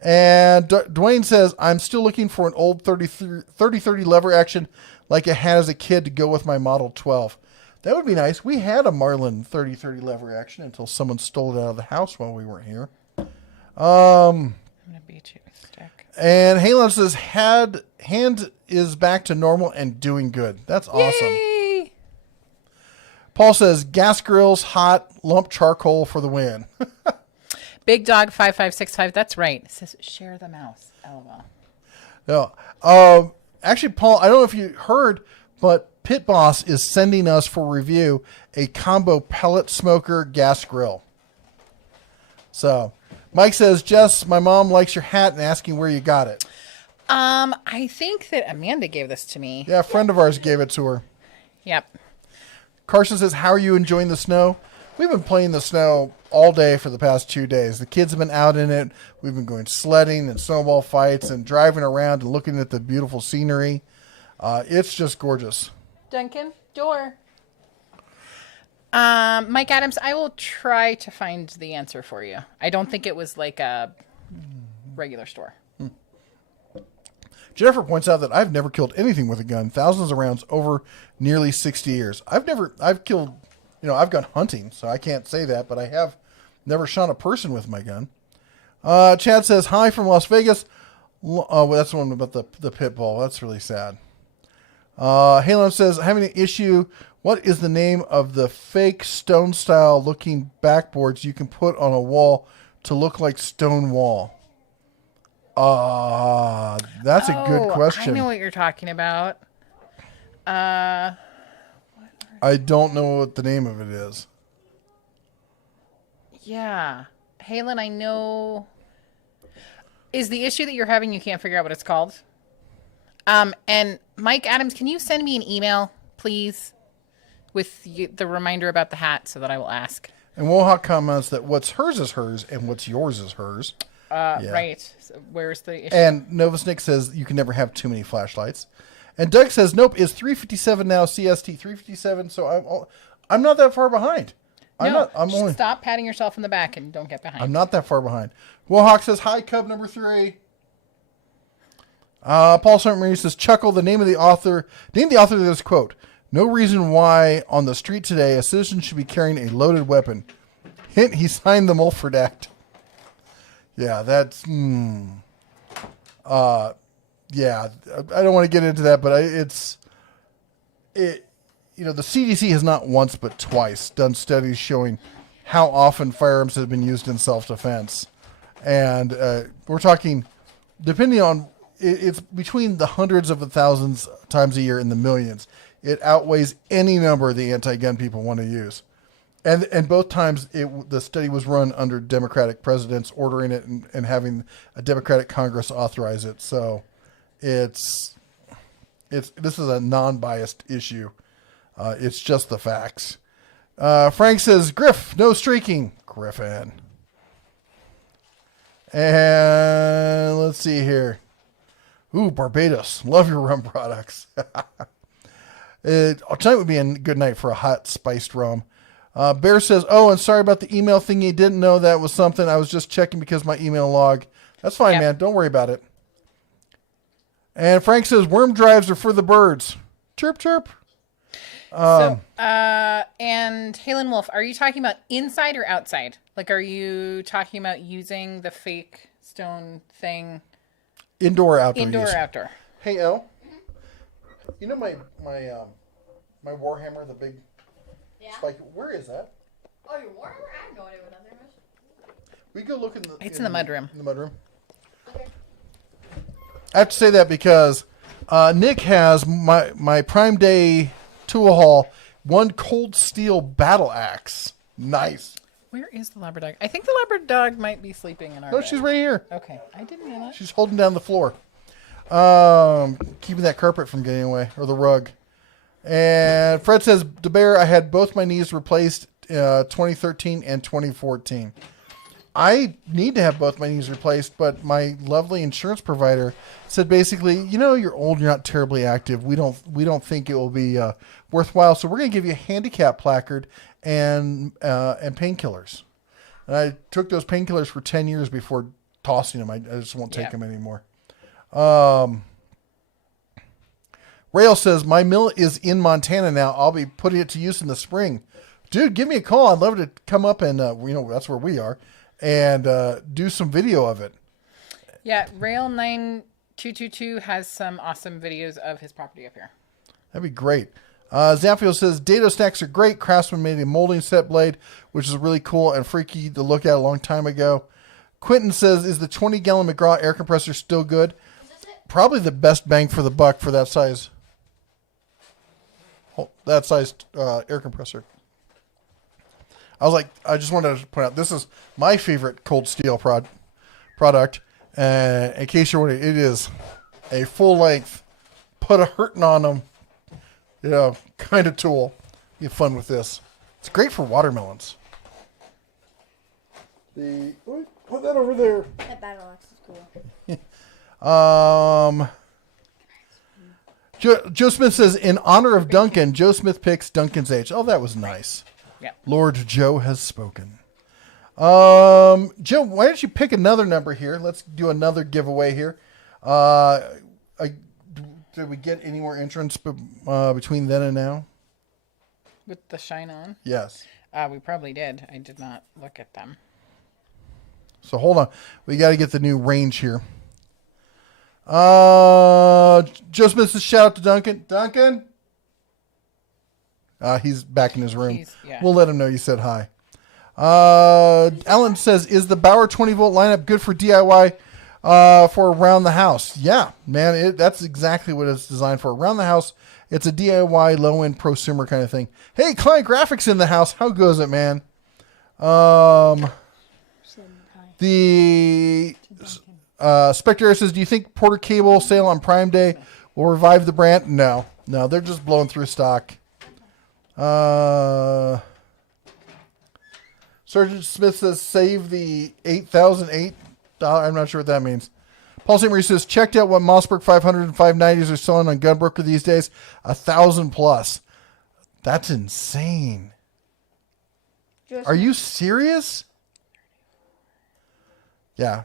And Dwayne says, I'm still looking for an old 3030 lever action like I had as a kid to go with my Model 12. That would be nice. We had a Marlin 3030 lever action until someone stole it out of the house while we weren't here. I'm going to beat you with a stick. And Halon says, hand is back to normal and doing good. That's awesome. Yay! Paul says, gas grills, hot, lump charcoal for the win. Big Dog 5565. That's right. It says, share the mouse. LOL. No. Actually, Paul, I don't know if you heard, but Pit Boss is sending us for review a combo pellet smoker gas grill. So, Mike says, Jess, my mom likes your hat and asking where you got it. I think that Amanda gave this to me. Yeah, a friend of ours gave it to her. Yep. Carson says, how are you enjoying the snow? We've been playing the snow all day for the past 2 days. The kids have been out in it. We've been going sledding and snowball fights and driving around and looking at the beautiful scenery. It's just gorgeous. Duncan, door. Mike Adams, I will try to find the answer for you. I don't think it was like a regular store. Jennifer points out that I've never killed anything with a gun. Thousands of rounds over nearly 60 years. I've killed, I've gone hunting, so I can't say that, but I have never shot a person with my gun. Chad says, hi from Las Vegas. Oh, that's the one about the pit bull. That's really sad. Halon says, having an issue. What is the name of the fake stone style looking backboards you can put on a wall to look like stone wall? That's a good question. I know what you're talking about. I don't know what the name of it is. Yeah. Halen, I know. Is the issue that you're having you can't figure out what it's called? And Mike Adams, can you send me an email, please, with the reminder about the hat so that I will ask? And Wohawk comments that what's hers is hers and what's yours is hers. Yeah. Right. So where's the issue? And Novasnik says you can never have too many flashlights. And Doug says, nope, it's 3:57 now, CST 3:57, so I'm not that far behind. Stop patting yourself in the back and don't get behind. I'm not that far behind. Wohawk says, hi, Cub number 3. Paul St. Marie says, chuckle, name the author of this quote. No reason why on the street today a citizen should be carrying a loaded weapon. Hint, he signed the Mulford Act. Yeah, that's... yeah, I don't want to get into that, but the CDC has not once but twice done studies showing how often firearms have been used in self-defense. And we're talking, depending on, it's between the hundreds of thousands times a year and the millions. It outweighs any number the anti-gun people want to use. And both times the study was run under Democratic presidents ordering it and having a Democratic Congress authorize it. So this is a non-biased issue. It's just the facts. Frank says, Griff, no streaking. Griffin. And let's see here. Ooh, Barbados. Love your rum products. Tonight would be a good night for a hot spiced rum. Bear says, oh, and sorry about the email thing. You didn't know that was something. I was just checking because my email log. That's fine, man. Don't worry about it. And Frank says, worm drives are for the birds. Chirp, chirp. And Halen Wolf, are you talking about inside or outside? Like, are you talking about using the fake stone thing? Indoor or outdoor? Indoor or outdoor? Hey, El. You know my Warhammer, the big spike. Where is that? Oh, your Warhammer? I have no idea what that thing is. We go look in the. It's in the mudroom. In the mudroom. Okay. I have to say that because Nick has my Prime Day tool haul, one cold steel battle axe. Nice. Where is the Labrador dog? I think the Labrador dog might be sleeping in our No, bed. she's right here. Okay. I didn't know that. She's holding down the floor. Keeping that carpet from getting away, or the rug. And Fred says, DeBear, I had both my knees replaced 2013 and 2014. I need to have both my knees replaced, but my lovely insurance provider said basically, you're old, you're not terribly active. We don't think it will be worthwhile, so we're going to give you a handicap placard and painkillers. And I took those painkillers for 10 years before tossing them. I just won't take them anymore. Rail says, my mill is in Montana now. I'll be putting it to use in the spring. Dude, give me a call. I'd love to come up and, that's where we are, and do some video of it. Yeah, Rail 9222 has some awesome videos of his property up here. That'd be great. Zamphiel says, Dado snacks are great. Craftsman made a molding set blade, which is really cool and freaky to look at a long time ago. Quentin says, is the 20-gallon McGraw air compressor still good? Probably the best bang for the buck for that size. Air compressor. I just wanted to point out, this is my favorite cold steel product. In case you're wondering, it is a full length, put a hurting on them, kind of tool. You have fun with this. It's great for watermelons. Put that over there. That battle axe is cool. Joe Smith says, in honor of Duncan, Joe Smith picks Duncan's age. Oh, that was nice. Yeah. Lord Joe has spoken. Joe, why don't you pick another number here? Let's do another giveaway here. Did we get any more entrants between then and now? With the shine on? Yes. We probably did. I did not look at them. So hold on. We got to get the new range here. Joe Smith says, shout out to Duncan. Duncan? He's back in his room. We'll let him know you said hi. Alan says, is the Bauer 20-volt lineup good for DIY for around the house? Yeah, man, that's exactly what it's designed for. Around the house, it's a DIY low-end prosumer kind of thing. Hey, Client Graphics in the house. How goes it, man? The Spectre says, do you think Porter Cable sale on Prime Day will revive the brand? No, they're just blowing through stock. Sergeant Smith says, save the $8,008. I'm not sure what that means. Paul St. Marie says, checked out what Mossberg 500 and 590s are selling on Gunbroker these days. 1,000 plus. That's insane. Are you serious? Yeah.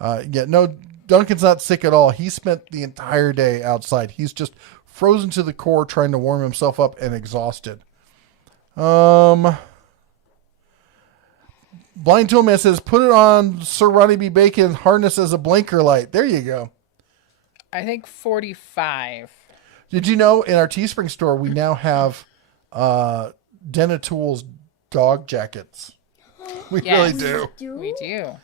No, Duncan's not sick at all. He spent the entire day outside. He's just frozen to the core trying to warm himself up and exhausted. Blind Toolman says, put it on Sir Ronnie B. Bacon harness as a blinker light. There you go. I think 45. Did you know in our Teespring store we now have Dena Tools dog jackets? We really do. We do.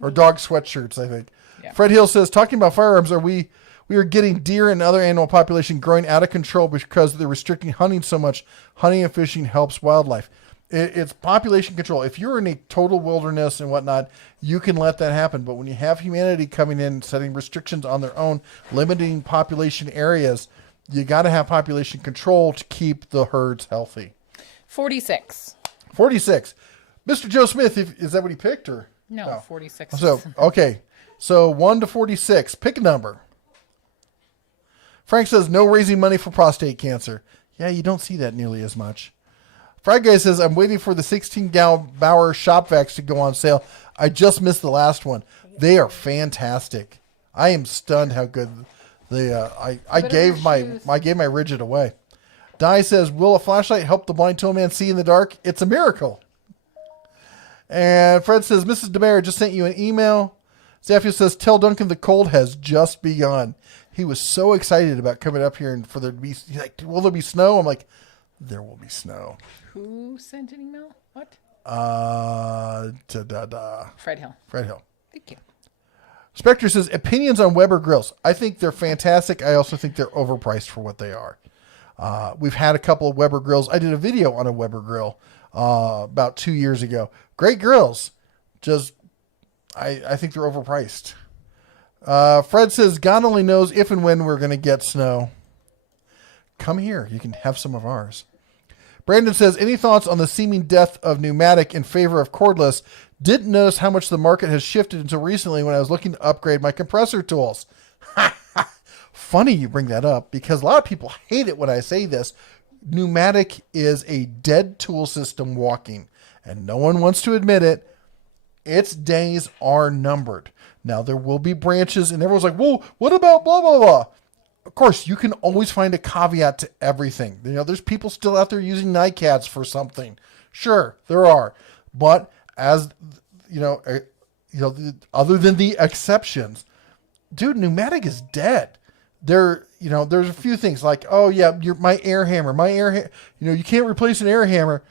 Or dog sweatshirts, I think. Yeah. Fred Hill says, talking about firearms, we are getting deer and other animal population growing out of control because they're restricting hunting so much. Hunting and fishing helps wildlife. It's population control. If you're in a total wilderness and whatnot, you can let that happen. But when you have humanity coming in, setting restrictions on their own, limiting population areas, you got to have population control to keep the herds healthy. 46. 46. Mr. Joe Smith, is that what he picked? Or No, 46. So, okay. So 1 to 46. Pick a number. Frank says, no raising money for prostate cancer. Yeah, you don't see that nearly as much. Fried Guy says, I'm waiting for the 16-gallon Bauer shop vacs to go on sale. I just missed the last one. They are fantastic. I am stunned how good they I gave my Rigid away. Di says, will a flashlight help the blind tool man see in the dark? It's a miracle. And Fred says, Mrs. DeMare just sent you an email. Zafia says, tell Duncan the cold has just begun. He was so excited about coming up here and for there to be, he's like, will there be snow? I'm like, there will be snow. Who sent an email? What? Fred Hill. Fred Hill. Thank you. Spectre says, opinions on Weber grills. I think they're fantastic. I also think they're overpriced for what they are. We've had a couple of Weber grills. I did a video on a Weber grill about 2 years ago. Great grills. Just, I think they're overpriced. Fred says, God only knows if and when we're going to get snow. Come here. You can have some of ours. Brandon says, any thoughts on the seeming death of pneumatic in favor of cordless? Didn't notice how much the market has shifted until recently when I was looking to upgrade my compressor tools. Funny you bring that up because a lot of people hate it when I say this. Pneumatic is a dead tool system walking, and no one wants to admit it. Its days are numbered. Now, there will be branches, and everyone's like, whoa, what about blah, blah, blah? Of course, you can always find a caveat to everything. You know, there's people still out there using NiCads for something. Sure, there are. But as, other than the exceptions, dude, pneumatic is dead. There's a few things like, oh yeah, my air hammer, you can't replace an air hammer.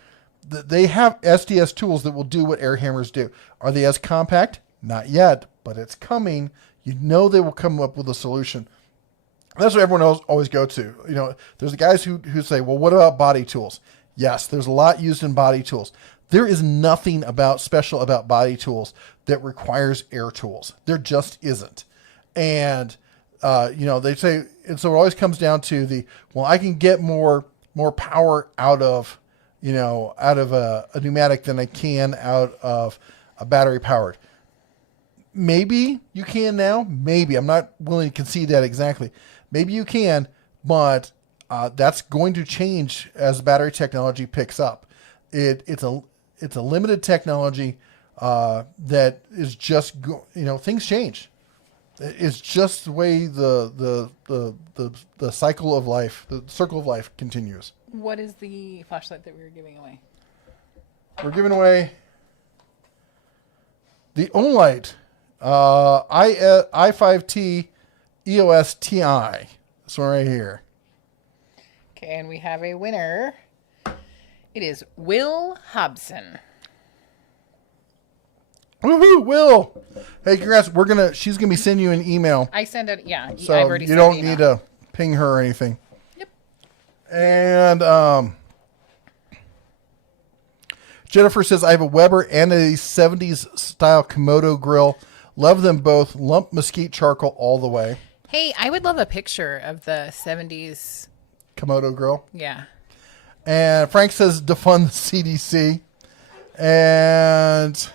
They have SDS tools that will do what air hammers do. Are they as compact? Not yet, but it's coming. They will come up with a solution. That's what everyone always go to. There's the guys who say, well, what about body tools? Yes, there's a lot used in body tools. There is nothing special about body tools that requires air tools. There just isn't. And, they say, and so it always comes down to I can get more power out of a pneumatic than I can out of a battery powered. Maybe you can now. Maybe. I'm not willing to concede that exactly. Maybe you can, but that's going to change as battery technology picks up. It's a limited technology that is just things change. It's just the way the cycle of life, the circle of life continues. What is the flashlight that we were giving away? We're giving away the Onlight i5T EOS TI. This one right here. Okay, and we have a winner. It is Will Hobson. Woohoo, Will! Hey, congrats. She's gonna be sending you an email. I send it. Yeah, so I've already you don't need to ping her or anything. Yep. And Jennifer says, I have a Weber and a 70s style Komodo grill. Love them both. Lump mesquite charcoal all the way. Hey, I would love a picture of the 70s Komodo grill. Yeah. And Frank says, defund the CDC. And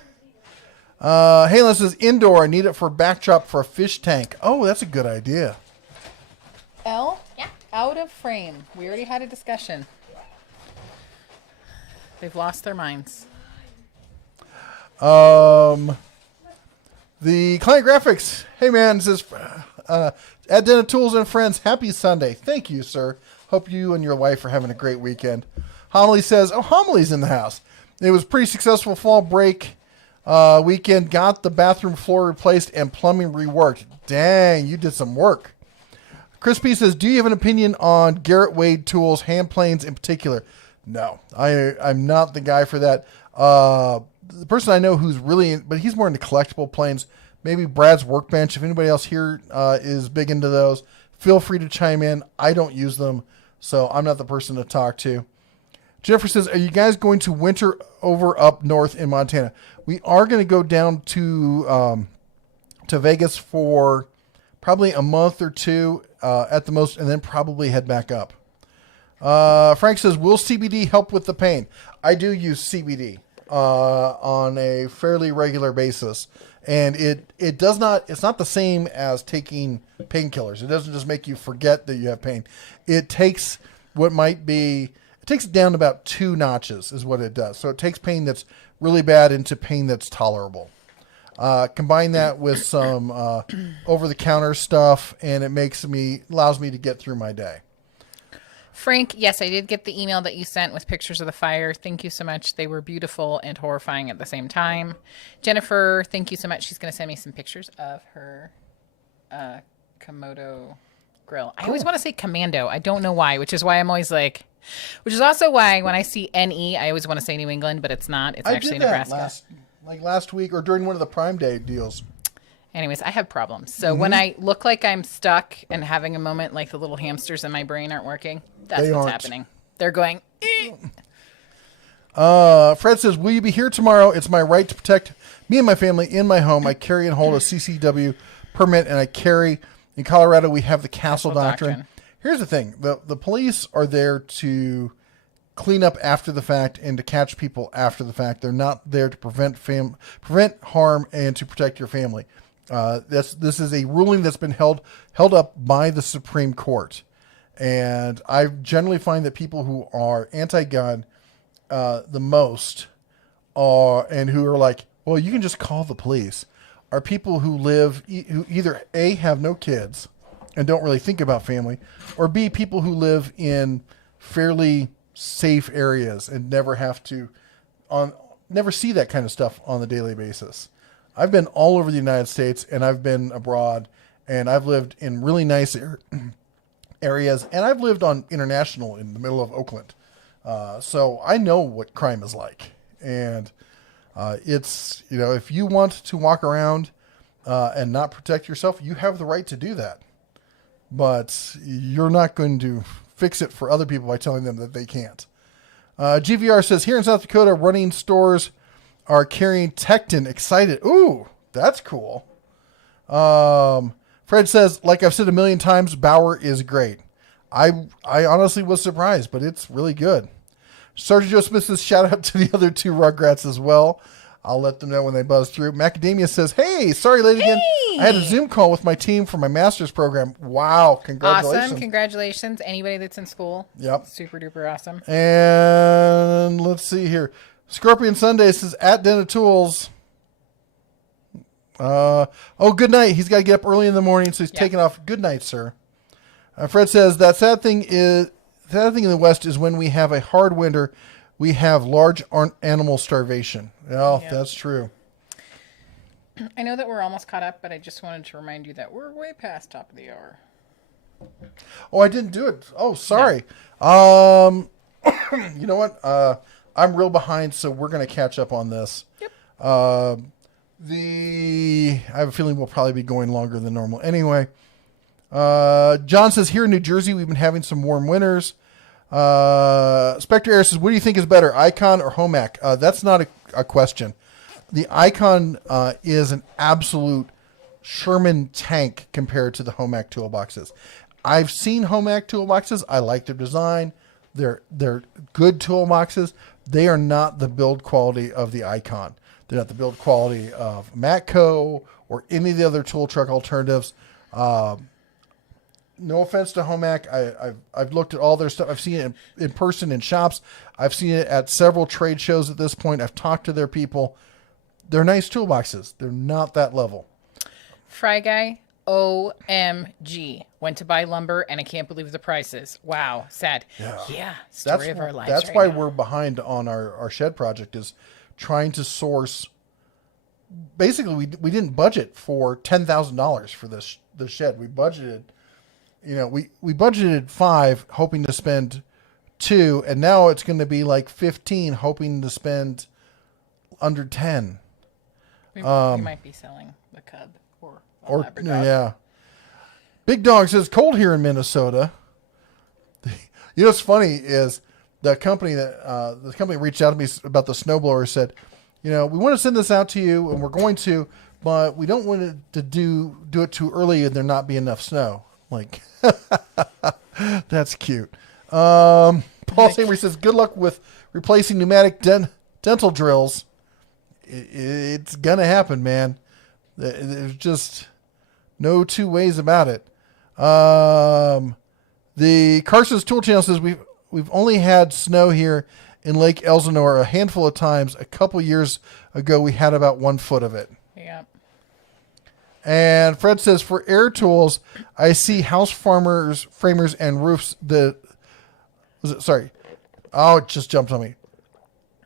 Halen says, indoor. I need it for backdrop for a fish tank. Oh, that's a good idea. Elle? Yeah. Out of frame. We already had a discussion. They've lost their minds. The Client Graphics. Hey, man, says, at Denna Tools and Friends, happy Sunday. Thank you, sir. Hope you and your wife are having a great weekend. Homily says, Homily's in the house. It was a pretty successful fall break weekend. Got the bathroom floor replaced and plumbing reworked. Dang, you did some work. Chris P says, do you have an opinion on Garrett Wade tools, hand planes in particular? No, I'm not the guy for that. The person I know who's really, but he's more into collectible planes. Maybe Brad's Workbench. If anybody else here is big into those, feel free to chime in. I don't use them, so I'm not the person to talk to. Jennifer says, are you guys going to winter over up north in Montana? We are going to go down to Vegas for probably a month or two at the most, and then probably head back up. Frank says, will CBD help with the pain? I do use CBD on a fairly regular basis. And it does not, it's not the same as taking painkillers. It doesn't just make you forget that you have pain. It takes it takes it down about 2 notches is what it does. So it takes pain that's really bad into pain that's tolerable. Combine that with some over-the-counter stuff, and it allows me to get through my day. Frank, yes, I did get the email that you sent with pictures of the fire. Thank you so much. They were beautiful and horrifying at the same time. Jennifer, thank you so much. She's going to send me some pictures of her Komodo grill. I always want to say commando. I don't know why, which is why I'm always like, Which is also why when I see NE, I always want to say New England, but it's not. It's actually Nebraska. Last week or during one of the Prime Day deals. Anyways, I have problems. So when I look like I'm stuck and having a moment like the little hamsters in my brain aren't working, that's what's happening. They're going, Fred says, will you be here tomorrow? It's my right to protect me and my family in my home. I carry and hold a CCW permit, and I carry, in Colorado, we have the Castle Doctrine. Here's the thing. The police are there to clean up after the fact and to catch people after the fact. They're not there to prevent harm and to protect your family. This is a ruling that's been held up by the Supreme Court. And I generally find that people who are anti-gun the most are, and who are like, well, you can just call the police, are people who who either A, have no kids and don't really think about family, or B, people who live in fairly safe areas and never see that kind of stuff on the daily basis. I've been all over the United States, and I've been abroad, and I've lived in really nice areas, and I've lived on International in the middle of Oakland. So I know what crime is like. And it's, if you want to walk around and not protect yourself, you have the right to do that. But you're not going to fix it for other people by telling them that they can't. GVR says, here in South Dakota, running stores are carrying Tecton. Excited. Ooh, that's cool. Fred says, like I've said a million times, Bauer is great. I honestly was surprised, but it's really good. Sergeant Joe Smith says, shout out to the other two Rugrats as well. I'll let them know when they buzz through. Macadamia says, hey, sorry late again. I had a Zoom call with my team for my master's program. Wow, congratulations. Awesome, congratulations. Anybody that's in school. Yep. Super duper awesome. And let's see here. Scorpion Sunday says, at Den of Tools. Good night. He's got to get up early in the morning, so he's taking off. Good night, sir. Fred says, that sad thing in the West is when we have a hard winter, we have large animal starvation. Well, that's true. I know that we're almost caught up, but I just wanted to remind you that we're way past top of the hour. Oh, I didn't do it. Oh, sorry. No. You know what? I'm real behind, so we're going to catch up on this. Yep. I have a feeling we'll probably be going longer than normal. Anyway, John says, here in New Jersey, we've been having some warm winters. Spectre Air says, what do you think is better, Icon or Homac? That's not a question. The Icon is an absolute Sherman tank compared to the Homac toolboxes. I've seen Homac toolboxes. I like their design. They're good toolboxes. They are not the build quality of the Icon. They're not the build quality of Matco or any of the other tool truck alternatives. No offense to Homac. I've looked at all their stuff. I've seen it in person in shops. I've seen it at several trade shows at this point. I've talked to their people. They're nice toolboxes. They're not that level. Fry Guy, OMG. Went to buy lumber, and I can't believe the prices. Wow, sad. Yeah, story of our lives. That's why we're behind on our shed project, is trying to source. Basically, we didn't budget for $10,000 for the shed. We budgeted, we budgeted $5, hoping to spend $2, and now it's going to be like $15, hoping to spend under $10. We might be selling the cub or Labrador. Yeah. Big Dog says, cold here in Minnesota. What's funny is the company that reached out to me about the snowblower said, we want to send this out to you, and we're going to, but we don't want it to do it too early and there not be enough snow. Like, that's cute. Paul Samery says, good luck with replacing pneumatic dental drills. It's going to happen, man. There's just no two ways about it. The Carson's Tool Channel says we've only had snow here in Lake Elsinore a handful of times. A couple years ago, we had about 1 foot of it. Yeah. And Fred says, for air tools, I see house framers and roofs Oh, it just jumped on me.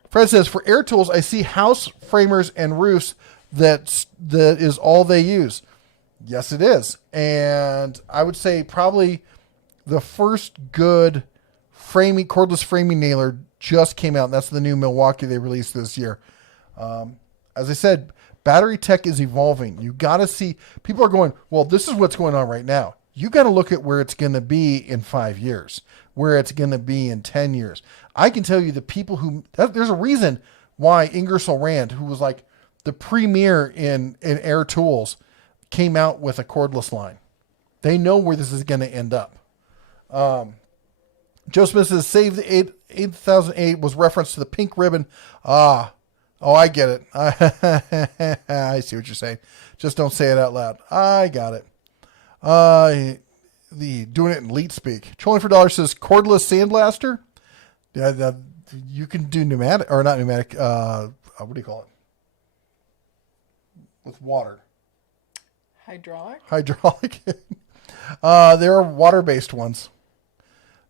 Fred says, for air tools, I see house framers and roofs that is all they use. Yes, it is. And I would say probably the first good cordless framing nailer just came out. That's the new Milwaukee they released this year. As I said, battery tech is evolving. You got to see, people are going, well, this is what's going on right now. You got to look at where it's going to be in 5 years, where it's going to be in 10 years. I can tell you the people there's a reason why Ingersoll Rand, who was like the premier in air tools, came out with a cordless line. They know where this is going to end up. Joe Smith says, Save the 8008 was reference to the pink ribbon. Oh, I get it. I see what you're saying. Just don't say it out loud. I got it. Doing it in leet speak. Trolling for $1 says, cordless sandblaster. Yeah, you can do pneumatic, or not pneumatic, what do you call it? With water. Hydraulic. There are water-based ones.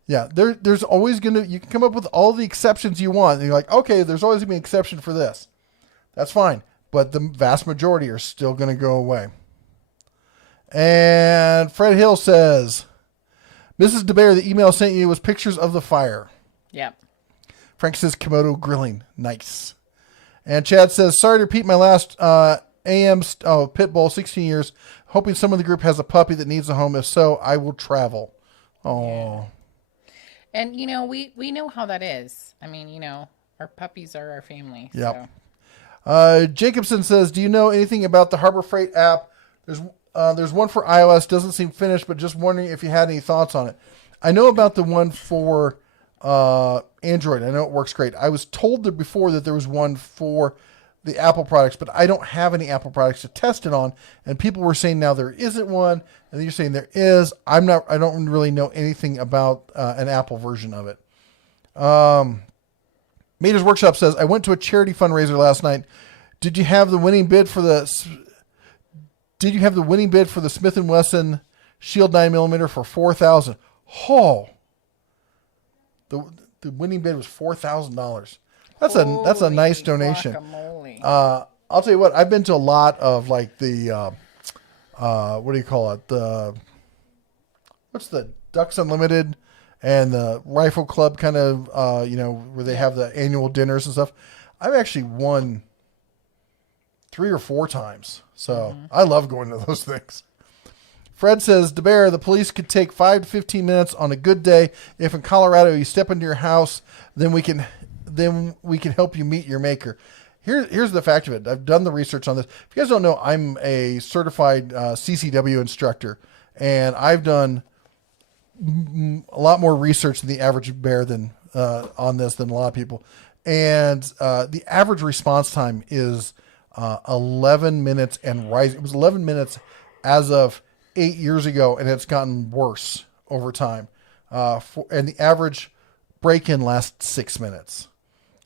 Yeah, there's always you can come up with all the exceptions you want. And you're like, okay, there's always going to be an exception for this. That's fine. But the vast majority are still going to go away. And Fred Hill says, Mrs. DeBear, the email I sent you was pictures of the fire. Yep. Frank says, Komodo grilling. Nice. And Chad says, sorry to repeat my last pit bull, 16 years. Hoping someone in the group has a puppy that needs a home. If so, I will travel. Oh. Yeah. And, we know how that is. I mean, our puppies are our family. Yep. So. Jacobson says, do you know anything about the Harbor Freight app? There's one for iOS. Doesn't seem finished, but just wondering if you had any thoughts on it. I know about the one for Android. I know it works great. I was told before that there was one for the Apple products, but I don't have any Apple products to test it on. And people were saying now there isn't one, and you're saying there is. I don't really know anything about an Apple version of it. Mater's Workshop says, I went to a charity fundraiser last night. Did you have the winning bid for the Smith & Wesson Shield 9mm for $4,000? Oh, the winning bid was $4,000. That's a nice donation. I'll tell you what, I've been to a lot of like the what do you call it? What's the Ducks Unlimited and the Rifle Club kind of where they have the annual dinners and stuff. I've actually won 3 or 4 times. So I love going to those things. Fred says, DeBear, the police could take 5 to 15 minutes on a good day. If in Colorado you step into your house, then we can help you meet your maker. Here's the fact of it. I've done the research on this. If you guys don't know, I'm a certified CCW instructor, and I've done a lot more research than the average bear on this than a lot of people. And the average response time is 11 minutes and rising. It was 11 minutes as of 8 years ago, and it's gotten worse over time. And the average break-in lasts 6 minutes.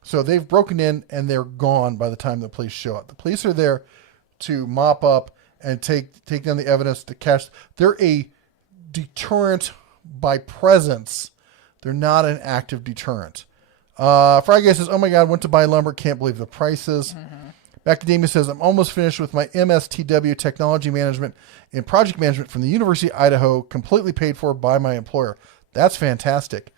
So they've broken in and they're gone by the time the police show up. The police are there to mop up and take down the evidence to catch. They're a deterrent by presence. They're not an active deterrent. Friday says, oh my God, went to buy lumber. Can't believe the prices. Macadamia says, I'm almost finished with my MSTW technology management and project management from the University of Idaho, completely paid for by my employer. That's fantastic.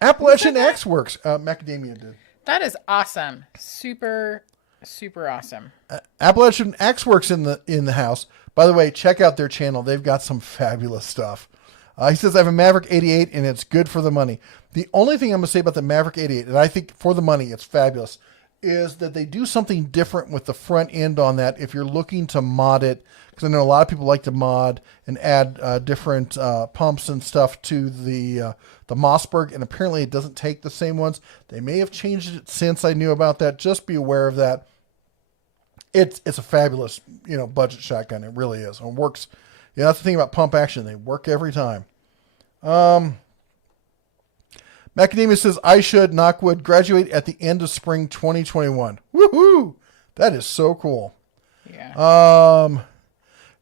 Appalachian Axe Works. Macadamia did. That is awesome. Super, super awesome. Appalachian Axe Works in the house. By the way, check out their channel. They've got some fabulous stuff. He says, I have a Maverick 88 and it's good for the money. The only thing I'm going to say about the Maverick 88, and I think for the money it's fabulous, is that they do something different with the front end on that if you're looking to mod it, because I know a lot of people like to mod and add different pumps and stuff to the Mossberg, and apparently it doesn't take the same ones. They may have changed it since I knew about that. Just be aware of that. It's a fabulous, budget shotgun. It really is. And it works. That's the thing about pump action. They work every time. Macadamia says, I should, knockwood, graduate at the end of spring 2021. Woohoo! That is so cool. Yeah.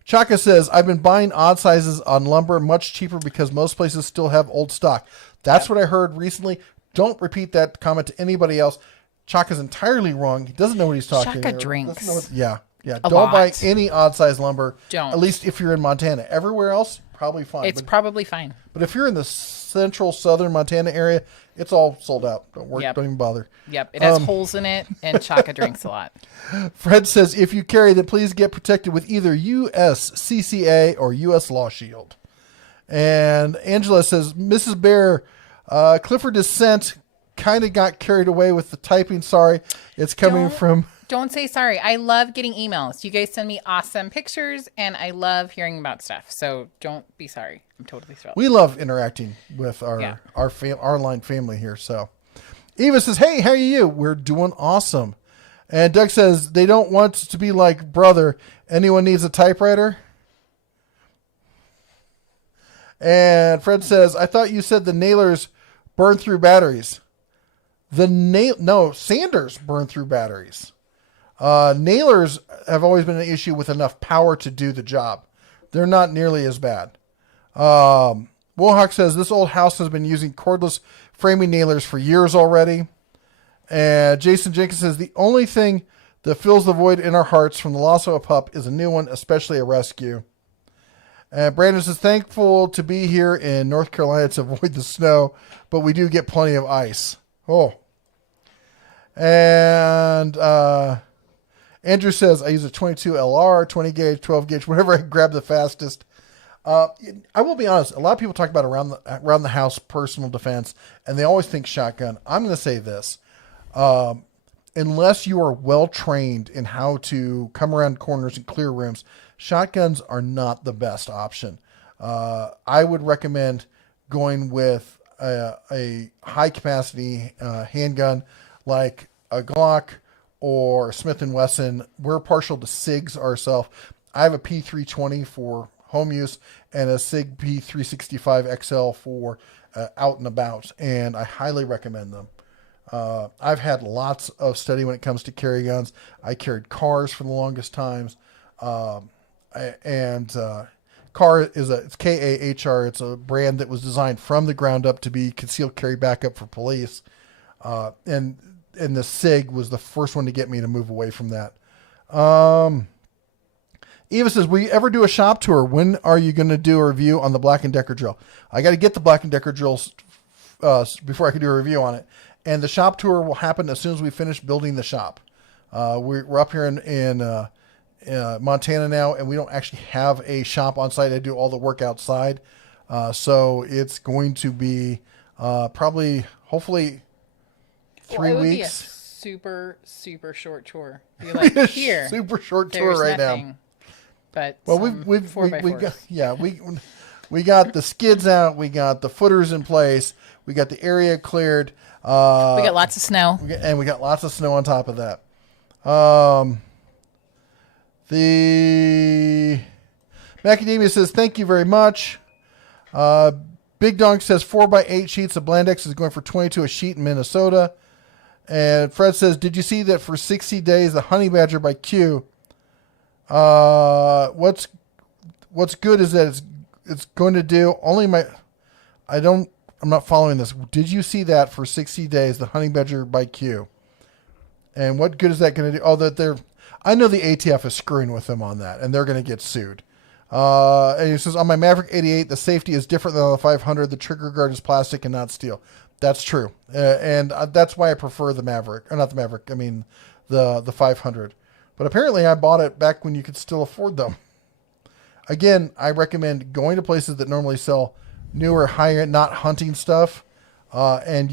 Chaka says, I've been buying odd sizes on lumber much cheaper because most places still have old stock. That's what I heard recently. Don't repeat that comment to anybody else. Chaka's entirely wrong. He doesn't know what he's talking about. Chaka drinks. Yeah. A Don't buy lot. any odd size lumber. Don't. At least if you're in Montana. Everywhere else, probably fine. It's probably fine. But if you're in the central southern Montana area, it's all sold out. Don't worry. Don't even bother. Yep. It has holes in it, and Chaka drinks a lot. Fred says, if you carry that, please get protected with either USCCA or US Law Shield. And Angela says, Mrs. Bear, Clifford Descent kind of got carried away with the typing. Sorry. It's coming from... Don't say sorry. I love getting emails. You guys send me awesome pictures, and I love hearing about stuff. So don't be sorry. I'm totally thrilled. We love interacting with our line family here. So Eva says, hey, how are you? We're doing awesome. And Doug says, they don't want to be like brother. Anyone needs a typewriter? And Fred says, I thought you said the nailers burn through batteries. No, sanders burn through batteries. Nailers have always been an issue with enough power to do the job. They're not nearly as bad. Wohawk says, this old house has been using cordless framing nailers for years already. And Jason Jenkins says, the only thing that fills the void in our hearts from the loss of a pup is a new one, especially a rescue. And Brandon says, thankful to be here in North Carolina to avoid the snow, but we do get plenty of ice. Oh. And Andrew says, I use a 22 LR, 20 gauge, 12 gauge, whatever I grab the fastest. I will be honest. A lot of people talk about around the house personal defense, and they always think shotgun. I'm going to say this. Unless you are well trained in how to come around corners and clear rooms, shotguns are not the best option. I would recommend going with a high capacity handgun like a Glock or Smith & Wesson. We're partial to SIGs ourselves. I have a P320 for home use and a SIG P365 XL for out and about, and I highly recommend them. I've had lots of study when it comes to carry guns. I carried cars for the longest times. Car it's KAHR. It's a brand that was designed from the ground up to be concealed carry backup for police. And the SIG was the first one to get me to move away from that. Eva says, will you ever do a shop tour? When are you going to do a review on the Black & Decker drill? I got to get the Black & Decker drills before I can do a review on it. And the shop tour will happen as soon as we finish building the shop. We're up here in Montana now, and we don't actually have a shop on site. I do all the work outside. So it's going to be hopefully 3 it would weeks. Be a super, super short tour. You're like, here. Super short tour right nothing. now. But well, we got the skids out. We got the footers in place. We got the area cleared. We got lots of snow. We got lots of snow on top of that. The Macadamia says, thank you very much. Big Donk says 4x8 sheets of Blandex is going for $22 a sheet in Minnesota. And Fred says, did you see that for 60 days, the Honey Badger by Q, what's good is that it's going to do I'm not following this. Did you see that for 60 days, the Honey Badger by Q? And what good is that going to do? I know the ATF is screwing with them on that, and they're going to get sued. And he says, on my Maverick 88, the safety is different than on the 500. The trigger guard is plastic and not steel. That's true. And that's why I prefer the Maverick. Or not the Maverick, I mean the 500. But apparently I bought it back when you could still afford them. Again, I recommend going to places that normally sell newer, higher, not hunting stuff. And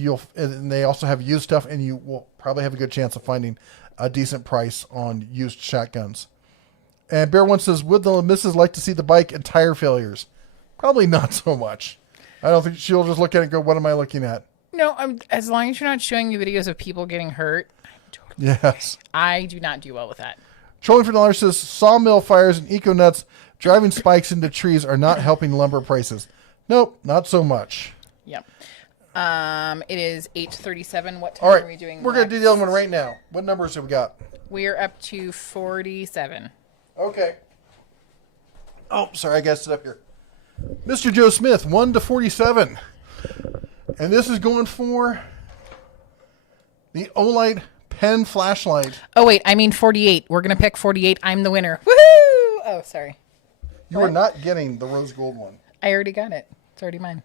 they also have used stuff, and you will probably have a good chance of finding a decent price on used shotguns. And Bear One says, would the missus like to see the bike and tire failures? Probably not so much. I don't think she'll just look at it and go, what am I looking at? No, as long as you're not showing me videos of people getting hurt. Yes. I do not do well with that. Trolling for $1 says, sawmill fires and eco nuts driving spikes into trees are not helping lumber prices. Nope, not so much. Yep. It is 8:37. What time All right, are we doing? We're going to do the other one right now. What numbers have we got? We're up to 47. Okay. Oh, sorry, I got to sit up here. Mr. Joe Smith, 1 to 47. And this is going for the Olight pen flashlight. Oh, wait, I mean 48. We're going to pick 48. I'm the winner. Woohoo! Oh, sorry. You are not getting the rose gold one. I already got it. It's already mine.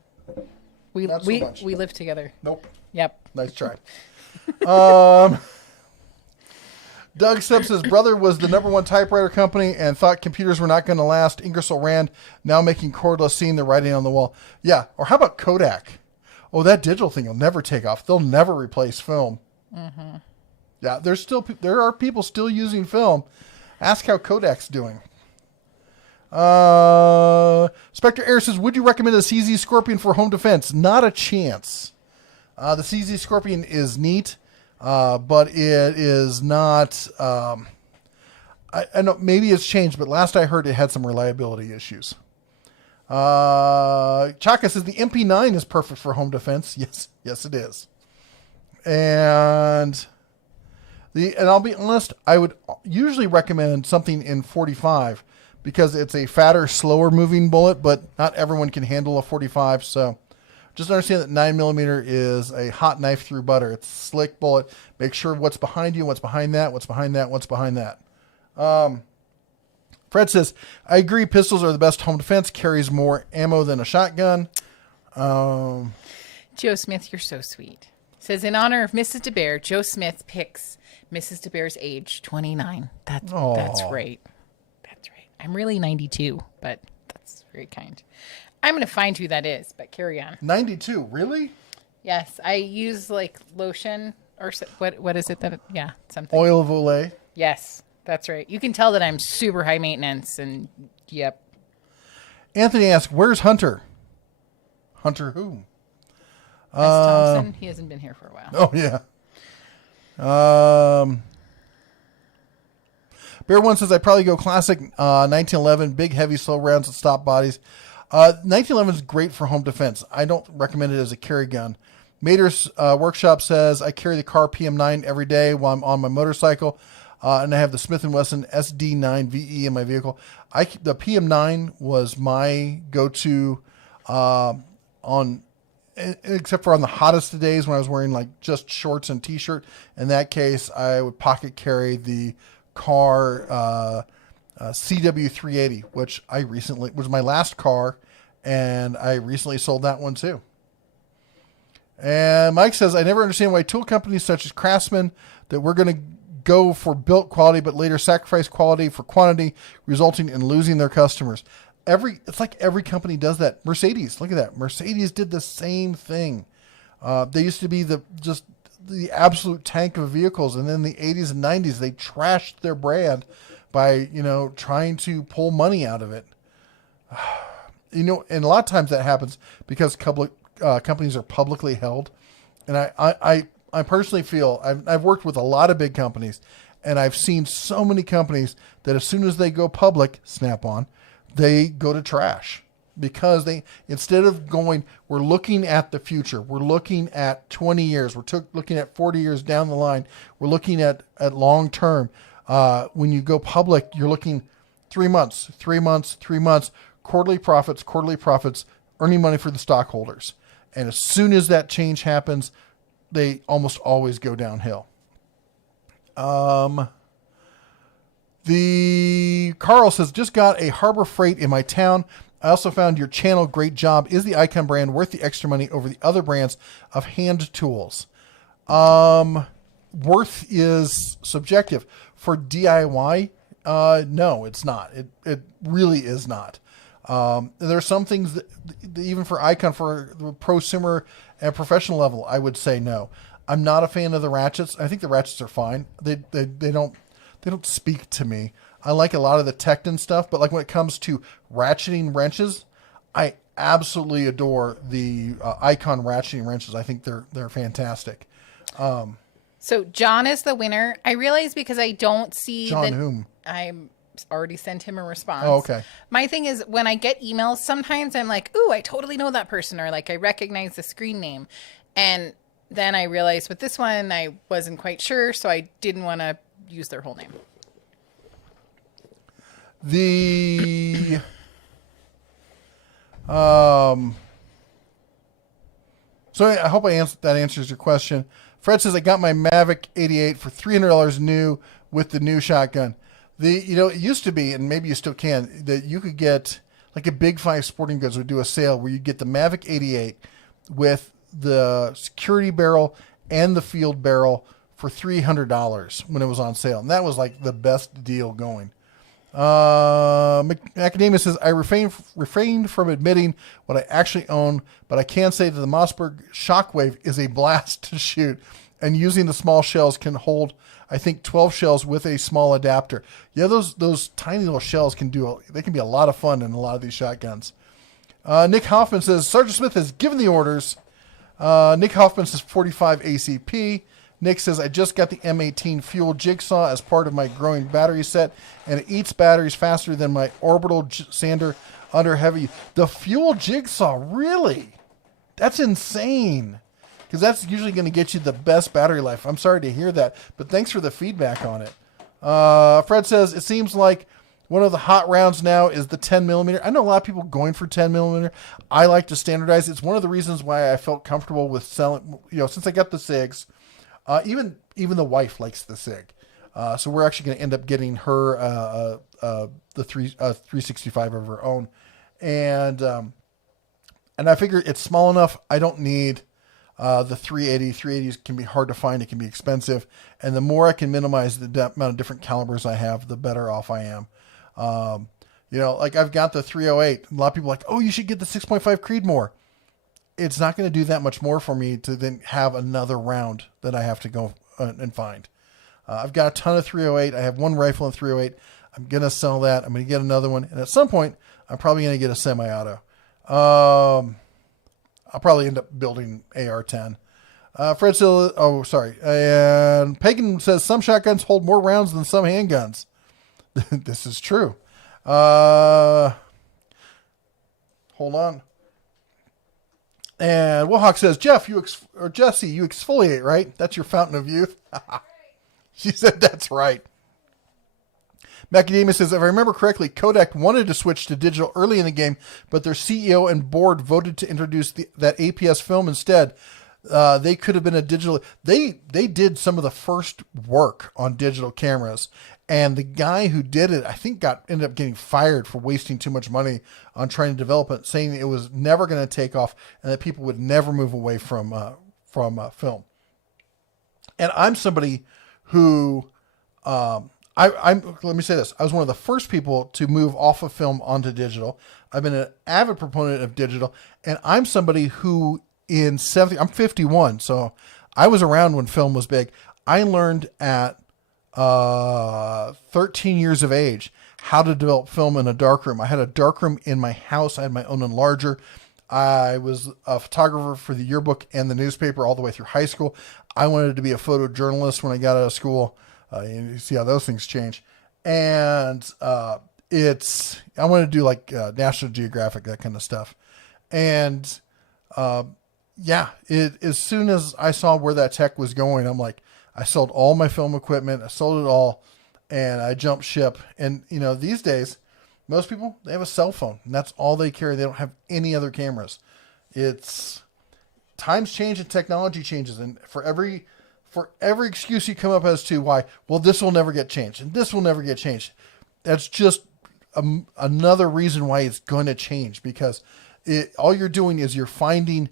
Not so much. We live together. Nope. Yep. Nice try. Doug Stubbs says brother was the #1 typewriter company and thought computers were not going to last. Ingersoll Rand now making cordless, seeing the writing on the wall. Yeah. Or how about Kodak? Oh, that digital thing will never take off. They'll never replace film. Mm-hmm. Yeah. There are people still using film. Ask how Kodak's doing. Spectre Air says, would you recommend a CZ Scorpion for home defense? Not a chance. The CZ Scorpion is neat. But it is not, I know maybe it's changed, but last I heard it had some reliability issues. Chaka says the MP9 is perfect for home defense. Yes, it is. And I'll be honest, I would usually recommend something in 45 because it's a fatter, slower moving bullet, but not everyone can handle a 45. So just understand that 9mm is a hot knife through butter. It's a slick bullet. Make sure what's behind you, what's behind that, what's behind that, what's behind that. Fred says, I agree pistols are the best home defense. Carries more ammo than a shotgun. Joe Smith, you're so sweet. Says, in honor of Mrs. DeBear, Joe Smith picks Mrs. DeBear's age, 29. That's right. That's right. I'm really 92, but that's very kind. I'm going to find who that is, but carry on. 92, really? Yes, I use like lotion or what is it that, something. Oil of Olay. Yes, that's right. You can tell that I'm super high maintenance and yep. Anthony asks, where's Hunter? Hunter who? S. Thompson, he hasn't been here for a while. Oh, yeah. Bear One says, I'd probably go classic 1911, big, heavy, slow rounds with stop bodies. 1911 is great for home defense. I don't recommend it as a carry gun. Mater's Workshop says, I carry the Car PM9 every day while I'm on my motorcycle, and I have the Smith & Wesson SD9 VE in my vehicle. The PM9 was my go-to except for on the hottest of days when I was wearing like just shorts and t-shirt. In that case, I would pocket carry the Car CW380, which was my last car, and I recently sold that one too. And Mike says, I never understand why tool companies such as Craftsman that we're going to go for built quality, but later sacrifice quality for quantity, resulting in losing their customers. It's like every company does that. Mercedes, look at that. Mercedes did the same thing. They used to be the absolute tank of vehicles, and then in the 80s and 90s, they trashed their brand by, trying to pull money out of it. And a lot of times that happens because companies are publicly held. And I personally feel I've worked with a lot of big companies, and I've seen so many companies that as soon as they go public, Snap-on, they go to trash because instead of going, we're looking at the future, we're looking at 20 years, we're looking at 40 years down the line, we're looking at long term. When you go public, you're looking 3 months, quarterly profits, earning money for the stockholders. And as soon as that change happens, they almost always go downhill. The Carl says, just got a Harbor Freight in my town. I also found your channel. Great job. Is the Icon brand worth the extra money over the other brands of hand tools? Worth is subjective. For DIY, no, it's not. It really is not. There are some things that even for Icon, for the prosumer and professional level, I would say no. I'm not a fan of the ratchets. I think the ratchets are fine. They don't speak to me. I like a lot of the Tekton stuff, but like when it comes to ratcheting wrenches, I absolutely adore the Icon ratcheting wrenches. I think they're fantastic. So John is the winner. I realize because I don't see John whom? I already sent him a response. Oh, okay. My thing is when I get emails, sometimes I'm like, ooh, I totally know that person, or like I recognize the screen name. And then I realized with this one, I wasn't quite sure, so I didn't want to use their whole name. So I hope that answers your question. Fred says, I got my Mavic 88 for $300 new with the new shotgun. It used to be, and maybe you still can, that you could get like a Big Five Sporting Goods would do a sale where you get the Mavic 88 with the security barrel and the field barrel for $300 when it was on sale. And that was like the best deal going. Academia says, I refrained from admitting what I actually own, but I can say that the Mossberg Shockwave is a blast to shoot, and using the small shells can hold, I think, 12 shells with a small adapter. Yeah, those tiny little shells can be a lot of fun in a lot of these shotguns. Nick Hoffman says, Sergeant Smith has given the orders. Nick Hoffman says 45 ACP. Nick says, I just got the M18 fuel jigsaw as part of my growing battery set, and it eats batteries faster than my orbital sander under heavy. The fuel jigsaw, really? That's insane. Because that's usually going to get you the best battery life. I'm sorry to hear that, but thanks for the feedback on it. Fred says, it seems like one of the hot rounds now is the 10 millimeter. I know a lot of people going for 10 millimeter. I like to standardize. It's one of the reasons why I felt comfortable with selling, since I got the SIGs. Even the wife likes the SIG. So we're actually going to end up getting her the 365 of her own. And I figure it's small enough. I don't need the 380. 380s can be hard to find. It can be expensive. And the more I can minimize the amount of different calibers I have, the better off I am. Like I've got the 308. A lot of people are like, oh, you should get the 6.5 Creedmoor. It's not going to do that much more for me to then have another round that I have to go and find. I've got a ton of 308. I have one rifle in 308. I'm going to sell that. I'm going to get another one. And at some point, I'm probably going to get a semi-auto. I'll probably end up building AR-10. Fred still, And Pagan says some shotguns hold more rounds than some handguns. This is true. Hold on. And Wilhawk says, Jesse, you exfoliate, right? That's your fountain of youth. She said that's right. Macadamia says, if I remember correctly, Kodak wanted to switch to digital early in the game, but their CEO and board voted to introduce that APS film instead. They could have been a digital. They did some of the first work on digital cameras, and the guy who did it, I think, ended up getting fired for wasting too much money on trying to develop it, saying it was never going to take off and that people would never move away from film. And I'm somebody who, let me say this: I was one of the first people to move off of film onto digital. I've been an avid proponent of digital, and I'm somebody who I'm 51, so I was around when film was big. I learned at 13 years of age how to develop film in a darkroom. I had a darkroom in my house. I had my own enlarger. I was a photographer for the yearbook and the newspaper all the way through high school. I wanted to be a photojournalist when I got out of school. You see how those things change. And I wanted to do like National Geographic, that kind of stuff. And as soon as I saw where that tech was going, I'm like, I sold all my film equipment. I sold it all, and I jumped ship. And, these days, most people, they have a cell phone, and that's all they carry. They don't have any other cameras. Times change and technology changes. And for every excuse you come up as to why, well, this will never get changed, and this will never get changed, that's just another reason why it's going to change, because all you're doing is you're finding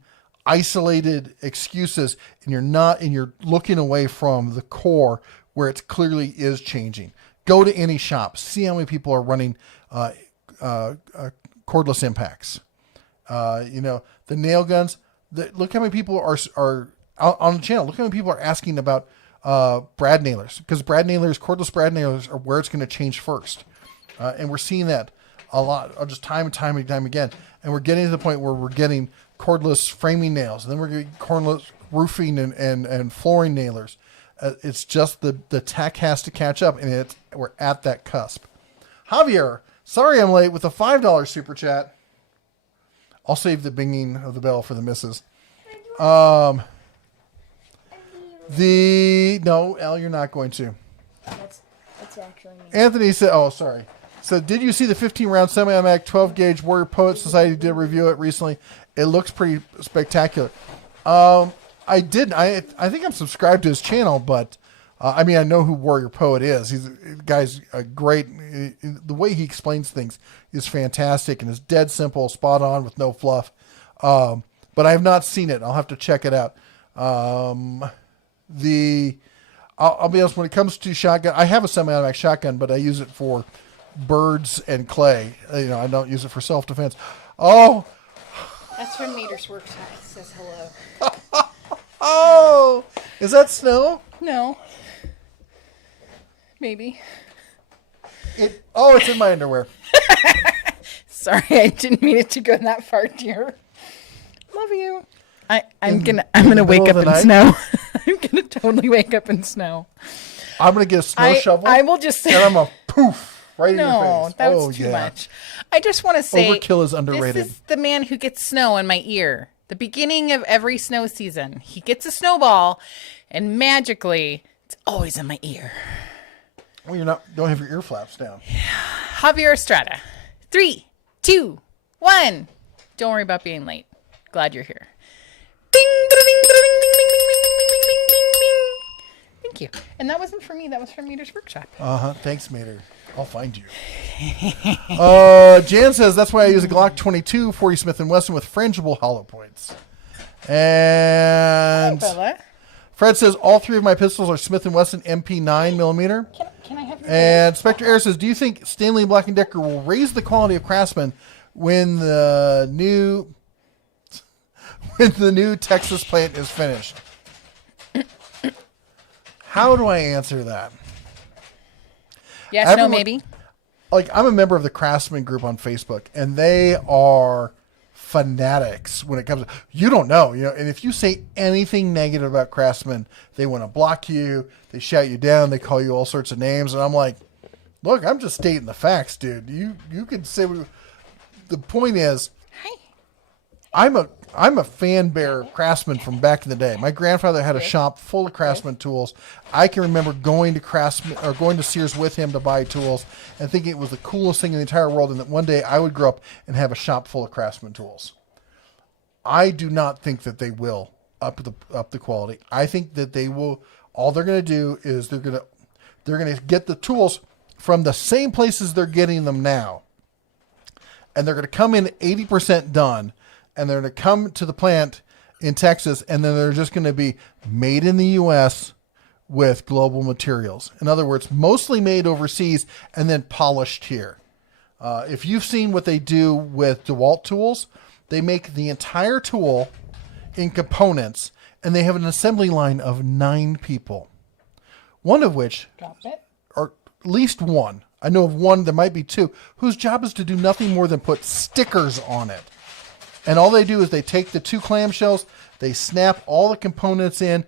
isolated excuses, and you're looking away from the core where it clearly is changing. Go to any shop, see how many people are running cordless impacts. The nail guns. Look how many people are on the channel. Look how many people are asking about brad nailers, because cordless brad nailers are where it's going to change first, and we're seeing that a lot, just time and time again. And we're getting to the point where we're getting cordless framing nails, and then we're getting cordless roofing and flooring nailers. It's just the tech has to catch up, and we're at that cusp. Javier, sorry I'm late with a $5 super chat. I'll save the binging of the bell for the missus. No, Al, you're not going to. That's actually me. Anthony said, oh, sorry. So did you see the 15-round semi-automatic 12-gauge Warrior Poet Society did review it recently? It looks pretty spectacular. I didn't. I think I'm subscribed to his channel, but I mean, I know who Warrior Poet is. The guy's a great. The way he explains things is fantastic and is dead simple, spot on with no fluff. But I have not seen it. I'll have to check it out. I'll be honest, when it comes to shotgun, I have a semi-automatic shotgun, but I use it for birds and clay. I don't use it for self-defense. Oh, That's from Mater's Workshop. It says hello. oh, is that snow? No. Maybe. It's in my underwear. Sorry, I didn't mean it to go that far, dear. Love you. I'm gonna wake up in snow. I'm gonna totally wake up in snow. I'm gonna get a snow shovel. I will just say, and I'm gonna poof right in your no, face. that was too much. I just want to say, overkill is underrated. This is the man who gets snow in my ear. The beginning of every snow season, he gets a snowball, and magically, it's always in my ear. Well, don't have your ear flaps down. Javier Estrada. 3, 2, 1. Don't worry about being late. Glad you're here. Ding, ding, ding, ding, ding, ding, ding, ding, ding, ding, ding. Thank you. And that wasn't for me. That was from Mater's Workshop. Thanks, Mater. I'll find you. Jan says that's why I use a Glock 22 40 Smith & Wesson with frangible hollow points. And Hi, Bella. Fred says all 3 of my pistols are Smith & Wesson MP 9mm. Can I have your And Spectre Air says, do you think Stanley Black & Decker will raise the quality of Craftsman when the new Texas plant is finished? How do I answer that? Yes, no, maybe. Like, I'm a member of the Craftsman group on Facebook, and they are fanatics when it comes to, you don't know, and if you say anything negative about Craftsman, they want to block you, they shout you down, they call you all sorts of names, and I'm like, look, I'm just stating the facts, dude. You can say, the point is, Hi. I'm a fan bearer of Craftsman from back in the day. My grandfather had a shop full of Craftsman tools. I can remember going to Sears with him to buy tools and thinking it was the coolest thing in the entire world, and that one day I would grow up and have a shop full of Craftsman tools. I do not think that they will up the quality. I think that they will. All they're going to do is they're going to get the tools from the same places they're getting them now, and they're going to come in 80% done. And they're going to come to the plant in Texas, and then they're just going to be made in the U.S. with global materials. In other words, mostly made overseas and then polished here. If you've seen what they do with DeWalt tools, they make the entire tool in components, and they have an assembly line of 9 people. One of which, or at least one, I know of one, there might be 2, whose job is to do nothing more than put stickers on it. And all they do is they take the 2 clamshells, they snap all the components in.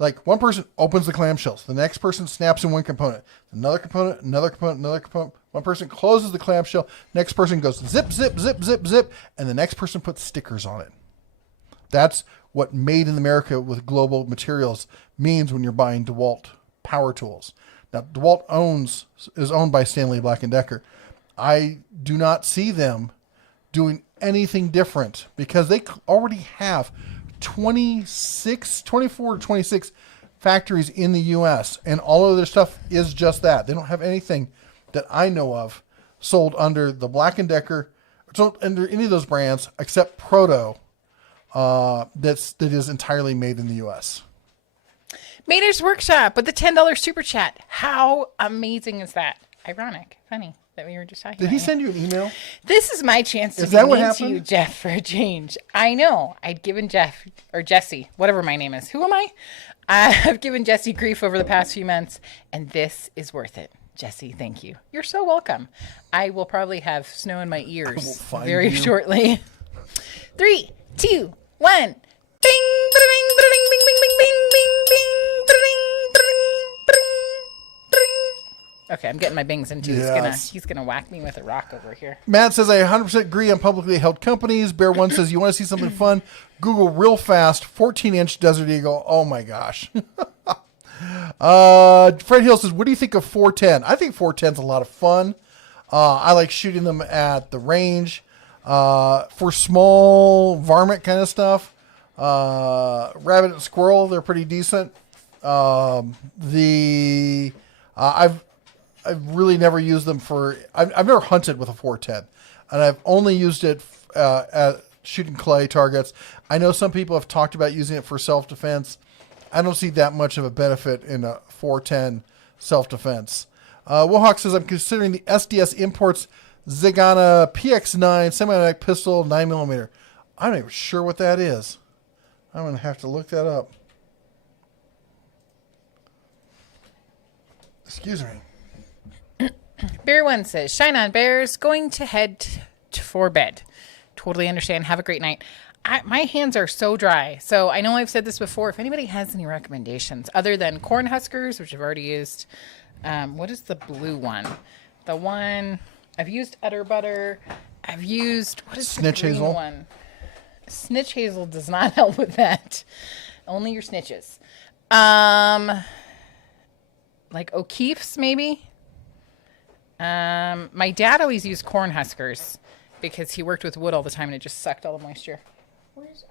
Like, one person opens the clamshells, the next person snaps in one component, another component, another component, another component. One person closes the clamshell, next person goes zip, zip, zip, zip, zip, and the next person puts stickers on it. That's what made in America with global materials means when you're buying DeWalt power tools. Now, DeWalt is owned by Stanley Black & Decker. I do not see them doing anything different because they already have 24 to 26 factories in the U.S. and all of their stuff is just that. They don't have anything that I know of sold under the Black & Decker, sold under any of those brands except Proto, that is entirely made in the U.S. Mater's Workshop with the $10 super chat. How amazing is that? Ironic, funny that we were just talking. Did he send you an email? This is my chance to Is that be what mean to happened? you, Jeff, for a change. I know. I'd given Jeff or Jesse, whatever my name is. Who am I? I've given Jesse grief over the past few months, and this is worth it. Jesse, thank you. You're so welcome. I will probably have snow in my ears very shortly. 3, 2, 1. Bing, bing, bing, bing, bing, bing, bing, bing, bing, bing, bing, bing. Okay, I'm getting my bings into. Yes. He's gonna whack me with a rock over here. Matt says, I 100% agree on publicly held companies. Bear One says, you want to see something fun? Google real fast 14-inch Desert Eagle. Oh my gosh. Fred Hill says, what do you think of 410? I think 410's a lot of fun. I like shooting them at the range. For small varmint kind of stuff, rabbit and squirrel, they're pretty decent. I've really never used them for. I've never hunted with a 410, and I've only used it at shooting clay targets. I know some people have talked about using it for self-defense. I don't see that much of a benefit in a 410 self-defense. Wohawk says, I'm considering the SDS Imports Zigana PX9 semi-automatic pistol 9mm. I'm not even sure what that is. I'm going to have to look that up. Excuse me. Bear One says, shine on, bears. Going to head for bed. Totally understand. Have a great night. My hands are so dry. So I know I've said this before. If anybody has any recommendations other than corn huskers, which I've already used. What is the blue one? The one I've used Utter Butter. I've used, what is Snitch the green Hazel? one? Snitch Hazel does not help with that. Only your snitches. Like O'Keefe's maybe. My dad always used corn huskers because he worked with wood all the time and it just sucked all the moisture. Where's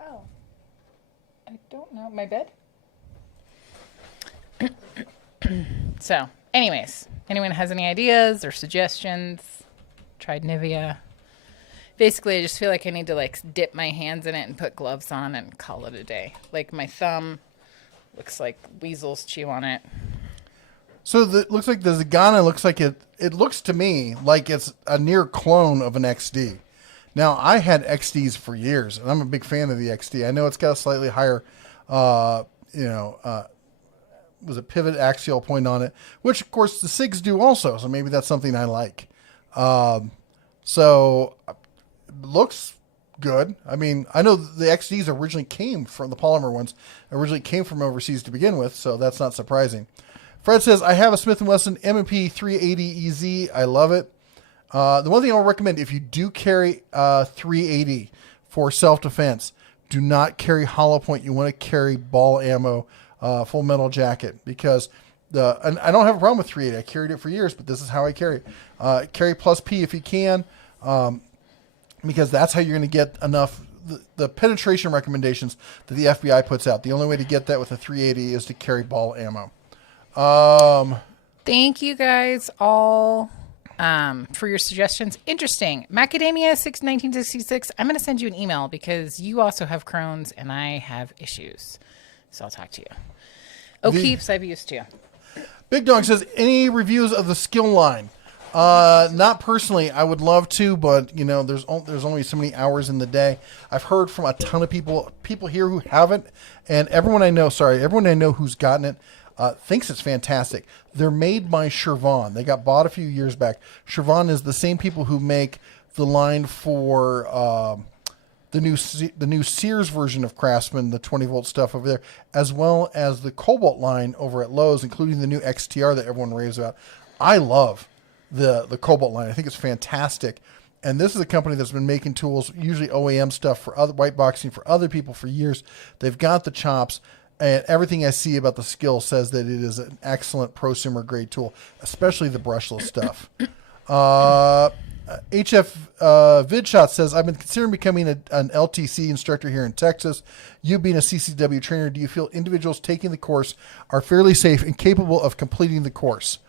I don't know. My bed? So, anyways, anyone has any ideas or suggestions? Tried Nivea. Basically, I just feel like I need to like dip my hands in it and put gloves on and call it a day. Like my thumb looks like weasels chew on it. So it looks like the Zigana looks like it looks to me like it's a near clone of an XD. Now, I had XDs for years, and I'm a big fan of the XD. I know it's got a slightly higher, was a pivot axial point on it, which, of course, the SIGs do also, so maybe that's something I like. So, looks good. I mean, I know the XDs originally came from, the polymer ones, originally came from overseas to begin with, so that's not surprising. Fred says, I have a Smith & Wesson M&P 380 EZ. I love it. The one thing I'll recommend, if you do carry 380 for self-defense, do not carry hollow point. You want to carry ball ammo, full metal jacket, because and I don't have a problem with 380. I carried it for years, but this is how I carry it. Carry plus P if you can, because that's how you're going to get enough. The penetration recommendations that the FBI puts out, the only way to get that with a 380 is to carry ball ammo. Thank you guys all for your suggestions. Interesting. Macadamia 1966. I'm going to send you an email because you also have Crohn's and I have issues. So I'll talk to you. O'Keefe's I've used too. Big Dog says, any reviews of the skill line? Not personally. I would love to, but you know, there's only so many hours in the day. I've heard from a ton of people here who haven't, and everyone I know who's gotten it, thinks it's fantastic. They're made by Shervan. They got bought a few years back. Shervan is the same people who make the line for the new Sears version of Craftsman, the 20-volt stuff over there, as well as the Cobalt line over at Lowe's, including the new XTR that everyone raves about. I love the Cobalt line. I think it's fantastic. And this is a company that's been making tools, usually OEM stuff for other white boxing for other people for years. They've got the chops. And everything I see about the skill says that it is an excellent prosumer grade tool, especially the brushless stuff. HF Vidshot says, I've been considering becoming an LTC instructor here in Texas. You being a CCW trainer, do you feel individuals taking the course are fairly safe and capable of completing the course?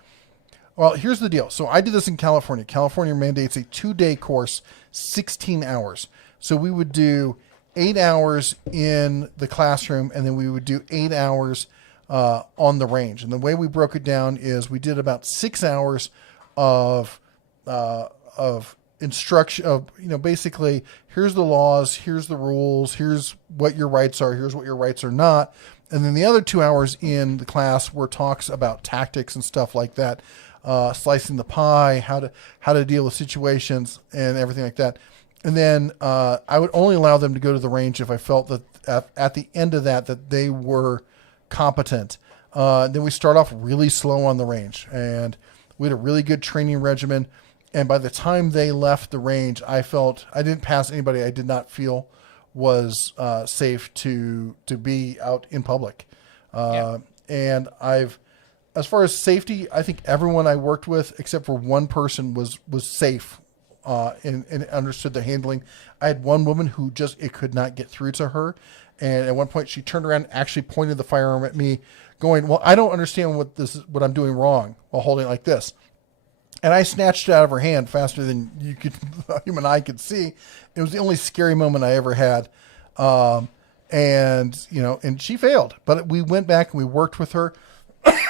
Well, here's the deal. So I did this in California. California mandates a 2-day course, 16 hours. So we would do 8 hours in the classroom, and then we would do 8 hours on the range. And the way we broke it down is we did about 6 hours of instruction, of, you know, basically, here's the laws, here's the rules, here's what your rights are, here's what your rights are not. And then the other 2 hours in the class were talks about tactics and stuff like that, slicing the pie, how to deal with situations and everything like that. And then I would only allow them to go to the range if I felt that at the end of that they were competent. Then we start off really slow on the range, and we had a really good training regimen. And by the time they left the range, I felt I didn't pass anybody I did not feel was safe to be out in public. And as far as safety, I think everyone I worked with, except for one person, was safe and understood the handling. I had one woman who it could not get through to her. And at one point she turned around and actually pointed the firearm at me going, well, I don't understand what I'm doing wrong while holding it like this. And I snatched it out of her hand faster than a human eye could see. It was the only scary moment I ever had. And she failed, but we went back and we worked with her.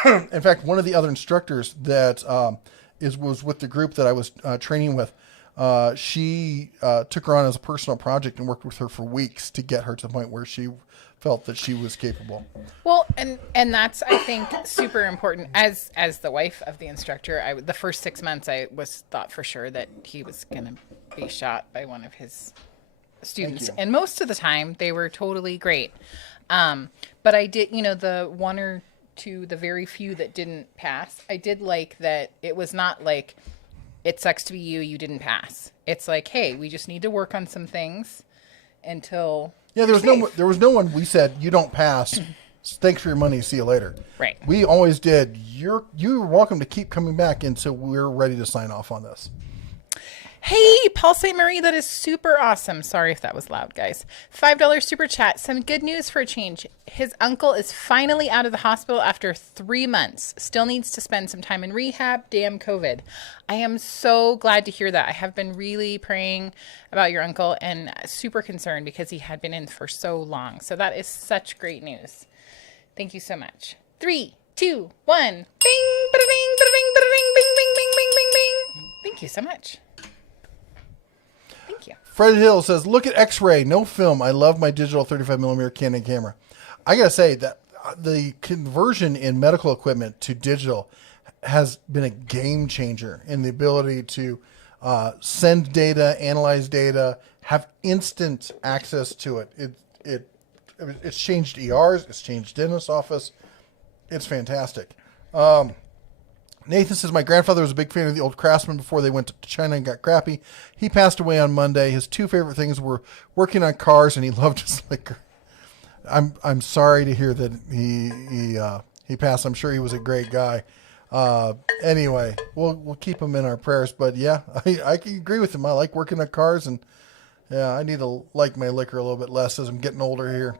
In fact, one of the other instructors that was with the group that I was training with, she took her on as a personal project and worked with her for weeks to get her to the point where she felt that she was capable. Well, and that's, I think, super important. As the wife of the instructor, the first 6 months I thought for sure that he was going to be shot by one of his students. And most of the time they were totally great. But I did, the one or two, the very few that didn't pass, I did like that it was not like, it sucks to be you didn't pass. It's like, hey, we just need to work on some things until... Yeah, there was no one we said, you don't pass. Thanks for your money. See you later. Right. We always did. You're welcome to keep coming back until we're ready to sign off on this. Hey, Paul St. Marie, that is super awesome. Sorry if that was loud, guys. $5 super chat. Some good news for a change. His uncle is finally out of the hospital after 3 months. Still needs to spend some time in rehab. Damn COVID. I am so glad to hear that. I have been really praying about your uncle and super concerned because he had been in for so long. So that is such great news. Thank you so much. 3, 2, 1. Bing, bada ding, bada ding, bada ding, bing, bing, bing, bing, bing, bing. Thank you so much. Thank you. Fred Hill says, look at X-Ray, no film. I love my digital 35mm Canon camera. I got to say that the conversion in medical equipment to digital has been a game changer in the ability to send data, analyze data, have instant access to it. It's changed ERs. It's changed dentist office. It's fantastic. Nathan says, my grandfather was a big fan of the old Craftsman before they went to China and got crappy. He passed away on Monday. His two favorite things were working on cars, and he loved his liquor. I'm sorry to hear that he passed. I'm sure he was a great guy. Anyway, we'll keep him in our prayers. But yeah, I can agree with him. I like working on cars, and yeah, I need to like my liquor a little bit less as I'm getting older here.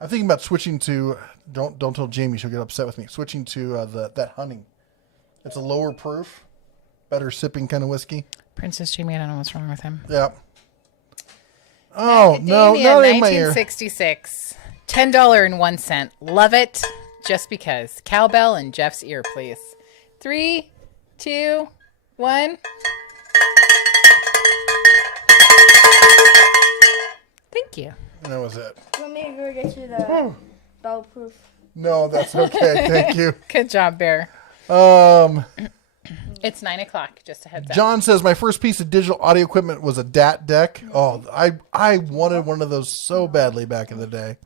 I'm thinking about switching to, don't tell Jamie, she'll get upset with me, switching to that Hunting. It's a lower proof, better sipping kind of whiskey. Princess Jamie, I don't know what's wrong with him. Yeah. Oh, no, not in my ear. 1966. $10.01. Love it. Just because. Cowbell in Jeff's ear, please. 3, 2, 1. Thank you. And that was it. You want me to go get you the bell proof? No, that's okay. Thank you. Good job, Bear. It's 9 o'clock, just a heads up. John says, my first piece of digital audio equipment was a DAT deck. Oh, I wanted one of those so badly back in the day.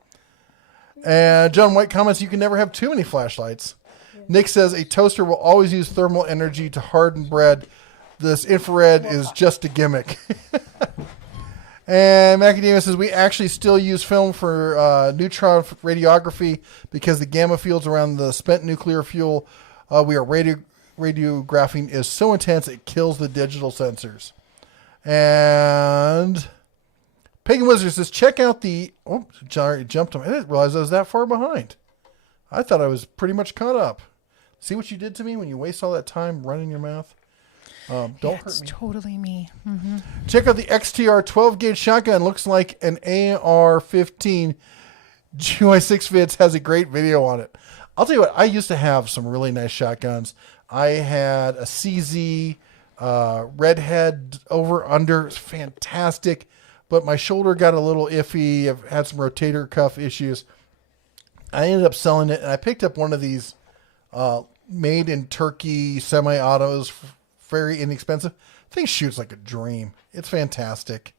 And John White comments, you can never have too many flashlights. Yeah. Nick says, a toaster will always use thermal energy to harden bread. This infrared is just a gimmick. And Macadamia says, we actually still use film for neutron radiography because the gamma fields around the spent nuclear fuel we are radiographing is so intense it kills the digital sensors. And Pagan Wizard says, check out the... Oh, sorry, jumped him. I didn't realize I was that far behind. I thought I was pretty much caught up. See what you did to me when you waste all that time running your mouth? Don't hurt me. It's totally me. Mm-hmm. Check out the XTR 12-gauge shotgun. Looks like an AR-15. GY6 Vids has a great video on it. I'll tell you what, I used to have some really nice shotguns. I had a CZ Redhead over-under. It's fantastic. But my shoulder got a little iffy. I've had some rotator cuff issues. I ended up selling it, and I picked up one of these made in Turkey semi-autos, very inexpensive. Thing shoots like a dream. It's fantastic.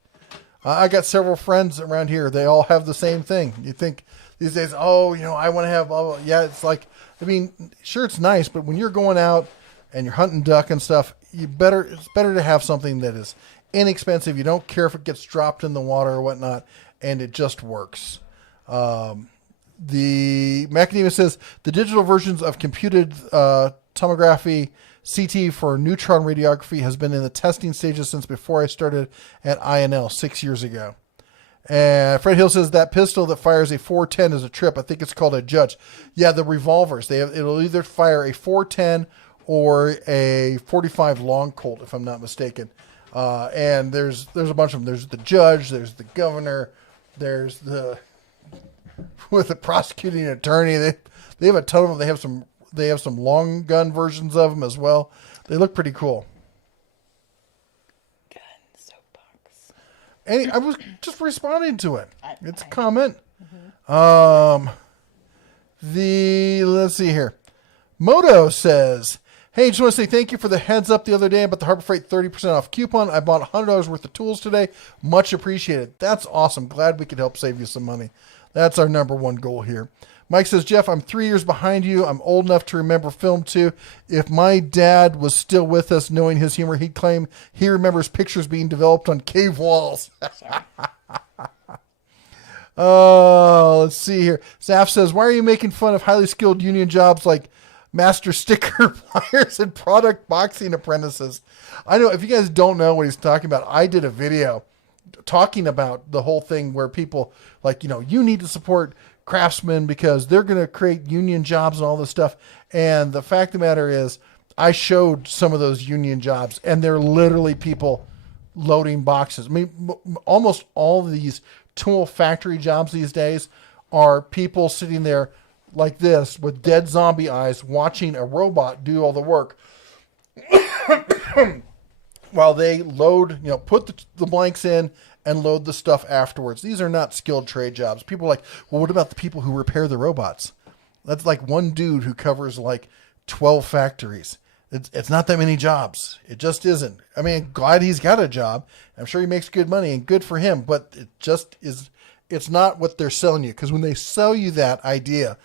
I got several friends around here. They all have the same thing. You think these days, oh, I want to have blah, blah. Yeah, it's like, I mean, sure, it's nice, but when you're going out and you're hunting duck and stuff, it's better to have something that is inexpensive. You don't care if it gets dropped in the water or whatnot, and it just works. The Macadamia says the digital versions of computed tomography CT for neutron radiography has been in the testing stages since before I started at INL 6 years ago. And Fred Hill says that pistol that fires a 410 is a trip. I think it's called a Judge. Yeah, the revolvers. It'll either fire a 410 or a 45 long Colt, if I'm not mistaken. And there's a bunch of them. There's the Judge. There's the Governor. There's the with the prosecuting attorney. They have a ton of them. They have some long gun versions of them as well. They look pretty cool. Gun soapbox. And I was just responding to it. It's a comment. Let's see here. Moto says, hey, just want to say thank you for the heads up the other day about the Harbor Freight 30% off coupon. I bought $100 worth of tools today. Much appreciated. That's awesome. Glad we could help save you some money. That's our number one goal here. Mike says, Jeff, I'm 3 years behind you. I'm old enough to remember film too. If my dad was still with us, knowing his humor, he'd claim he remembers pictures being developed on cave walls. Oh, let's see here. Zaf says, why are you making fun of highly skilled union jobs like master sticker pliers and product boxing apprentices? I know, if you guys don't know what he's talking about, I did a video talking about the whole thing where people like, you need to support craftsmen because they're going to create union jobs and all this stuff. And the fact of the matter is, I showed some of those union jobs, and they're literally people loading boxes. I mean, almost all of these tool factory jobs these days are people sitting there like this with dead zombie eyes watching a robot do all the work while they load, put the blanks in and load the stuff afterwards. These are not skilled trade jobs. People are like, well, what about the people who repair the robots? That's like one dude who covers like 12 factories. It's not that many jobs. It just isn't. I mean, glad he's got a job. I'm sure he makes good money and good for him, but it just is, it's not what they're selling you. Because when they sell you that idea,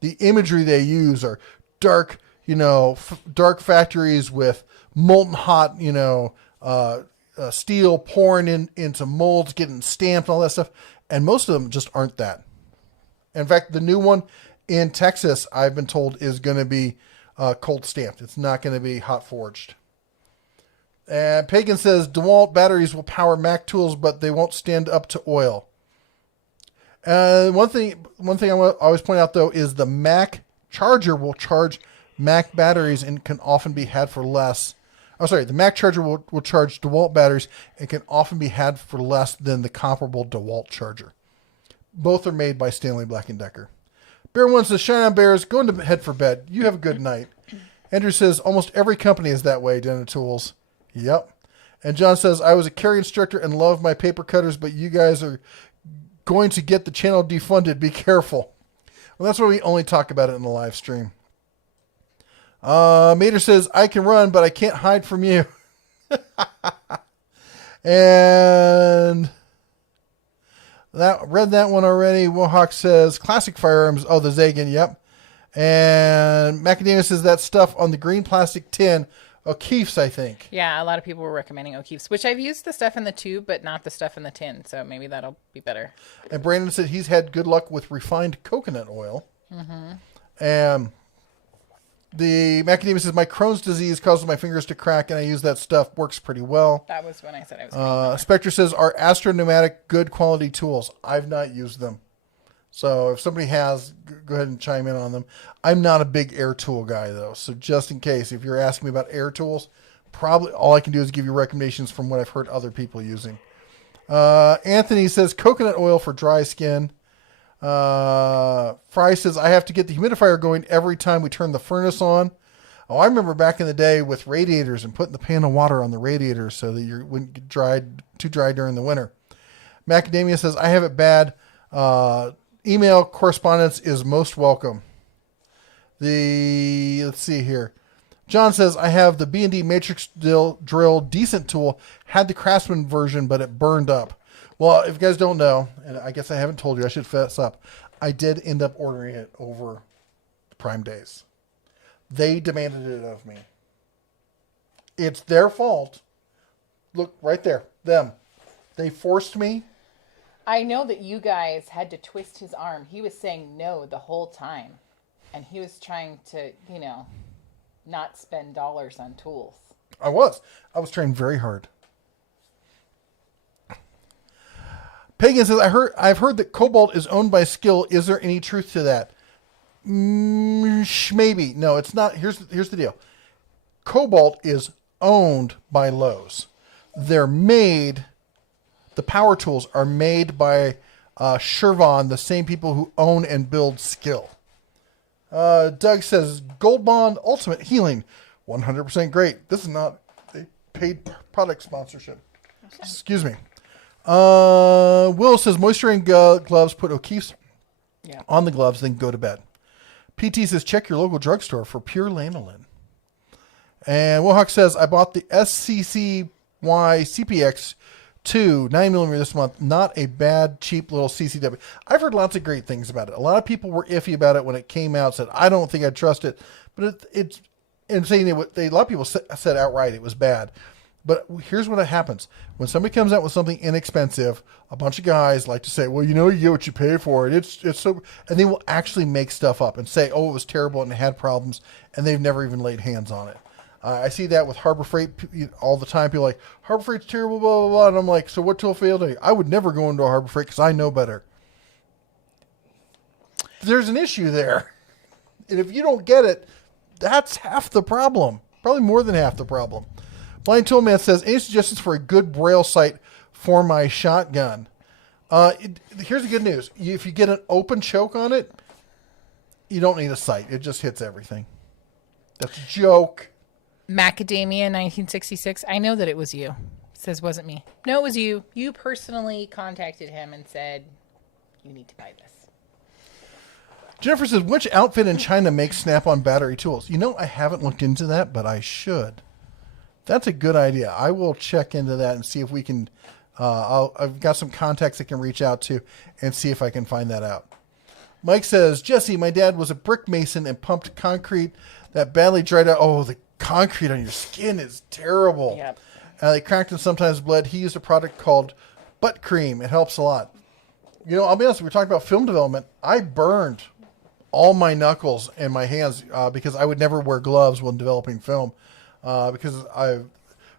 the imagery they use are dark, dark factories with molten hot, steel pouring into molds, getting stamped, all that stuff. And most of them just aren't that. In fact, the new one in Texas, I've been told, is going to be cold stamped. It's not going to be hot forged. And Pagan says, DeWalt batteries will power Mac tools, but they won't stand up to oil. One thing I always point out, though, is the Mac charger will charge Mac batteries and can often be had for less. The Mac charger will charge DeWalt batteries and can often be had for less than the comparable DeWalt charger. Both are made by Stanley Black & Decker. Bear One says, shine on bears, going to head for bed. You have a good night. Andrew says, almost every company is that way, Dental Tools. Yep. And John says, I was a carry instructor and love my paper cutters, but you guys are going to get the channel defunded. Be careful. Well, that's why we only talk about it in the live stream. Mater says, I can run, but I can't hide from you. And read that one already. Wohawk says, classic firearms. Oh, the Zagan, yep. And Macadamia says, that stuff on the green plastic tin, O'Keefe's, I think. Yeah, a lot of people were recommending O'Keefe's, which I've used the stuff in the tube, but not the stuff in the tin, so maybe that'll be better. And Brandon said he's had good luck with refined coconut oil. Mm-hmm. And the Macadamia says, my Crohn's disease causes my fingers to crack, and I use that stuff. Works pretty well. That was when I said I was Spectre says, are Astro Pneumatic good quality tools? I've not used them. So if somebody has, go ahead and chime in on them. I'm not a big air tool guy, though. So just in case, if you're asking me about air tools, probably all I can do is give you recommendations from what I've heard other people using. Anthony says, coconut oil for dry skin. Fry says, I have to get the humidifier going every time we turn the furnace on. Oh, I remember back in the day with radiators and putting the pan of water on the radiator so that you wouldn't get too dry during the winter. Macadamia says, I have it bad. Email correspondence is most welcome. Let's see here. John says, I have the B&D Matrix drill, decent tool, had the Craftsman version, but it burned up. Well, if you guys don't know, and I guess I haven't told you, I should fess up, I did end up ordering it over Prime Days. They demanded it of me. It's their fault. Look, right there. Them. They forced me. I know that you guys had to twist his arm. He was saying no the whole time. And he was trying to, not spend dollars on tools. I was trying very hard. Pagan says, I've heard that Cobalt is owned by Skill. Is there any truth to that? Maybe. No, it's not. Here's the deal. Cobalt is owned by Lowe's. They're made, the power tools are made by Shervon, the same people who own and build Skill. Doug says, Gold Bond Ultimate Healing, 100% great. This is not a paid product sponsorship. Excuse me. Will says, moisturizing gloves, put O'Keeffe's on the gloves, then go to bed. PT says, check your local drugstore for pure lanolin. And Wohawk says, I bought the SCCY CPX 2 9mm this month. Not a bad, cheap little CCW. I've heard lots of great things about it. A lot of people were iffy about it when it came out, said, I don't think I'd trust it. But it's and saying a lot of people said outright it was bad. But here's what happens. When somebody comes out with something inexpensive, a bunch of guys like to say, well, you get what you pay for it. It's so, and they will actually make stuff up and say, oh, it was terrible and it had problems, and they've never even laid hands on it. I see that with Harbor Freight all the time. People are like, Harbor Freight's terrible, blah, blah, blah. And I'm like, so what tool failed you? I would never go into a Harbor Freight because I know better. There's an issue there. And if you don't get it, that's half the problem. Probably more than half the problem. Blind Toolman says, any suggestions for a good braille sight for my shotgun? Here's the good news. If you get an open choke on it, you don't need a sight. It just hits everything. That's a joke. Macadamia 1966. I know that it was you. Says, wasn't me. No, it was you. You personally contacted him and said, you need to buy this. Jennifer says, which outfit in China makes Snap-on battery tools? I haven't looked into that, but I should. That's a good idea. I will check into that and see if we can. I've got some contacts I can reach out to and see if I can find that out. Mike says, Jesse, my dad was a brick mason and pumped concrete that badly dried out. Oh, the concrete on your skin is terrible. Yep. They cracked and sometimes bled. He used a product called Butt Cream. It helps a lot. I'll be honest, we're talking about film development. I burned all my knuckles and my hands because I would never wear gloves when developing film. Because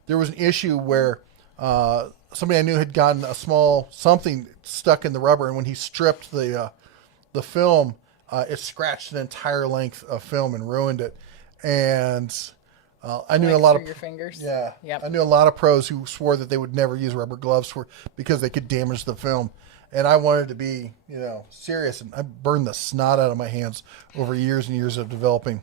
there was an issue where somebody I knew had gotten a small something stuck in the rubber, and when he stripped the film, it scratched an entire length of film and ruined it. And I knew a lot of your fingers. Yeah, yep. I knew a lot of pros who swore that they would never use rubber gloves because they could damage the film. And I wanted to be serious, and I burned the snot out of my hands over years and years of developing.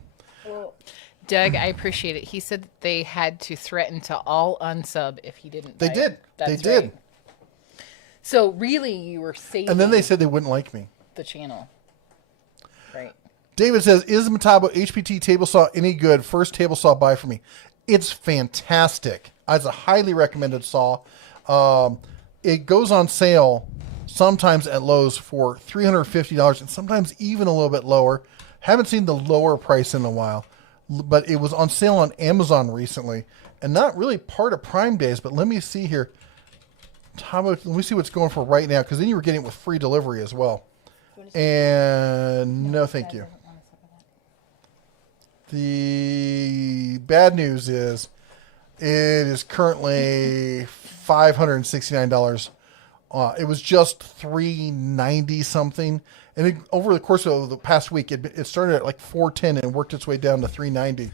Doug, I appreciate it. He said that they had to threaten to all unsub if he didn't buy They did. it. That's they did. Right. So really you were saving And then they said they wouldn't like me. the channel. Right. David says, is Metabo HPT table saw any good? First table saw buy for me. It's fantastic. It's a highly recommended saw. It goes on sale sometimes at Lowe's for $350 and sometimes even a little bit lower. Haven't seen the lower price in a while. But it was on sale on Amazon recently, and not really part of Prime Days. But let me see here. Let me see what's going for right now, because then you were getting it with free delivery as well. And no, thank you. The bad news is it is currently $569. It was just $390 something. And over the course of the past week, it started at like $410 and worked its way down to $390.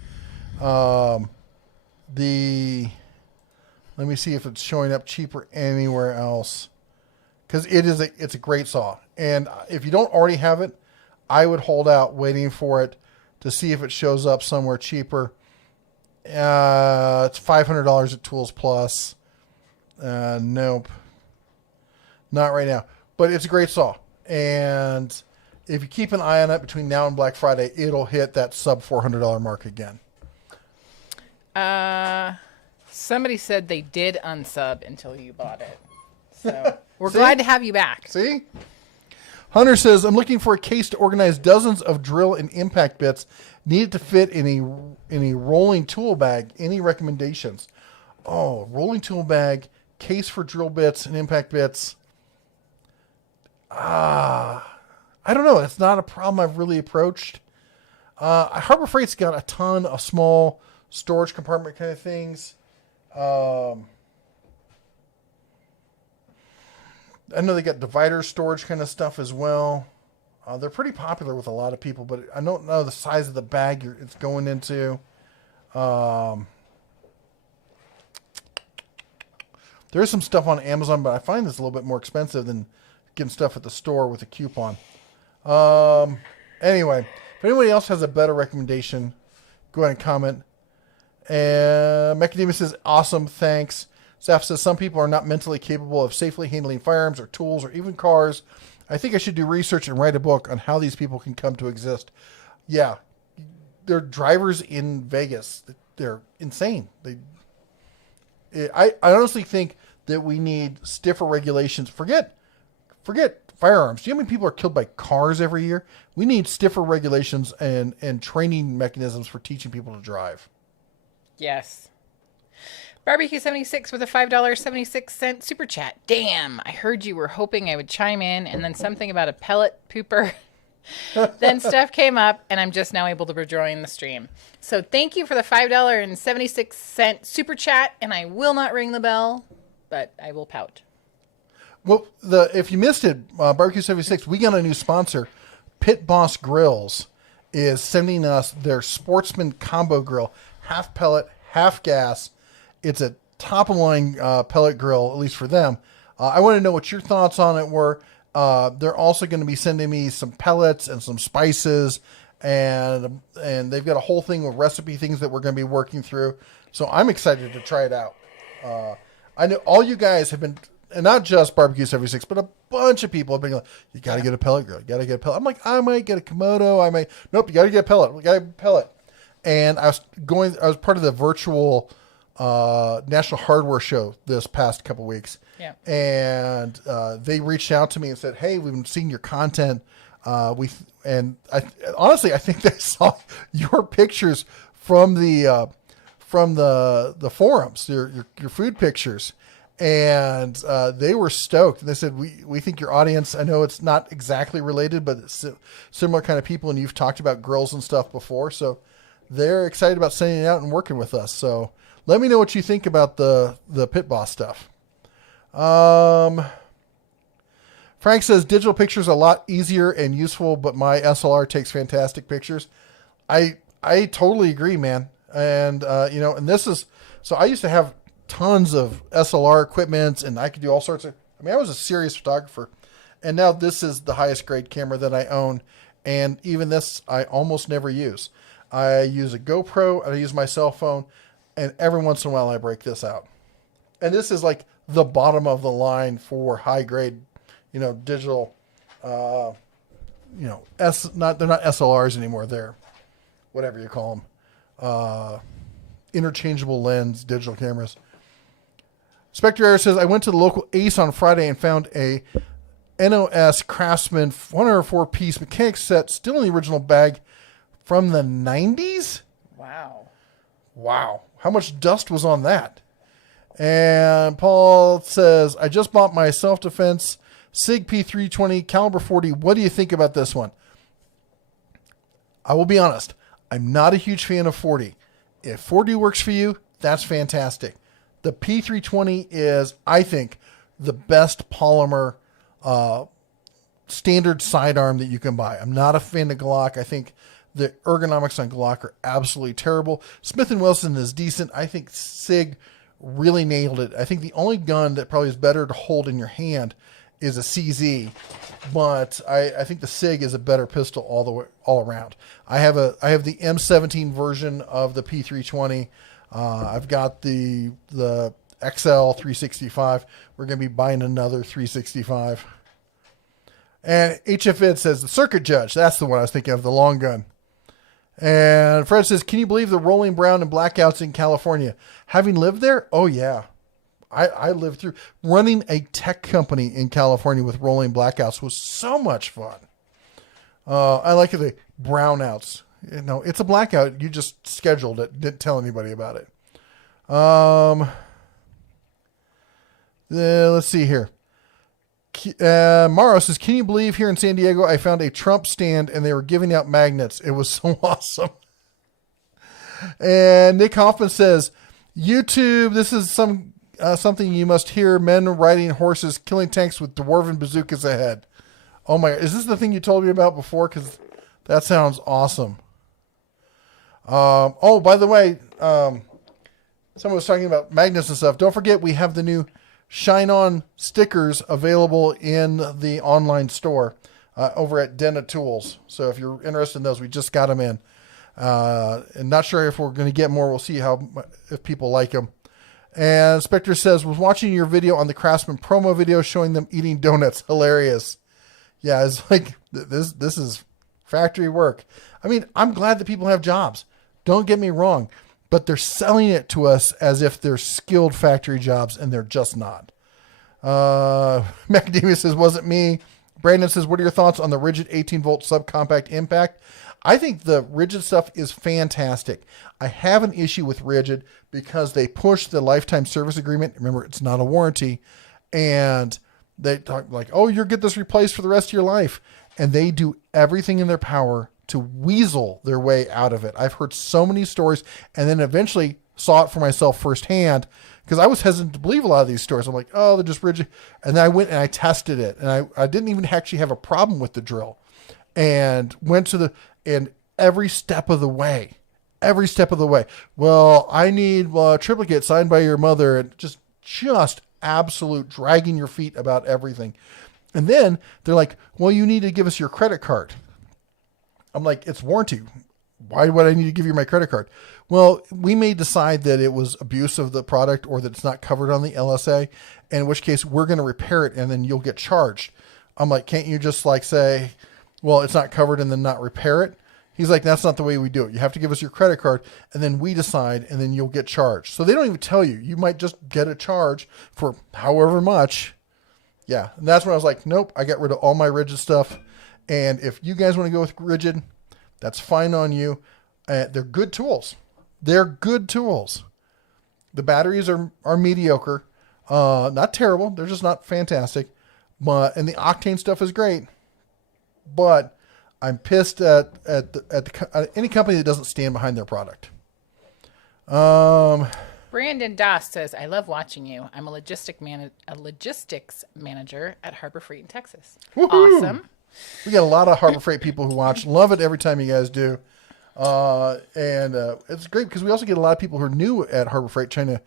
Let me see if it's showing up cheaper anywhere else, because it's a great saw. And if you don't already have it, I would hold out waiting for it to see if it shows up somewhere cheaper. It's $500 at Tools Plus. Nope, not right now. But it's a great saw. And if you keep an eye on it between now and Black Friday, it'll hit that sub $400 mark again. Somebody said they did unsub until you bought it. So we're glad to have you back. See? Hunter says, I'm looking for a case to organize dozens of drill and impact bits needed to fit in a rolling tool bag. Any recommendations? Oh, rolling tool bag, case for drill bits and impact bits. I don't know. It's not a problem I've really approached. Harbor Freight's got a ton of small storage compartment kind of things. I know they got divider storage kind of stuff as well. They're pretty popular with a lot of people, but I don't know the size of the bag it's going into. There is some stuff on Amazon, but I find this a little bit more expensive than getting stuff at the store with a coupon. Anyway, if anybody else has a better recommendation, go ahead and comment. And Mechademus says, awesome, thanks. Zaf says, some people are not mentally capable of safely handling firearms or tools or even cars. I think I should do research and write a book on how these people can come to exist. Yeah, they're drivers in Vegas. They're insane. I honestly think that we need stiffer regulations. Forget firearms. Do you know how many people are killed by cars every year? We need stiffer regulations and training mechanisms for teaching people to drive. Yes. Barbecue 76 with a $5.76 super chat. Damn, I heard you were hoping I would chime in and then something about a pellet pooper. Then stuff came up and I'm just now able to rejoin the stream. So thank you for the $5.76 super chat, and I will not ring the bell, but I will pout. Well, if you missed it, Barbecue 76, we got a new sponsor. Pit Boss Grills is sending us their Sportsman Combo Grill, half pellet, half gas. It's a top-of-the-line pellet grill, at least for them. I want to know what your thoughts on it were. They're also going to be sending me some pellets and some spices, and they've got a whole thing with recipe things that we're going to be working through. So I'm excited to try it out. I know all you guys have been, and not just Barbecue 76, but a bunch of people have been like, you got to get a pellet grill. You got to get a pellet. I'm like, I might get a Komodo. Nope, you got to get a pellet. We got to get a pellet. And I was part of the virtual National Hardware Show this past couple weeks. Yeah. And they reached out to me and said, hey, we've been seeing your content. Honestly, I think they saw your pictures from the forums, your food pictures. And they were stoked. They said, we think your audience, I know it's not exactly related, but it's similar kind of people. And you've talked about grills and stuff before. So they're excited about sending it out and working with us. So let me know what you think about the Pit Boss stuff. Frank says digital pictures are a lot easier and useful, but my SLR takes fantastic pictures. I totally agree, man. And, and this is, so I used to have tons of SLR equipment and I could do all sorts of, I was a serious photographer, and now this is the highest grade camera that I own. And even this, I almost never use. I use a GoPro and I use my cell phone, and every once in a while I break this out. And this is like the bottom of the line for high grade, digital, they're not SLRs anymore. They're whatever you call them, interchangeable lens digital cameras. Spectre Air says, I went to the local Ace on Friday and found a NOS Craftsman 104 piece mechanic set still in the original bag from the 90s. Wow. How much dust was on that? And Paul says, I just bought my self-defense SIG P320 caliber 40. What do you think about this one? I will be honest. I'm not a huge fan of 40. If 40 works for you, that's fantastic. The P320 is, I think, the best polymer standard sidearm that you can buy. I'm not a fan of Glock. I think the ergonomics on Glock are absolutely terrible. Smith & Wesson is decent. I think SIG really nailed it. I think the only gun that probably is better to hold in your hand is a CZ, but I think the SIG is a better pistol all around. I have the M17 version of the P320. I've got the XL 365. We're going to be buying another 365. And HFN says the Circuit Judge. That's the one I was thinking of, the long gun. And Fred says, can you believe the rolling brown and blackouts in California? Having lived there? Oh, yeah. I lived through. Running a tech company in California with rolling blackouts was so much fun. I like the brownouts. It's a blackout. You just scheduled it. Didn't tell anybody about it. Let's see here. Maro says, can you believe here in San Diego I found a Trump stand and they were giving out magnets? It was so awesome. And Nick Hoffman says, YouTube, this is something you must hear. Men riding horses, killing tanks with dwarven bazookas ahead. Oh my, is this the thing you told me about before? Because that sounds awesome. Oh, by the way, someone was talking about magnets and stuff. Don't forget, we have the new Shine On stickers available in the online store over at Den Tools. So if you're interested in those, we just got them in. And not sure if we're going to get more. We'll see if people like them. And Spectre says, was watching your video on the Craftsman promo video showing them eating donuts. Hilarious. Yeah, it's like, this is factory work. I mean, I'm glad that people have jobs. Don't get me wrong. But they're selling it to us as if they're skilled factory jobs, and they're just not. Macadamia says, wasn't me. Brandon says, what are your thoughts on the rigid 18-volt subcompact impact? I think the rigid stuff is fantastic. I have an issue with rigid because they push the lifetime service agreement. Remember, it's not a warranty. And they talk like, oh, you'll get this replaced for the rest of your life. And they do everything in their power to weasel their way out of it. I've heard so many stories and then eventually saw it for myself firsthand because I was hesitant to believe a lot of these stories. I'm like, oh, they're just rigid. And then I went and I tested it and I didn't even actually have a problem with the drill and went to and every step of the way, well, I need a triplicate signed by your mother and just absolute dragging your feet about everything. And then they're like, well, you need to give us your credit card. I'm like, it's warranty. Why would I need to give you my credit card? Well, we may decide that it was abuse of the product or that it's not covered on the LSA, in which case we're going to repair it and then you'll get charged. I'm like, can't you just like say, well, it's not covered and then not repair it? He's like, that's not the way we do it. You have to give us your credit card and then we decide and then you'll get charged. So they don't even tell you. You might just get a charge for however much. Yeah. And that's when I was like, nope, I got rid of all my rigid stuff. And if you guys want to go with rigid, that's fine on you. They're good tools. The batteries are mediocre. Not terrible. They're just not fantastic. And the octane stuff is great. But I'm pissed at any company that doesn't stand behind their product. Brandon Doss says, I love watching you. I'm a logistics manager at Harbor Freight in Texas. Woo-hoo! Awesome. We got a lot of Harbor Freight people who watch. Love it every time you guys do. And it's great because we also get a lot of people who are new at Harbor Freight trying to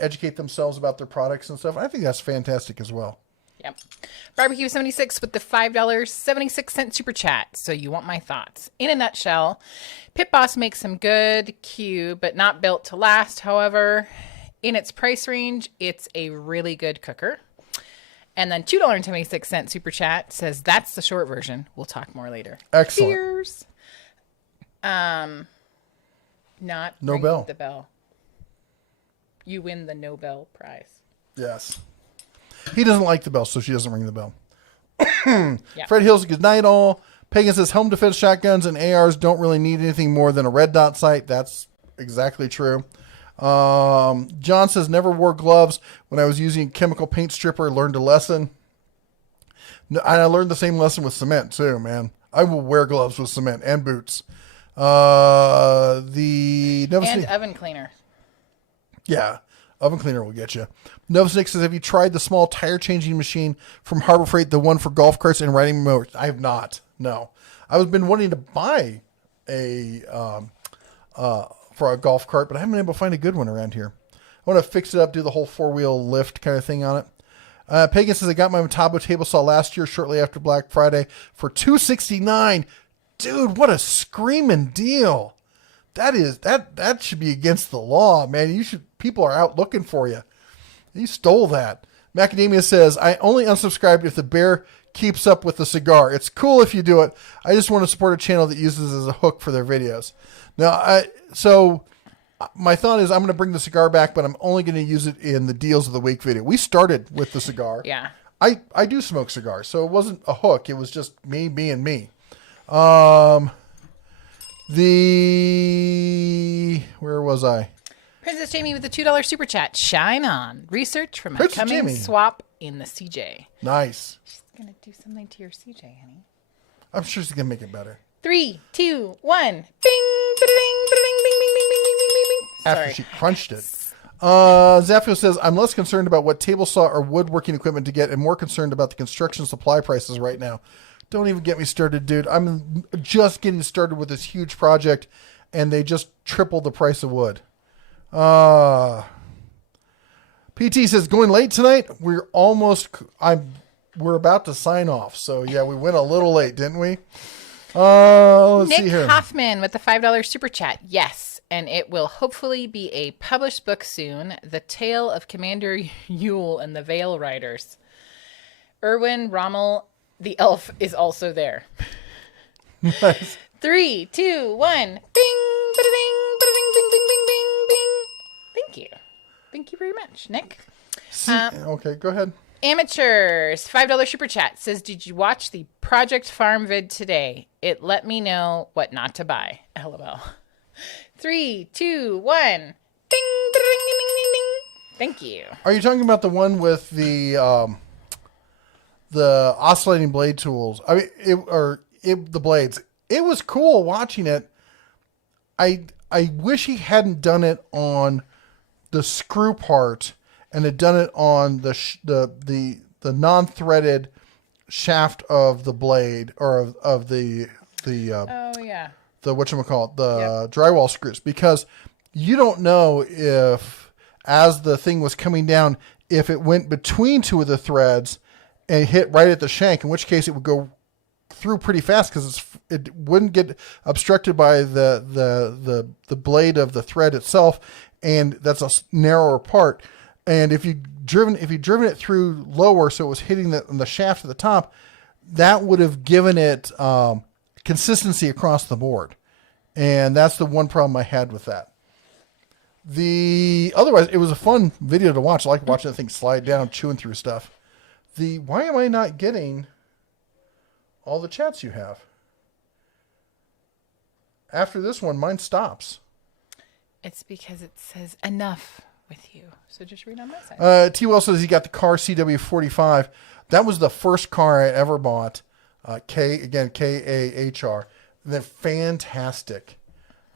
educate themselves about their products and stuff. I think that's fantastic as well. Yep. Barbecue 76 with the $5.76 super chat. So you want my thoughts. In a nutshell, Pit Boss makes some good Q, but not built to last. However, in its price range, it's a really good cooker. And then $2.26 super chat says that's the short version. We'll talk more later. Excellent. Cheers. Not no bell. The bell. You win the Nobel Prize. Yes. He doesn't like the bell, so she doesn't ring the bell. Yeah. Fred Hills, good night all. Pagan says home defense shotguns and ARs don't really need anything more than a red dot sight. That's exactly true. John says never wore gloves when I was using chemical paint stripper. Learned a lesson. And I learned the same lesson with cement too, man. I will wear gloves with cement and boots. Oven cleaner. Yeah. Oven cleaner will get you. Nova Snake says, have you tried the small tire changing machine from Harbor Freight, the one for golf carts and riding motors? I have not. No. I've been wanting to buy for a golf cart, but I haven't been able to find a good one around here. I want to fix it up, do the whole 4-wheel lift kind of thing on it. Pagan says, I got my Metabo table saw last year shortly after Black Friday for $269. Dude, what a screaming deal. That should be against the law, man. People are out looking for you. You stole that. Macadamia says, I only unsubscribed if the bear keeps up with the cigar. It's cool if you do it. I just want to support a channel that uses it as a hook for their videos. Now, so my thought is I'm going to bring the cigar back, but I'm only going to use it in the deals of the week video. We started with the cigar. Yeah. I do smoke cigars, so it wasn't a hook. It was just me being me. Where was I? Princess Jamie with the $2 super chat. Shine on. Research from a Princess Cummins Jamie. swap in the CJ. Nice. She's going to do something to your CJ, honey. I'm sure she's going to make it better. 3, 2, 1. Bing, bing, bing, bing, bing, bing, bing, bing, bing, bing. After Sorry. she crunched it. Zafio says, I'm less concerned about what table saw or woodworking equipment to get and more concerned about the construction supply prices right now. Don't even get me started, dude. I'm just getting started with this huge project, and they just tripled the price of wood. PT says, going late tonight? We're about to sign off. So, yeah, we went a little late, didn't we? Let's see here. Nick Hoffman with the $5 super chat. Yes, and it will hopefully be a published book soon. The Tale of Commander Yule and the Vale Riders. Erwin Rommel, the elf, is also there. Nice. 3, 2, 1. Bing, bada ding, bada ding, bing, bing, bing, bing, bing. Thank you. Thank you very much, Nick. Okay, go ahead. Amateurs, $5 super chat says, did you watch the Project Farm vid today? It let me know what not to buy. LOL. 3, 2, 1. Ding, ding, ding, ding, ding, ding. Thank you. Are you talking about the one with the oscillating blade tools? I mean, the blades. It was cool watching it. I wish he hadn't done it on the screw part and had done it on the non-threaded shaft of the blade or of the Oh yeah. the whatchamacallit, the drywall screws, because you don't know if, as the thing was coming down, if it went between two of the threads and hit right at the shank, in which case it would go through pretty fast because it wouldn't get obstructed by the blade of the thread itself, and that's a narrower part. And if you driven it through lower, so it was hitting the shaft at the top, that would have given it consistency across the board. And that's the one problem I had with that. Otherwise, it was a fun video to watch. I like watching that thing slide down, chewing through stuff. Why am I not getting all the chats you have? After this one, mine stops. It's because it says enough with you. So just read on my side. T. Well says he got the car CW45. That was the first car I ever bought. K-A-H-R. They're fantastic.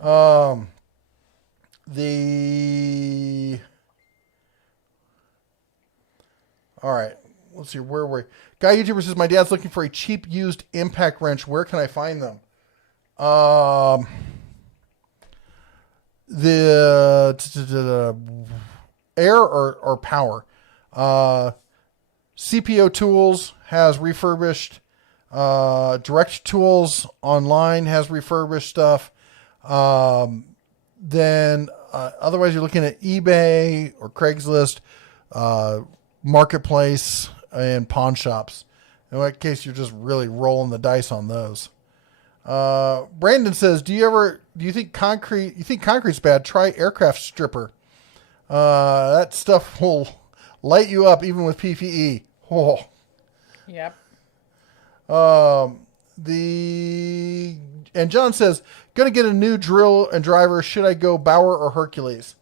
All right. Let's see. Where were we? Guy YouTuber says, my dad's looking for a cheap used impact wrench. Where can I find them? The air or power. CPO Tools has refurbished. Direct Tools Online has refurbished stuff. Then otherwise you're looking at eBay or Craigslist, Marketplace, and pawn shops. In that case, you're just really rolling the dice on those. Brandon says, do you think concrete's bad? Try aircraft stripper. That stuff will light you up even with PPE. Oh. Yep. And John says, gonna get a new drill and driver. Should I go Bauer or Hercules?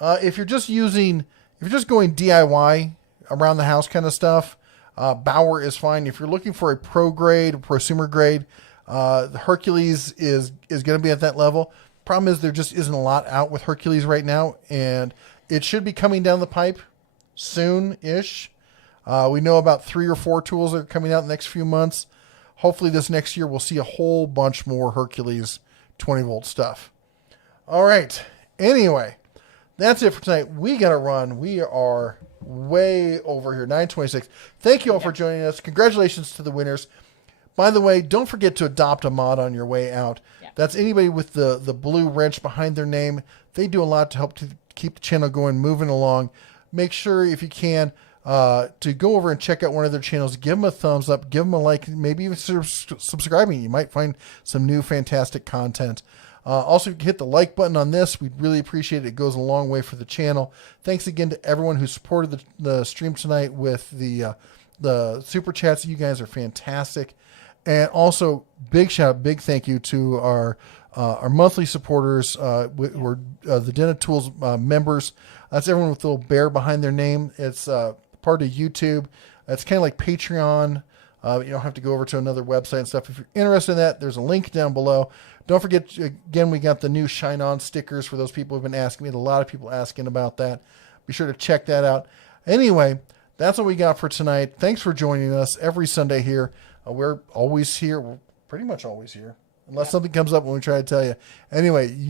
If you're just going DIY around the house kind of stuff, Bauer is fine. If you're looking for a pro grade, prosumer grade, the Hercules is going to be at that level. Problem is there just isn't a lot out with Hercules right now, and it should be coming down the pipe soon-ish. We know about 3 or 4 tools that are coming out in the next few months. Hopefully this next year we'll see a whole bunch more Hercules 20-volt stuff. All right. Anyway, that's it for tonight. We got to run. We are way over here, 9:26. Thank you all for joining us. Congratulations to the winners. By the way, don't forget to adopt a mod on your way out. Yeah. That's anybody with the blue wrench behind their name. They do a lot to help to keep the channel going, moving along. Make sure, if you can, to go over and check out one of their channels. Give them a thumbs up. Give them a like. Maybe even subscribing. You might find some new fantastic content. Also, hit the like button on this. We'd really appreciate it. It goes a long way for the channel. Thanks again to everyone who supported the stream tonight with the super chats. You guys are fantastic. And also, big shout, big thank you to our monthly supporters, who are the Den of Tools members. That's everyone with the little bear behind their name. It's part of YouTube. It's kind of like Patreon. You don't have to go over to another website and stuff. If you're interested in that, there's a link down below. Don't forget, again, we got the new Shine On stickers for those people who've been asking. We had a lot of people asking about that. Be sure to check that out. Anyway, that's what we got for tonight. Thanks for joining us every Sunday here. We're always here. We're pretty much always here. Unless something comes up when we try to tell you. Anyway, you